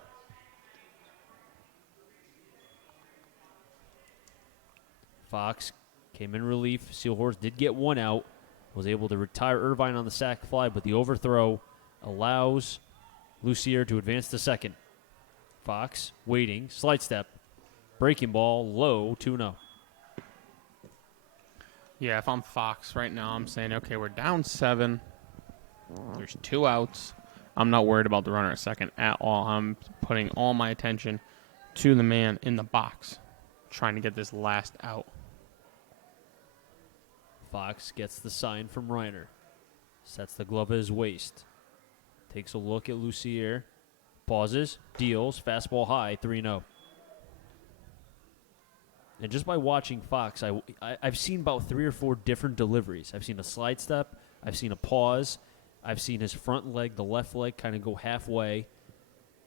Fox came in relief. Sealhorse did get one out. Was able to retire Irvine on the sac fly, but the overthrow allows Lucier to advance to second. Fox waiting, slide step, breaking ball, low, 2-0. Yeah, if I'm Fox right now, I'm saying, okay, we're down 7. There's 2 outs. I'm not worried about the runner at second at all. I'm putting all my attention to the man in the box, trying to get this last out. Fox gets the sign from Reiner. Sets the glove at his waist. Takes a look at Lucier. Pauses, deals, fastball high, 3-0. And just by watching Fox, I've seen about 3 or 4 different deliveries. I've seen a slide step. I've seen a pause. I've seen his front leg, the left leg, kind of go halfway.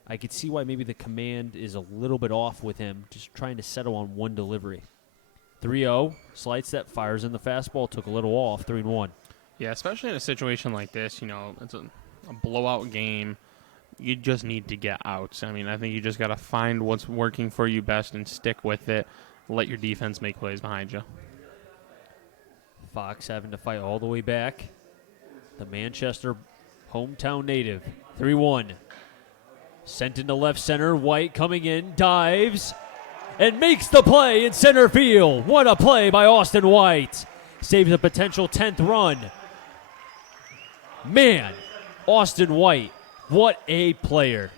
I could see why maybe the command is a little bit off with him, just trying to settle on one delivery. 3-0, slide step, fires in the fastball, took a little off, 3-1. Yeah, especially in a situation like this, it's a blowout game. You just need to get outs. I mean, I think you just got to find what's working for you best and stick with it. Let your defense make plays behind you. Fox having to fight all the way back. The Manchester hometown native, 3-1. Sent into left center, White coming in, dives, and makes the play in center field. What a play by Austin White. Saves a potential 10th run. Man, Austin White, what a player.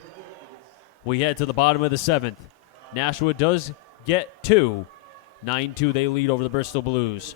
We head to the bottom of the 7th. Nashua does get 2. 9-2 they lead over the Bristol Blues.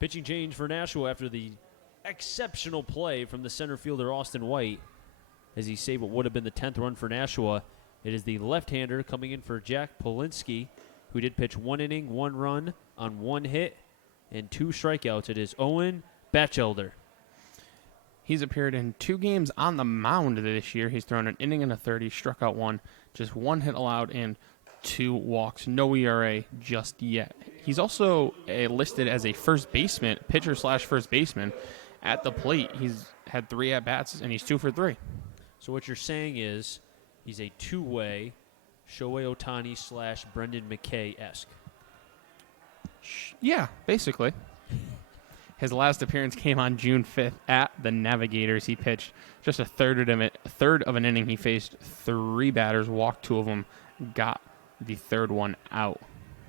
Pitching change for Nashua after the exceptional play from the center fielder Austin White as he saved what would have been the 10th run for Nashua. It is the left-hander coming in for Jack Polinsky, who did pitch 1 inning, 1 run on 1 hit, and 2 strikeouts. It is Owen Batchelder. He's appeared in 2 games on the mound this year. He's thrown an inning and a third. He struck out 1, just 1 hit allowed, and 2 walks. No ERA just yet. He's also listed as a first baseman, pitcher/first baseman at the plate. He's had 3 at-bats, and he's 2 for 3. So what you're saying is he's a two-way Shohei Ohtani / Brendan McKay-esque. Yeah, basically. His last appearance came on June 5th at the Navigators. He pitched just a third of an inning. He faced 3 batters, walked 2 of them, got the 3rd one out.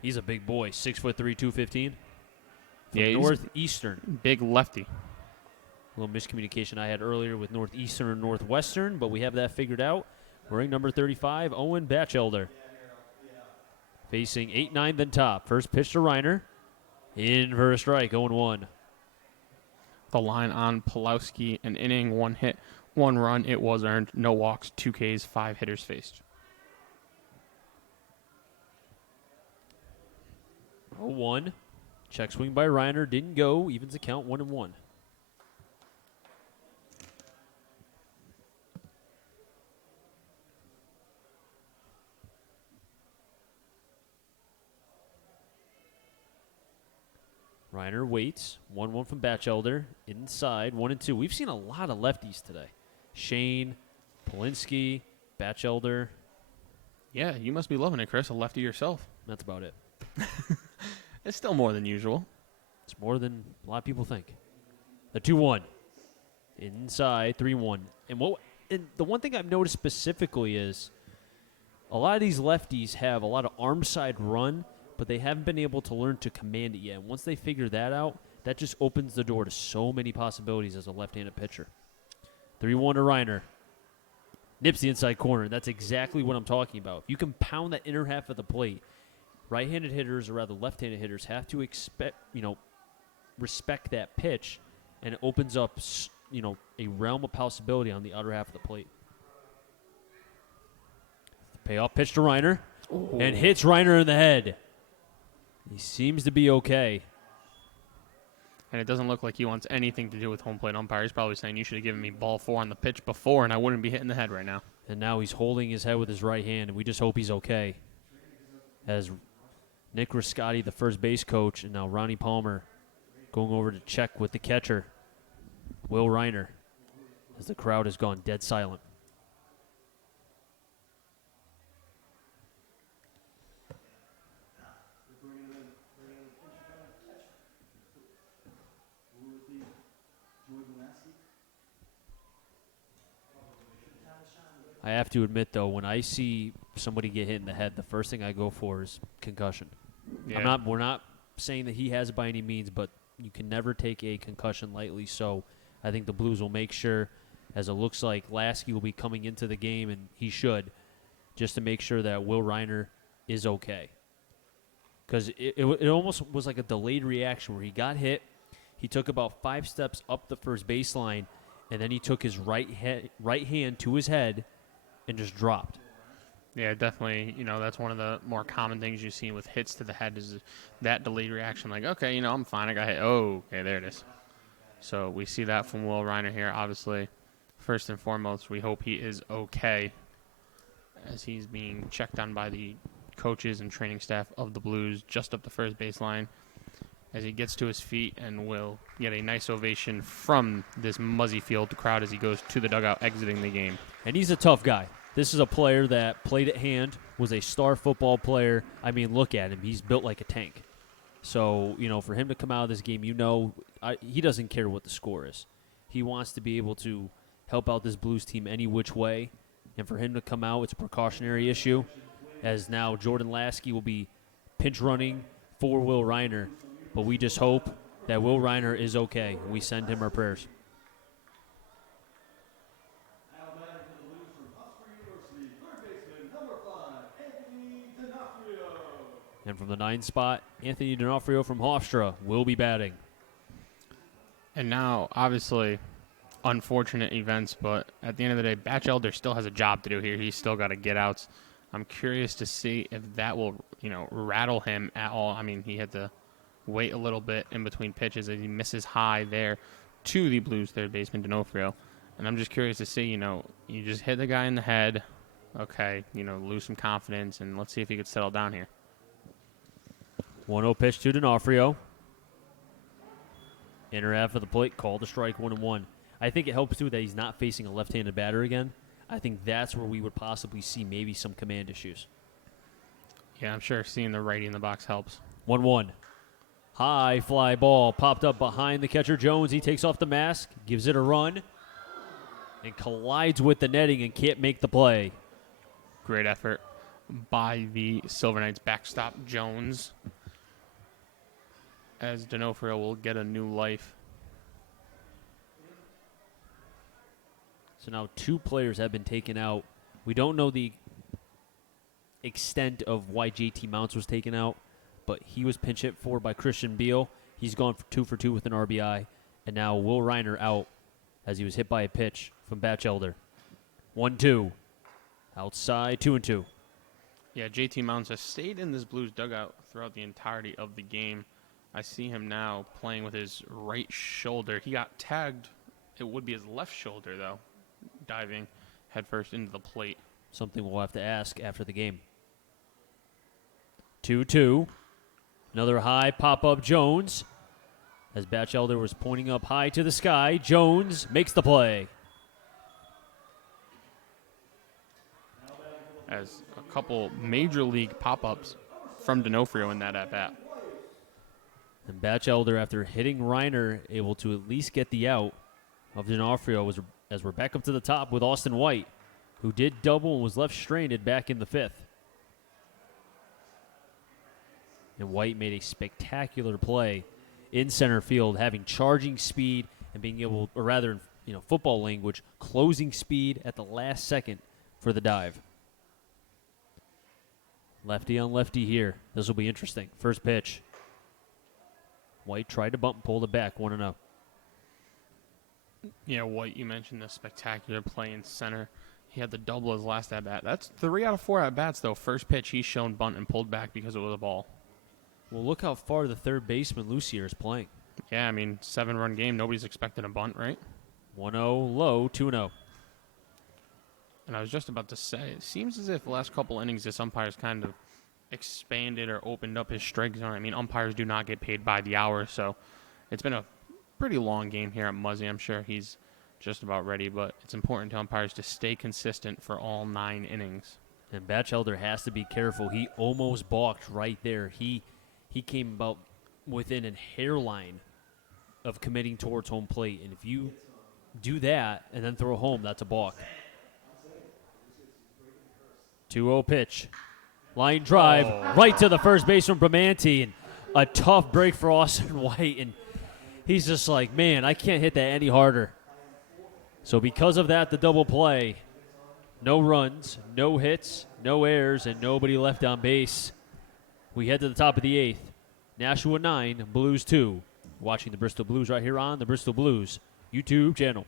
He's a big boy, 6'3", 215. Yeah, Northeastern. Big lefty. A little miscommunication I had earlier with Northeastern and Northwestern, but we have that figured out. Wearing number 35, Owen Batchelder. Facing 8-9 then top. First pitch to Reiner. In for a strike, 0-1. The line on Pulowski, an inning, 1 hit, 1 run. It was earned. No walks, 2 Ks, 5 hitters faced. 0-1. Check swing by Reiner. Didn't go. Evens the count, 1-1. Reiner waits. 1-1 from Batchelder. Inside, 1-2. We've seen a lot of lefties today. Shane, Polinsky, Batchelder. Yeah, you must be loving it, Chris. A lefty yourself. That's about it. It's still more than usual. It's more than a lot of people think. The 2-1. Inside, 3-1. And the one thing I've noticed specifically is a lot of these lefties have a lot of arm side run, but they haven't been able to learn to command it yet. And once they figure that out, that just opens the door to so many possibilities as a left-handed pitcher. 3-1 to Reiner. Nips the inside corner. That's exactly what I'm talking about. If you can pound that inner half of the plate, right-handed hitters, or rather left-handed hitters, have to respect that pitch, and it opens up, a realm of possibility on the other half of the plate. Payoff pitch to Reiner, and hits Reiner in the head. He seems to be okay. And it doesn't look like he wants anything to do with home plate umpire. He's probably saying you should have given me ball 4 on the pitch before, and I wouldn't be hitting the head right now. And now he's holding his head with his right hand, and we just hope he's okay. As Nick Riscotti, the first base coach, and now Ronnie Palmer going over to check with the catcher, Will Reiner, as the crowd has gone dead silent. I have to admit, though, when I see somebody get hit in the head, the first thing I go for is concussion. Yeah. We're not saying that he has it by any means, but you can never take a concussion lightly. So I think the Blues will make sure, as it looks like Lasky will be coming into the game, and he should, just to make sure that Will Reiner is okay. Because it almost was like a delayed reaction where he got hit, he took about 5 steps up the first baseline, and then he took his right hand to his head and just dropped. Yeah, definitely. That's one of the more common things you see with hits to the head is that delayed reaction. Like, okay, I'm fine. I got hit. Oh, okay, there it is. So we see that from Will Reiner here. Obviously, first and foremost, we hope he is okay as he's being checked on by the coaches and training staff of the Blues just up the first baseline as he gets to his feet and will get a nice ovation from this Muzzy field crowd as he goes to the dugout exiting the game. And he's a tough guy. This is a player that played at hand, was a star football player. I mean, look at him. He's built like a tank. So, for him to come out of this game, he doesn't care what the score is. He wants to be able to help out this Blues team any which way. And for him to come out, it's a precautionary issue, as now Jordan Lasky will be pinch running for Will Reiner. But we just hope that Will Reiner is okay. We send him our prayers. And from the 9 spot, Anthony D'Onofrio from Hofstra will be batting. And now, obviously, unfortunate events, but at the end of the day, Batchelder still has a job to do here. He's still got to get outs. I'm curious to see if that will, rattle him at all. I mean, he had to wait a little bit in between pitches as he misses high there to the Blues third baseman, D'Onofrio. And I'm just curious to see, you just hit the guy in the head. Okay, lose some confidence, and let's see if he could settle down here. 1-0 pitch to D'Onofrio. Inner half of the plate, called a strike, 1-1. I think it helps, too, that he's not facing a left-handed batter again. I think that's where we would possibly see maybe some command issues. Yeah, I'm sure seeing the righty in the box helps. 1-1. High fly ball popped up behind the catcher Jones. He takes off the mask, gives it a run, and collides with the netting and can't make the play. Great effort by the Silver Knights backstop Jones, as D'Onofrio will get a new life. So now 2 players have been taken out. We don't know the extent of why JT Mounts was taken out, but he was pinch hit for by Christian Beal. He's gone for 2 for 2 with an RBI. And now Will Reiner out as he was hit by a pitch from Batchelder. 1-2. Outside, 2-2. Yeah, JT Mounts has stayed in this Blues dugout throughout the entirety of the game. I see him now playing with his right shoulder. He got tagged. It would be his left shoulder, though, diving headfirst into the plate. Something we'll have to ask after the game. 2-2. Another high pop-up Jones. As Batchelder was pointing up high to the sky, Jones makes the play. As a couple major league pop-ups from D'Onofrio in that at-bat. And Batchelder, after hitting Reiner, able to at least get the out of D'Onofrio as we're back up to the top with Austin White, who did double and was left stranded back in the 5th. And White made a spectacular play in center field, having charging speed and being able, or rather, football language, closing speed at the last second for the dive. Lefty on lefty here. This will be interesting. First pitch. White tried to bump and pulled it back, 1-0. Yeah, White, you mentioned the spectacular play in center. He had the double his last at-bat. That's 3 out of 4 at-bats, though. First pitch, he's shown bunt and pulled back because it was a ball. Well, look how far the third baseman, Lucier, is playing. Yeah, I mean, 7-run game. Nobody's expecting a bunt, right? 1-0 low, 2-0. And I was just about to say, it seems as if the last couple innings, this umpire's kind of expanded or opened up his strike zone. I mean, umpires do not get paid by the hour, so it's been a pretty long game here at Muzzy. I'm sure he's just about ready, but it's important to umpires to stay consistent for all 9 innings. And Batchelder has to be careful. He almost balked right there. He came about within a hairline of committing towards home plate. And if you do that and then throw home, that's a balk. 2-0 pitch. Line drive right to the first baseman, Bramante. And a tough break for Austin White. And he's just like, man, I can't hit that any harder. So because of that, the double play. No runs, no hits, no errors, and nobody left on base. We head to the top of the 8th. Nashua 9, Blues 2. Watching the Bristol Blues right here on the Bristol Blues YouTube channel.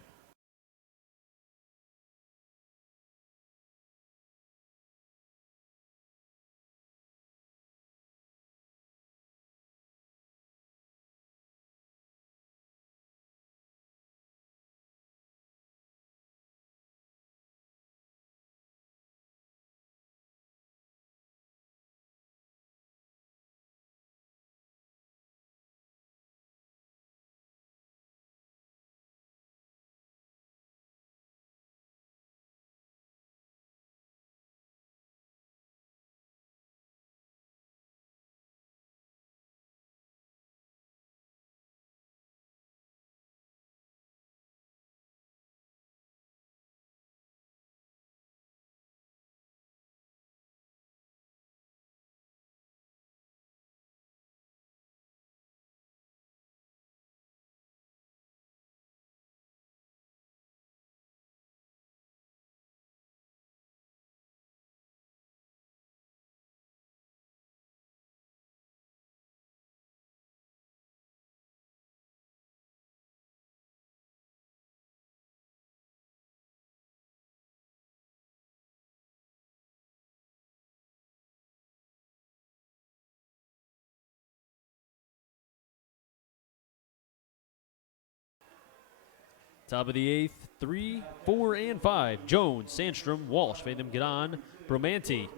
Top of the eighth, 3, 4, and 5. Jones, Sandstrom, Walsh made them get on. Bromanti.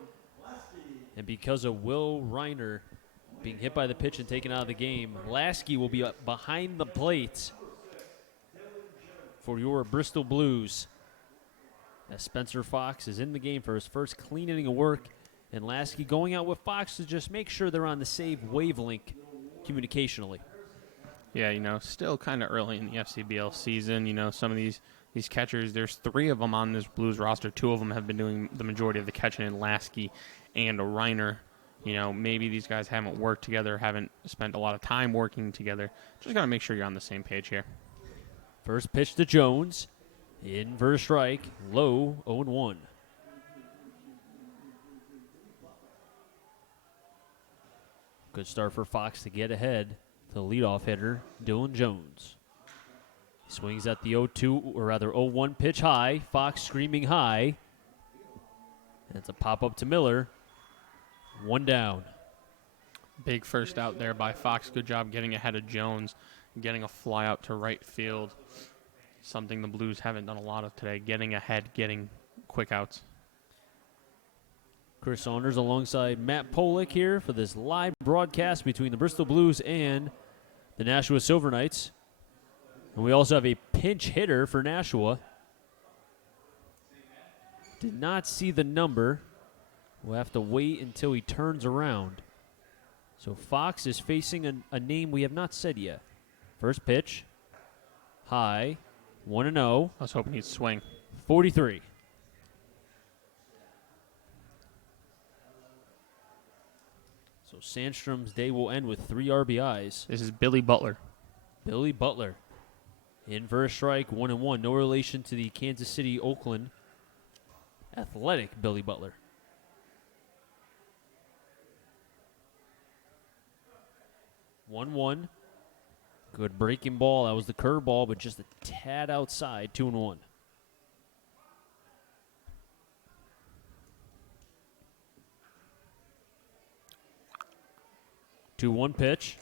And because of Will Reiner being hit by the pitch and taken out of the game, Lasky will be up behind the plate for your Bristol Blues. As Spencer Fox is in the game for his first clean inning of work, and Lasky going out with Fox to just make sure they're on the same wavelength communicationally. Yeah, still kind of early in the FCBL season. Some of these catchers, there's 3 of them on this Blues roster. 2 of them have been doing the majority of the catching in Lasky and Reiner. Maybe these guys haven't worked together, haven't spent a lot of time working together. Just got to make sure you're on the same page here. First pitch to Jones. In for a strike. Low, 0-1. Good start for Fox to get ahead to the leadoff hitter, Dylan Jones. Swings at the 0-1 pitch high. Fox screaming high. And it's a pop-up to Miller. 1 down. Big first out there by Fox. Good job getting ahead of Jones, getting a fly out to right field. Something the Blues haven't done a lot of today, getting ahead, getting quick outs. Chris Saunders alongside Matt Polick here for this live broadcast between the Bristol Blues and the Nashua Silver Knights. And we also have a pinch hitter for Nashua. Did not see the number. We'll have to wait until he turns around. So Fox is facing a name we have not said yet. First pitch. High. 1-0. I was hoping he'd swing. 43. So Sandstrom's day will end with 3 RBIs. This is Billy Butler. Billy Butler in for a strike, 1-1. No relation to the Kansas City, Oakland Athletic Billy Butler. One. Good breaking ball. That was the curveball, but just a tad outside. 2-1. Two-one pitch.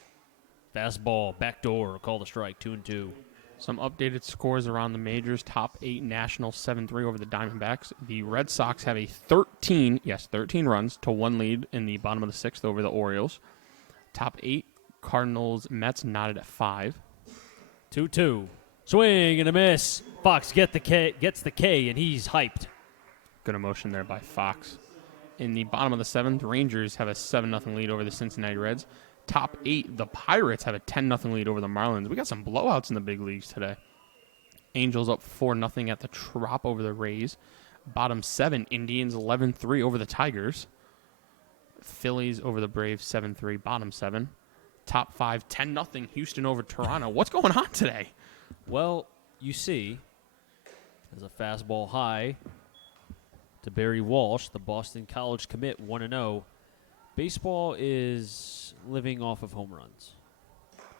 Fastball, backdoor, call the strike, 2-2. Some updated scores around the majors. Top 8 National 7-3 over the Diamondbacks. The Red Sox have a 13 runs to 1 lead in the bottom of the 6th over the Orioles. Top 8 Cardinals, Mets knotted at 5. 2-2. Swing and a miss. Fox gets the K, and he's hyped. Good emotion there by Fox. In the bottom of the 7th, Rangers have a 7-0 lead over the Cincinnati Reds. Top 8, the Pirates have a 10-0 lead over the Marlins. We got some blowouts in the big leagues today. Angels up 4-0 at the Trop over the Rays. Bottom 7, Indians 11-3 over the Tigers. Phillies over the Braves 7-3, bottom 7. Top 5, 10-0 Houston over Toronto. What's going on today? Well, you see, there's a fastball high to Barry Walsh, the Boston College commit, 1-0. Baseball is living off of home runs.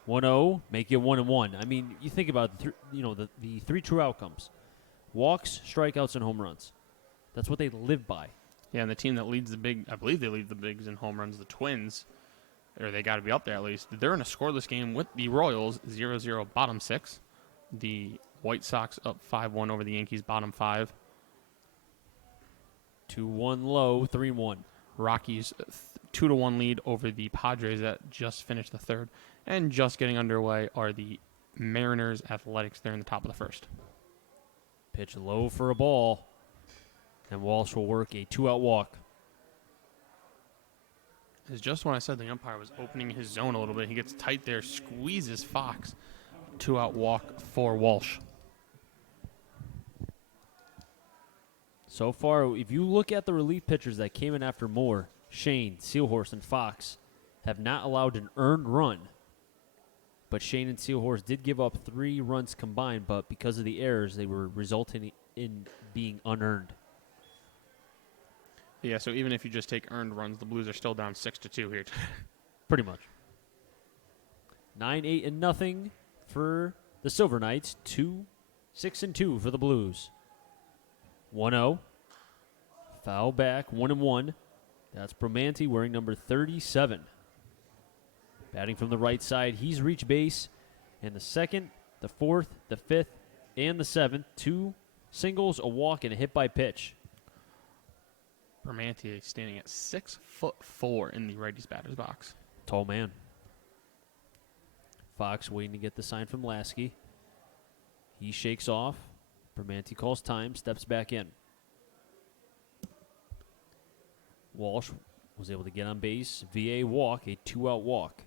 1-0, make it 1-1. I mean, you think about the 3 true outcomes: walks, strikeouts, and home runs. That's what they live by. Yeah, and the team that leads I believe they lead the bigs in home runs, the Twins, or they got to be up there at least. They're in a scoreless game with the Royals, 0-0, bottom 6. The White Sox up 5-1 over the Yankees, bottom 5. 2-1 low, 3-1. Rockies 2-1 lead over the Padres that just finished the 3rd. And just getting underway are the Mariners Athletics. They're in the top of the 1st. Pitch low for a ball. And Walsh will work a 2-out walk. It's just when I said the umpire was opening his zone a little bit. He gets tight there, squeezes Fox. 2-out walk for Walsh. So far, if you look at the relief pitchers that came in after Moore, Shane, Sealhorse, and Fox have not allowed an earned run. But Shane and Sealhorse did give up 3 runs combined, but because of the errors, they were resulting in being unearned. Yeah, so even if you just take earned runs, the Blues are still down 6-2 here. Pretty much. 9-8-0 for the Silver Knights. 6-2 for the Blues. 1-0. Foul back, 1-1. That's Bromanti wearing number 37. Batting from the right side, he's reached base. And the 2nd, the 4th, the 5th, and the 7th. 2 singles, a walk, and a hit by pitch. Bermanti standing at 6'4" in the righty's batter's box. Tall man. Fox waiting to get the sign from Lasky. He shakes off. Bermanti calls time, steps back in. Walsh was able to get on base via a walk, a 2-out walk.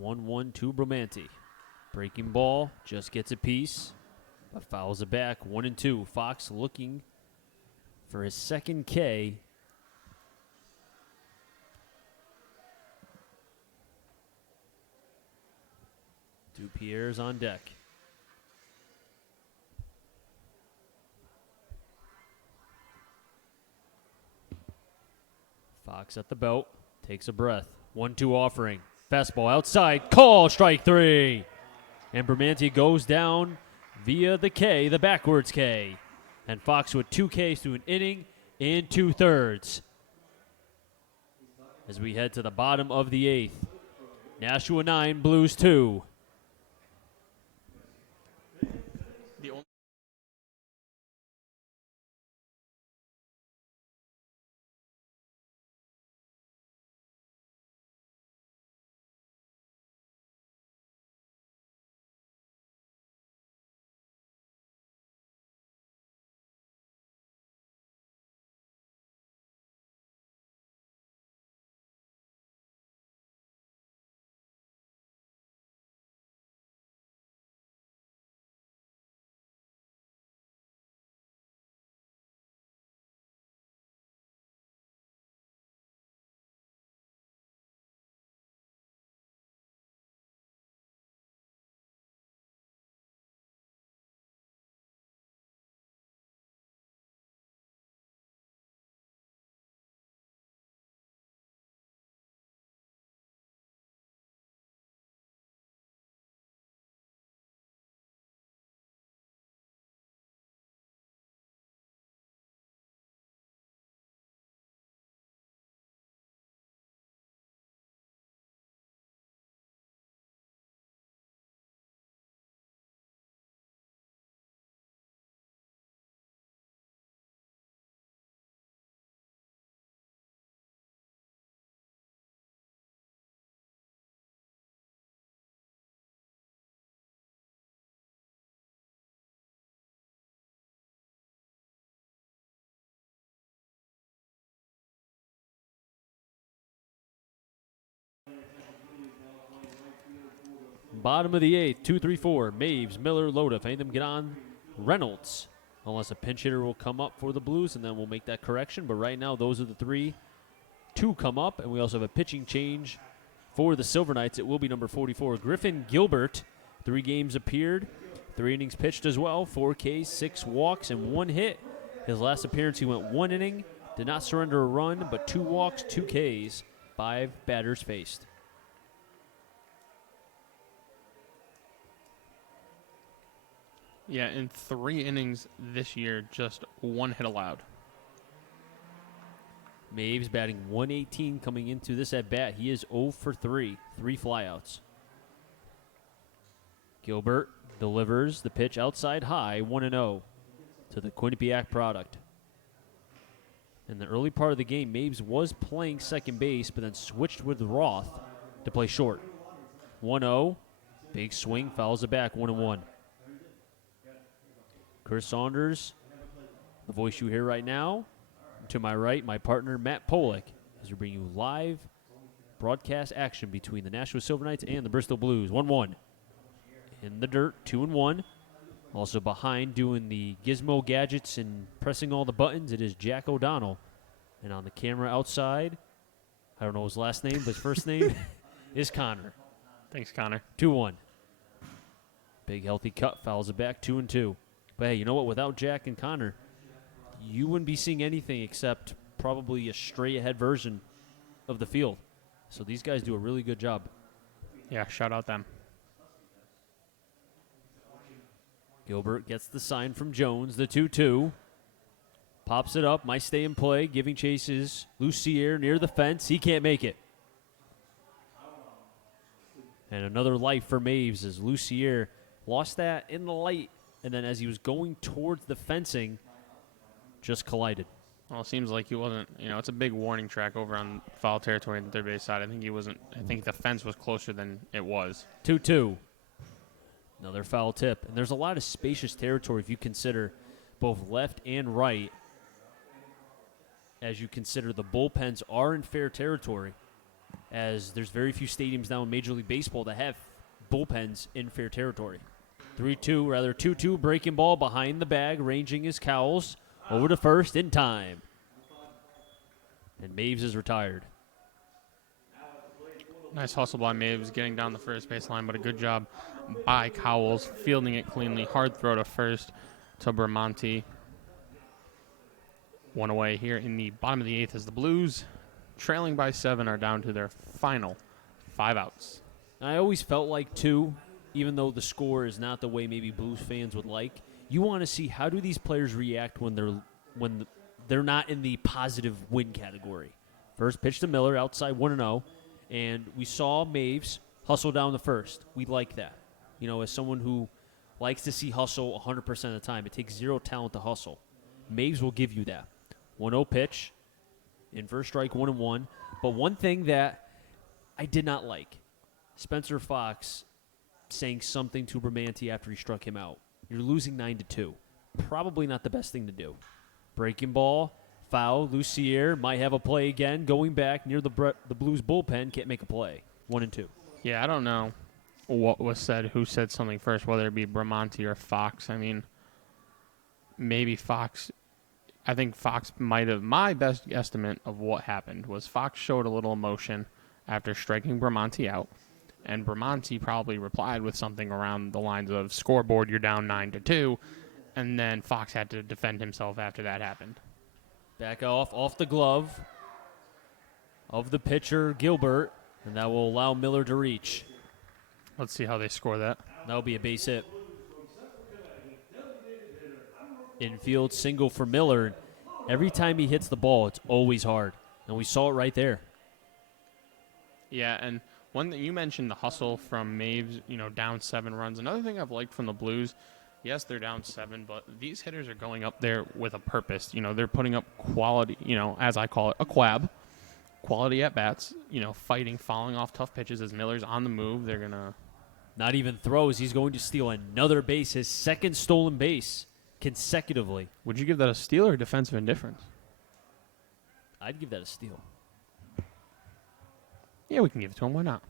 1-1 to Bermanti. Breaking ball, just gets a piece, but fouls it back. 1-2. Fox looking for his second K. Dupierre's on deck. Fox at the belt, takes a breath. 1-2 offering. Fastball outside. Call, strike 3. And Bermanti goes down via the K, the backwards K. And Fox with 2 Ks through an inning and 2/3. As we head to the bottom of the 8th. Nashua 9, Blues 2. The only Bottom of the 8th, 2-3-4. Maves, Miller, Loda. If any of them get on, Reynolds. Unless a pinch hitter will come up for the Blues, and then we'll make that correction. But right now, those are the 3. 2 come up, and we also have a pitching change for the Silver Knights. It will be number 44, Griffin Gilbert. 3 games appeared, 3 innings pitched as well. 4 Ks, 6 walks, and 1 hit. His last appearance, he went 1 inning, did not surrender a run, but 2 walks, 2 Ks, 5 batters faced. Yeah, in 3 innings this year, just 1 hit allowed. Maves batting 118 coming into this at-bat. He is 0 for 3, 3 flyouts. Gilbert delivers the pitch outside high, 1-0 to the Quinnipiac product. In the early part of the game, Maves was playing second base, but then switched with Roth to play short. 1-0, big swing, fouls it back, 1-1. Chris Saunders, the voice you hear right now. To my right, my partner, Matt Polick, as we bring you live broadcast action between the Nashua Silver Knights and the Bristol Blues. 1-1. In the dirt, 2-1. Also behind doing the gizmo gadgets and pressing all the buttons, it is Jack O'Donnell. And on the camera outside, I don't know his last name, but his first name is Connor. Thanks, Connor. 2-1. Big healthy cut, fouls it back, 2-2. But hey, you know what? Without Jack and Connor, you wouldn't be seeing anything except probably a straight ahead version of the field. So these guys do a really good job. Yeah, shout out them. Gilbert gets the sign from Jones, the 2-2. Pops it up, might stay in play, giving chases. Lucier near the fence. He can't make it. And another life for Maves as Lucier lost that in the light, and then as he was going towards the fencing, just collided. Well, it seems like he wasn't, it's a big warning track over on foul territory on the third base side. I think the fence was closer than it was. 2-2. Another foul tip. And there's a lot of spacious territory if you consider both left and right, as you consider the bullpens are in fair territory, as there's very few stadiums now in Major League Baseball that have bullpens in fair territory. 2-2, breaking ball behind the bag, ranging his Cowles. Over to first in time. And Maves is retired. Nice hustle by Maves getting down the first baseline, but a good job by Cowles fielding it cleanly. Hard throw to first to Bramante. One away here in the bottom of the eighth as the Blues, trailing by 7, are down to their final 5 outs. I always felt like, too, even though the score is not the way maybe Blues fans would like, you want to see how do these players react when they're not in the positive win category. First pitch to Miller, outside 1-0, and we saw Maves hustle down the first. We like that. As someone who likes to see hustle 100% of the time, it takes zero talent to hustle. Maves will give you that. 1-0 pitch, in for a strike, 1-1. But one thing that I did not like, Spencer Fox saying something to Bramante after he struck him out. You're losing 9-2. Probably not the best thing to do. Breaking ball, foul. Lucier might have a play again. Going back near the Blues bullpen, can't make a play. 1-2. Yeah, I don't know what was said, who said something first, whether it be Bramante or Fox. I mean, maybe Fox. I think Fox might have. My best estimate of what happened was Fox showed a little emotion after striking Bramante out. And Bramante probably replied with something around the lines of, scoreboard, you're down 9-2. And then Fox had to defend himself after that happened. Back off the glove of the pitcher, Gilbert. And that will allow Miller to reach. Let's see how they score that. That'll be a base hit. Infield single for Miller. Every time he hits the ball, it's always hard. And we saw it right there. Yeah, and one that you mentioned, the hustle from Maves, down 7 runs. Another thing I've liked from the Blues, yes, they're down 7, but these hitters are going up there with a purpose. They're putting up quality, as I call it, a quab, quality at bats, fighting, following off tough pitches as Miller's on the move. They're going to. Not even throws. He's going to steal another base, his second stolen base consecutively. Would you give that a steal or defensive indifference? I'd give that a steal. Yeah, we can give it to him. Why not?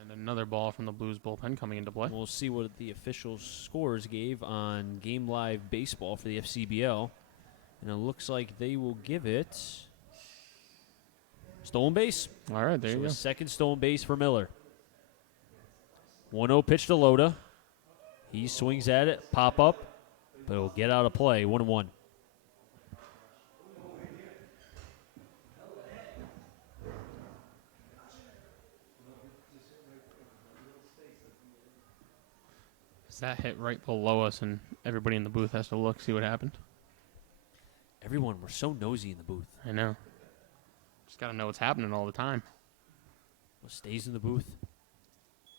And another ball from the Blues bullpen coming into play. We'll see what the official scores gave on Game Live Baseball for the FCBL. And it looks like they will give it stolen base. All right, there So you go. a second stolen base for Miller. 1-0 pitch to Loda. He swings at it, pop up, but it'll get out of play. 1-1. That hit right below us, and everybody in the booth has to look, see what happened. Everyone, we're so nosy in the booth. I know. Just got to know what's happening all the time. What stays in the booth?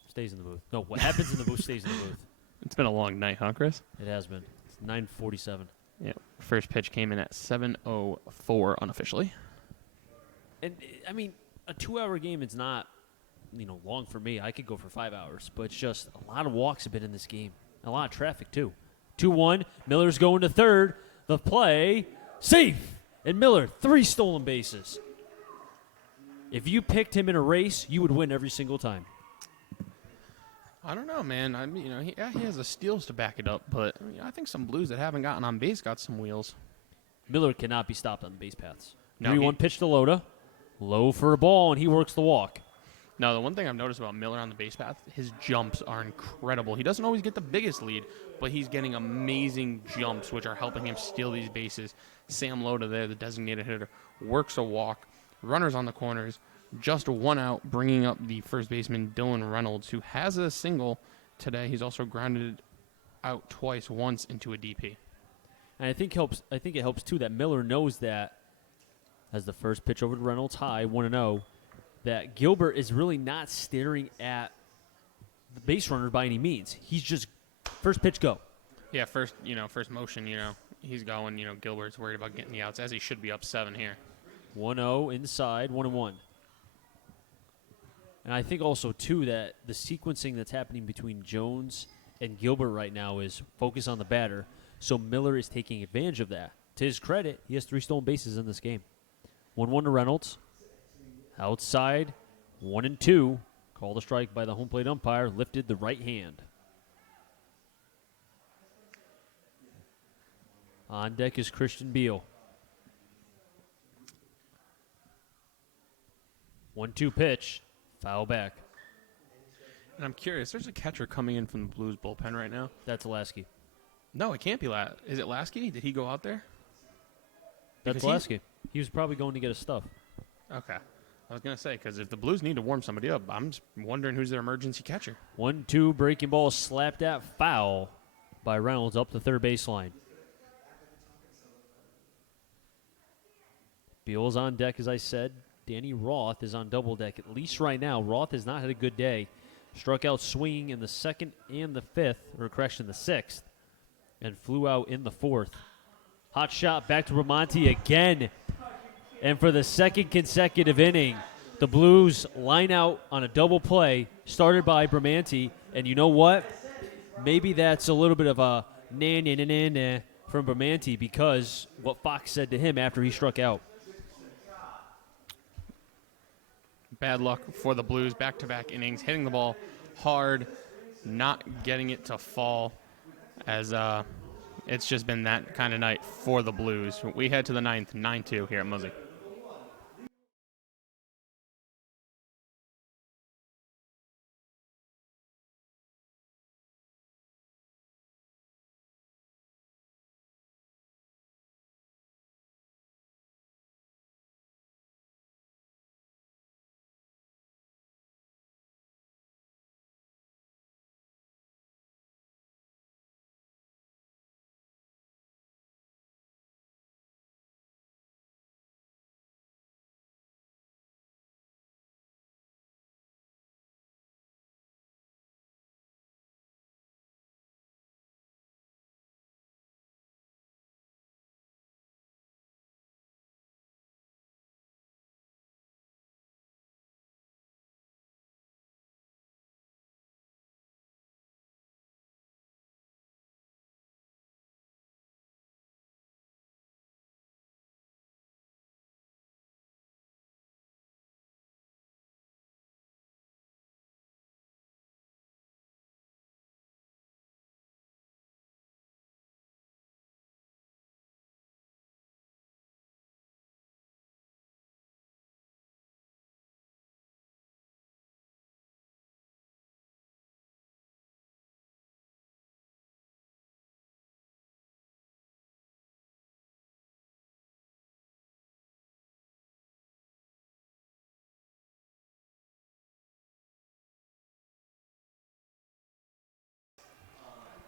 Stays in the booth. No, what happens in the booth stays in the booth. It's been a long night, huh, Chris? It has been. It's 9:47. Yeah. First pitch came in at 7:04 unofficially. And, I mean, a 2-hour game is not, long for me. I could go for 5 hours, but it's just a lot of walks have been in this game. A lot of traffic, too. 2-1. Miller's going to third. The play, safe. And Miller, 3 stolen bases. If you picked him in a race, you would win every single time. I don't know, man. He has the steals to back it up, but I think some Blues that haven't gotten on base got some wheels. Miller cannot be stopped on the base paths. No, 3-1 pitch to Loda. Low for a ball, and he works the walk. Now, the one thing I've noticed about Miller on the base path, his jumps are incredible. He doesn't always get the biggest lead, but he's getting amazing jumps, which are helping him steal these bases. Sam Loda there, the designated hitter, works a walk. Runners on the corners. Just 1 out, bringing up the first baseman, Dylan Reynolds, who has a single today. He's also grounded out twice, once into a DP. And I think it helps, too, that Miller knows that as the first pitch over to Reynolds, high, 1-0, that Gilbert is really not staring at the base runner by any means. He's just first pitch go. Yeah, first motion, he's going. Gilbert's worried about getting the outs, as he should be up 7 here. 1-0 inside, 1-1. And I think also, too, that the sequencing that's happening between Jones and Gilbert right now is focus on the batter. So Miller is taking advantage of that. To his credit, he has 3 stolen bases in this game. 1-1 to Reynolds. Outside, 1-2. Called a strike by the home plate umpire. Lifted the right hand. On deck is Christian Beal. 1-2 pitch. Foul back. And I'm curious, there's a catcher coming in from the Blues bullpen right now. That's Lasky. No, it can't be Is it Lasky? Did he go out there? That's Lasky. He was probably going to get his stuff. Okay. I was going to say, because if the Blues need to warm somebody up, I'm just wondering who's their emergency catcher. 1-2 breaking ball slapped at foul by Reynolds up the third baseline. Beal's on deck, as I said. Danny Roth is on double deck, at least right now. Roth has not had a good day. Struck out swinging in the 2nd and the 5th, or correction, the 6th, and flew out in the 4th. Hot shot back to Bramante again. And for the 2nd consecutive inning, the Blues line out on a double play started by Bramante. And you know what? Maybe that's a little bit of a nah from Bramante, because what Fox said to him after he struck out. Bad luck for the Blues, back-to-back innings, hitting the ball hard, not getting it to fall, as it's just been that kind of night for the Blues. We head to the 9th, 9-2 here at Muzzy.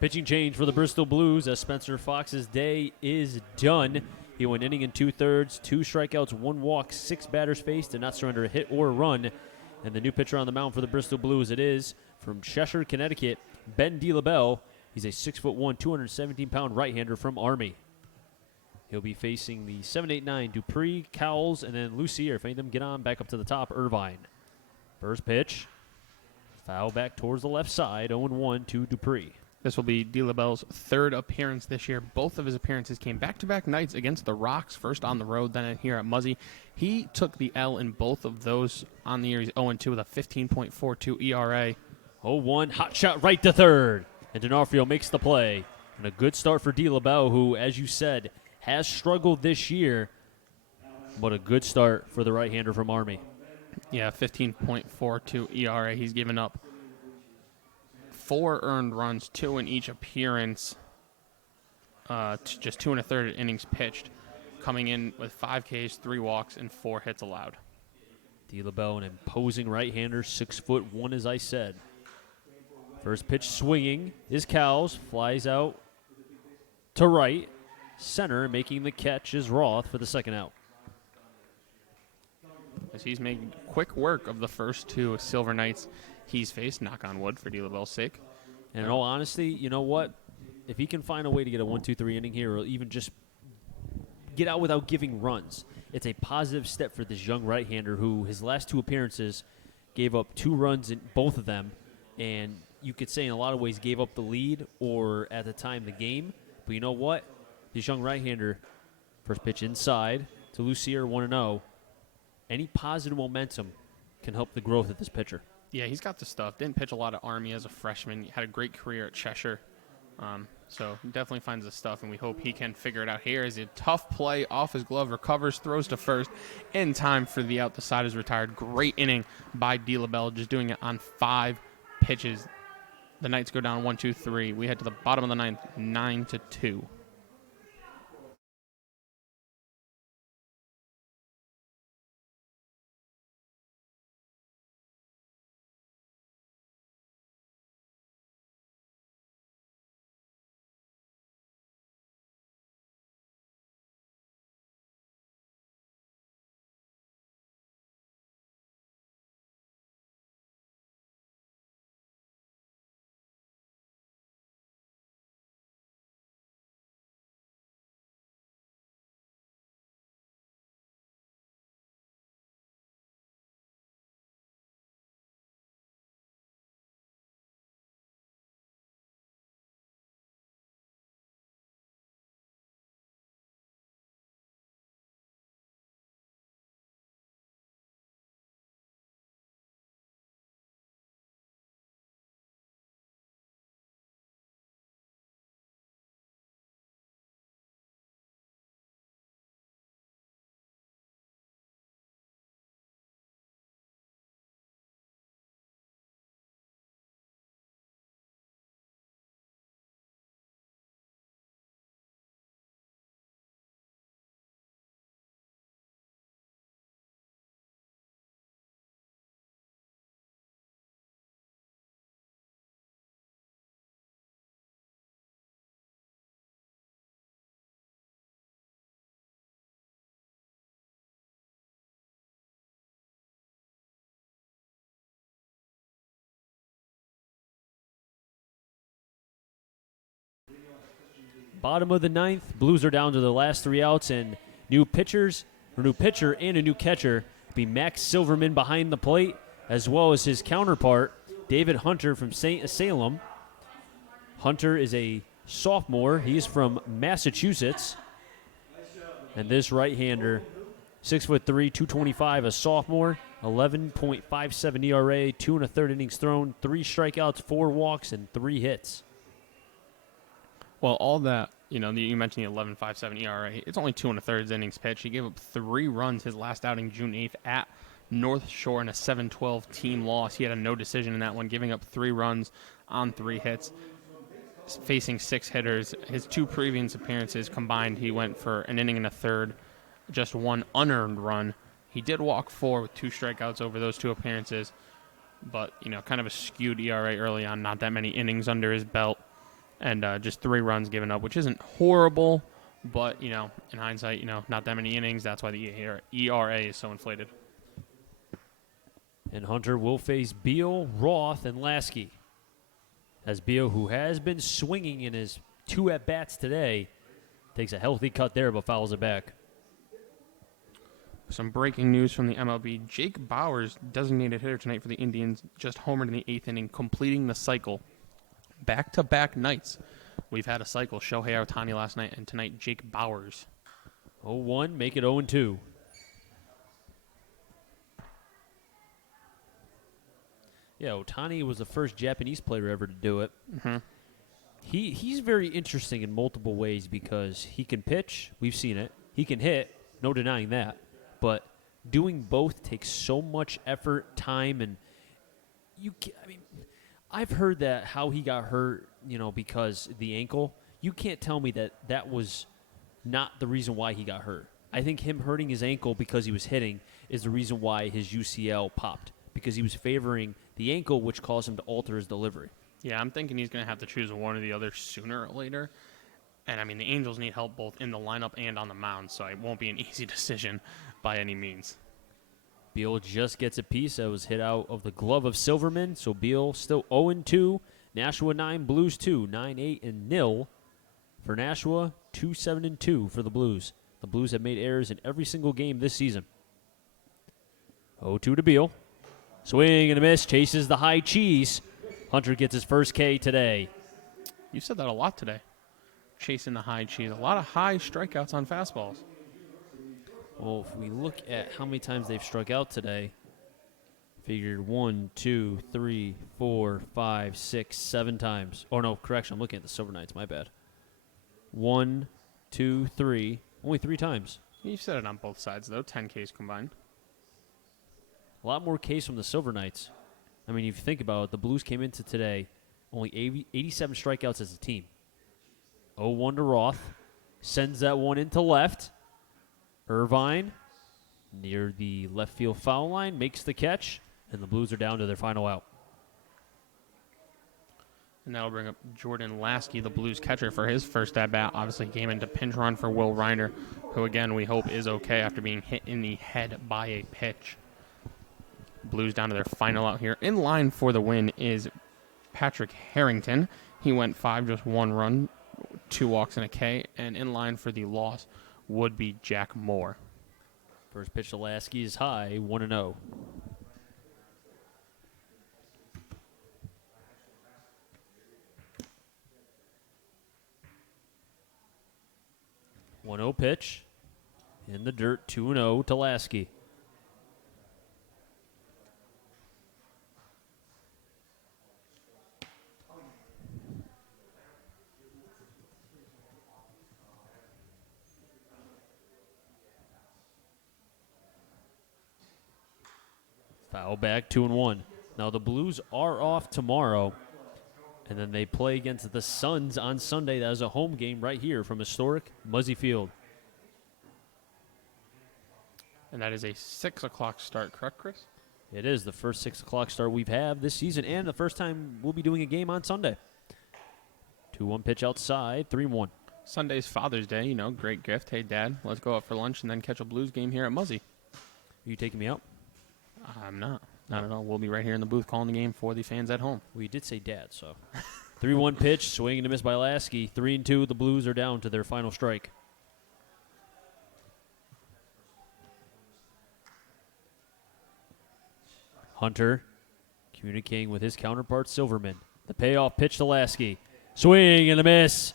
Pitching change for the Bristol Blues as Spencer Fox's day is done. He went inning and 2/3, 2 strikeouts, 1 walk, 6 batters faced, did not surrender a hit or a run. And the new pitcher on the mound for the Bristol Blues, it is from Cheshire, Connecticut, Ben DeLabelle. He's a 6'1", 217-pound right-hander from Army. He'll be facing the 7'8", Dupree, Cowles, and then Lucier. If any of them get on back up to the top, Irvine. First pitch, foul back towards the left side, 0-1 to Dupree. This will be DeLabelle's 3rd appearance this year. Both of his appearances came back-to-back nights against the Rocks, first on the road, then here at Muzzy. He took the L in both of those on the year. He's 0-2 with a 15.42 ERA. 0-1, hot shot right to third. And D'Onofrio makes the play. And a good start for DeLabelle, who, as you said, has struggled this year. But a good start for the right-hander from Army. Yeah, 15.42 ERA. He's given up 4 earned runs, 2 in each appearance, just 2 1/3 innings pitched, coming in with 5 Ks, 3 walks, and 4 hits allowed. DeLabelle, an imposing right-hander, 6'1", as I said. First pitch swinging is Cowles, flies out to right. Center making the catch is Roth for the 2nd out. As he's making quick work of the first 2 Silver Knights he's faced, knock on wood for D. LaBelle's sake. And in all honesty, you know what? If he can find a way to get a 1-2-3 inning here, or even just get out without giving runs, it's a positive step for this young right-hander who his last 2 appearances gave up 2 runs in both of them, and you could say in a lot of ways gave up the lead or at the time the game. But you know what? This young right-hander, first pitch inside to Lucier, 1-0. Any positive momentum can help the growth of this pitcher. Yeah, he's got the stuff. Didn't pitch a lot of Army as a freshman. Had a great career at Cheshire. So he definitely finds the stuff, and we hope he can figure it out here. As a tough play off his glove, recovers, throws to first in time for the out. The side is retired. Great inning by D. LaBelle, just doing it on 5 pitches. The Knights go down 1-2-3. We head to the bottom of the 9th, 9-2. Bottom of the 9th, Blues are down to the last 3 outs, and new pitcher and a new catcher be Max Silverman behind the plate, as well as his counterpart, David Hunter from St. Salem. Hunter is a sophomore. He's from Massachusetts. And this right-hander, 6'3", 225, a sophomore, 11.57 ERA, 2 1/3 innings thrown, 3 strikeouts, 4 walks, and 3 hits. Well, all that, you mentioned the 11.57 ERA. It's only 2 1/3 innings pitched. He gave up 3 runs his last outing, June 8th, at North Shore in a 7-12 team loss. He had a no decision in that one, giving up 3 runs on 3 hits, facing 6 hitters. His 2 previous appearances combined, he went for an inning and a third, just 1 unearned run. He did walk 4 with 2 strikeouts over those 2 appearances, but, kind of a skewed ERA early on, not that many innings under his belt. And just 3 runs given up, which isn't horrible, but, in hindsight, not that many innings. That's why the ERA is so inflated. And Hunter will face Beal, Roth, and Lasky. As Beal, who has been swinging in his 2 at-bats today, takes a healthy cut there but fouls it back. Some breaking news from the MLB. Jake Bauers, designated hitter tonight for the Indians, just homered in the 8th inning, completing the cycle. Back-to-back nights, we've had a cycle. Shohei Ohtani last night, and tonight Jake Bauers. 0-1, make it 0-2. Yeah, Ohtani was the first Japanese player ever to do it. Mm-hmm. He's very interesting in multiple ways because he can pitch. We've seen it. He can hit. No denying that. But doing both takes so much effort, time, and I've heard that how he got hurt, because the ankle. You can't tell me that was not the reason why he got hurt. I think him hurting his ankle because he was hitting is the reason why his UCL popped, because he was favoring the ankle, which caused him to alter his delivery. Yeah, I'm thinking he's going to have to choose one or the other sooner or later. And, the Angels need help both in the lineup and on the mound, so it won't be an easy decision by any means. Beal just gets a piece that was hit out of the glove of Silverman. So Beal still 0-2. Nashua 9, Blues 2, 9-8 and 0 for Nashua, 2-7-2 for the Blues. The Blues have made errors in every single game this season. 0-2 to Beal. Swing and a miss, chases the high cheese. Hunter gets his first K today. You said that a lot today. Chasing the high cheese. A lot of high strikeouts on fastballs. Well, if we look at how many times they've struck out today, figured 1, 2, 3, 4, 5, 6, 7 times. Oh, no, correction. I'm looking at the Silver Knights. My bad. 1, 2, 3. Only 3 times. You've said it on both sides, though. 10 Ks combined. A lot more Ks from the Silver Knights. I mean, if you think about it, the Blues came into today only 87 strikeouts as a team. 0-1 to Roth. Sends that one into left. Irvine, near the left field foul line, makes the catch, and the Blues are down to their final out. And that'll bring up Jordan Lasky, the Blues catcher, for his first at-bat. Obviously came into pinch run for Will Reiner, who, again, we hope is okay after being hit in the head by a pitch. Blues down to their final out here. In line for the win is Patrick Harrington. He went 5, just 1 run, 2 walks and a K. And in line for the loss would be Jack Moore. First pitch to Lasky is high, 1-0. Pitch in the dirt, 2-0 to Lasky. Foul back, 2-1. Now the Blues are off tomorrow, and then they play against the Suns on Sunday. That is a home game right here from historic Muzzy Field. And that is a 6 o'clock start, correct, Chris? It is the first 6 o'clock start we've had this season, and the first time we'll be doing a game on Sunday. 2-1 pitch outside, 3-1. Sunday's Father's Day, great gift. Hey, Dad, let's go out for lunch and then catch a Blues game here at Muzzy. Are you taking me out? I'm not. Not at all. We'll be right here in the booth calling the game for the fans at home. Well, you did say Dad, so. 3-1 pitch, swing and a miss by Lasky. 3-2, the Blues are down to their final strike. Hunter communicating with his counterpart, Silverman. The payoff pitch to Lasky. Swing and a miss.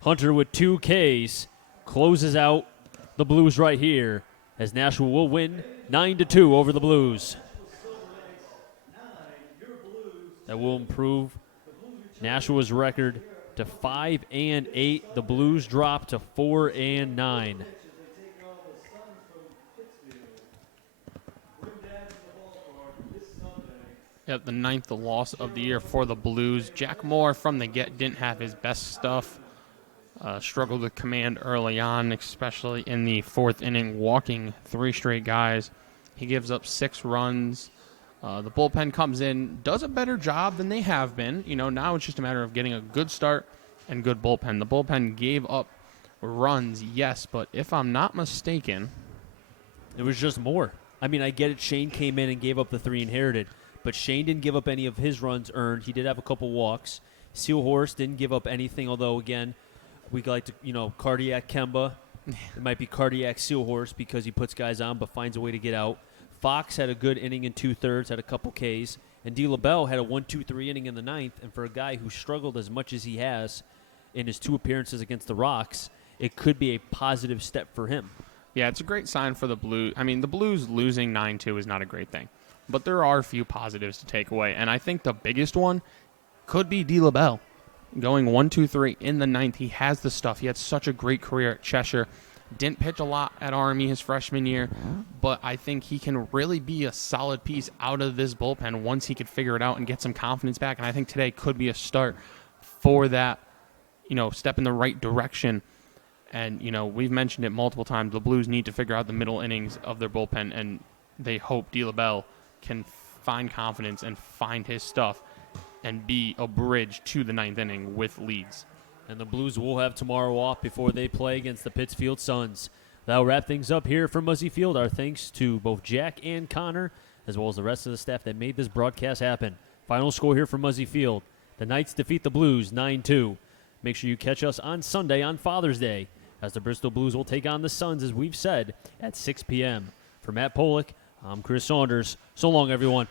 Hunter with 2 Ks closes out the Blues right here as Nashua will win 9-2 over the Blues. That will improve Nashua's record to 5-8. The Blues drop to 4-9. Yep, the 9th loss of the year for the Blues. Jack Moore from the get didn't have his best stuff. Struggled with command early on, especially in the 4th inning, walking 3 straight guys. He gives up 6 runs. The bullpen comes in, does a better job than they have been. Now it's just a matter of getting a good start and good bullpen. The bullpen gave up runs, yes, but if I'm not mistaken, it was just more. I mean, I get it. Shane came in and gave up the 3 inherited, but Shane didn't give up any of his runs earned. He did have a couple walks. Sealhorse didn't give up anything, although, again, we like to, cardiac Kemba. It might be cardiac Sealhorse because he puts guys on but finds a way to get out. Fox had a good inning in 2/3, had a couple Ks. And D. LaBelle had a 1-2-3 inning in the 9th. And for a guy who struggled as much as he has in his 2 appearances against the Rocks, it could be a positive step for him. Yeah, it's a great sign for the Blues. I mean, the Blues losing 9-2 is not a great thing. But there are a few positives to take away. And I think the biggest one could be D. LaBelle. Going 1-2-3 in the 9th. He has the stuff. He had such a great career at Cheshire. Didn't pitch a lot at Army his freshman year, but I think he can really be a solid piece out of this bullpen once he could figure it out and get some confidence back. And I think today could be a start for that, step in the right direction. And, we've mentioned it multiple times. The Blues need to figure out the middle innings of their bullpen, and they hope D. LaBelle can find confidence and find his stuff and be a bridge to the 9th inning with leads. And the Blues will have tomorrow off before they play against the Pittsfield Suns. That'll wrap things up here from Muzzy Field. Our thanks to both Jack and Connor, as well as the rest of the staff that made this broadcast happen. Final score here from Muzzy Field. The Knights defeat the Blues 9-2. Make sure you catch us on Sunday on Father's Day, as the Bristol Blues will take on the Suns, as we've said, at 6 p.m. For Matt Polick, I'm Chris Saunders. So long, everyone.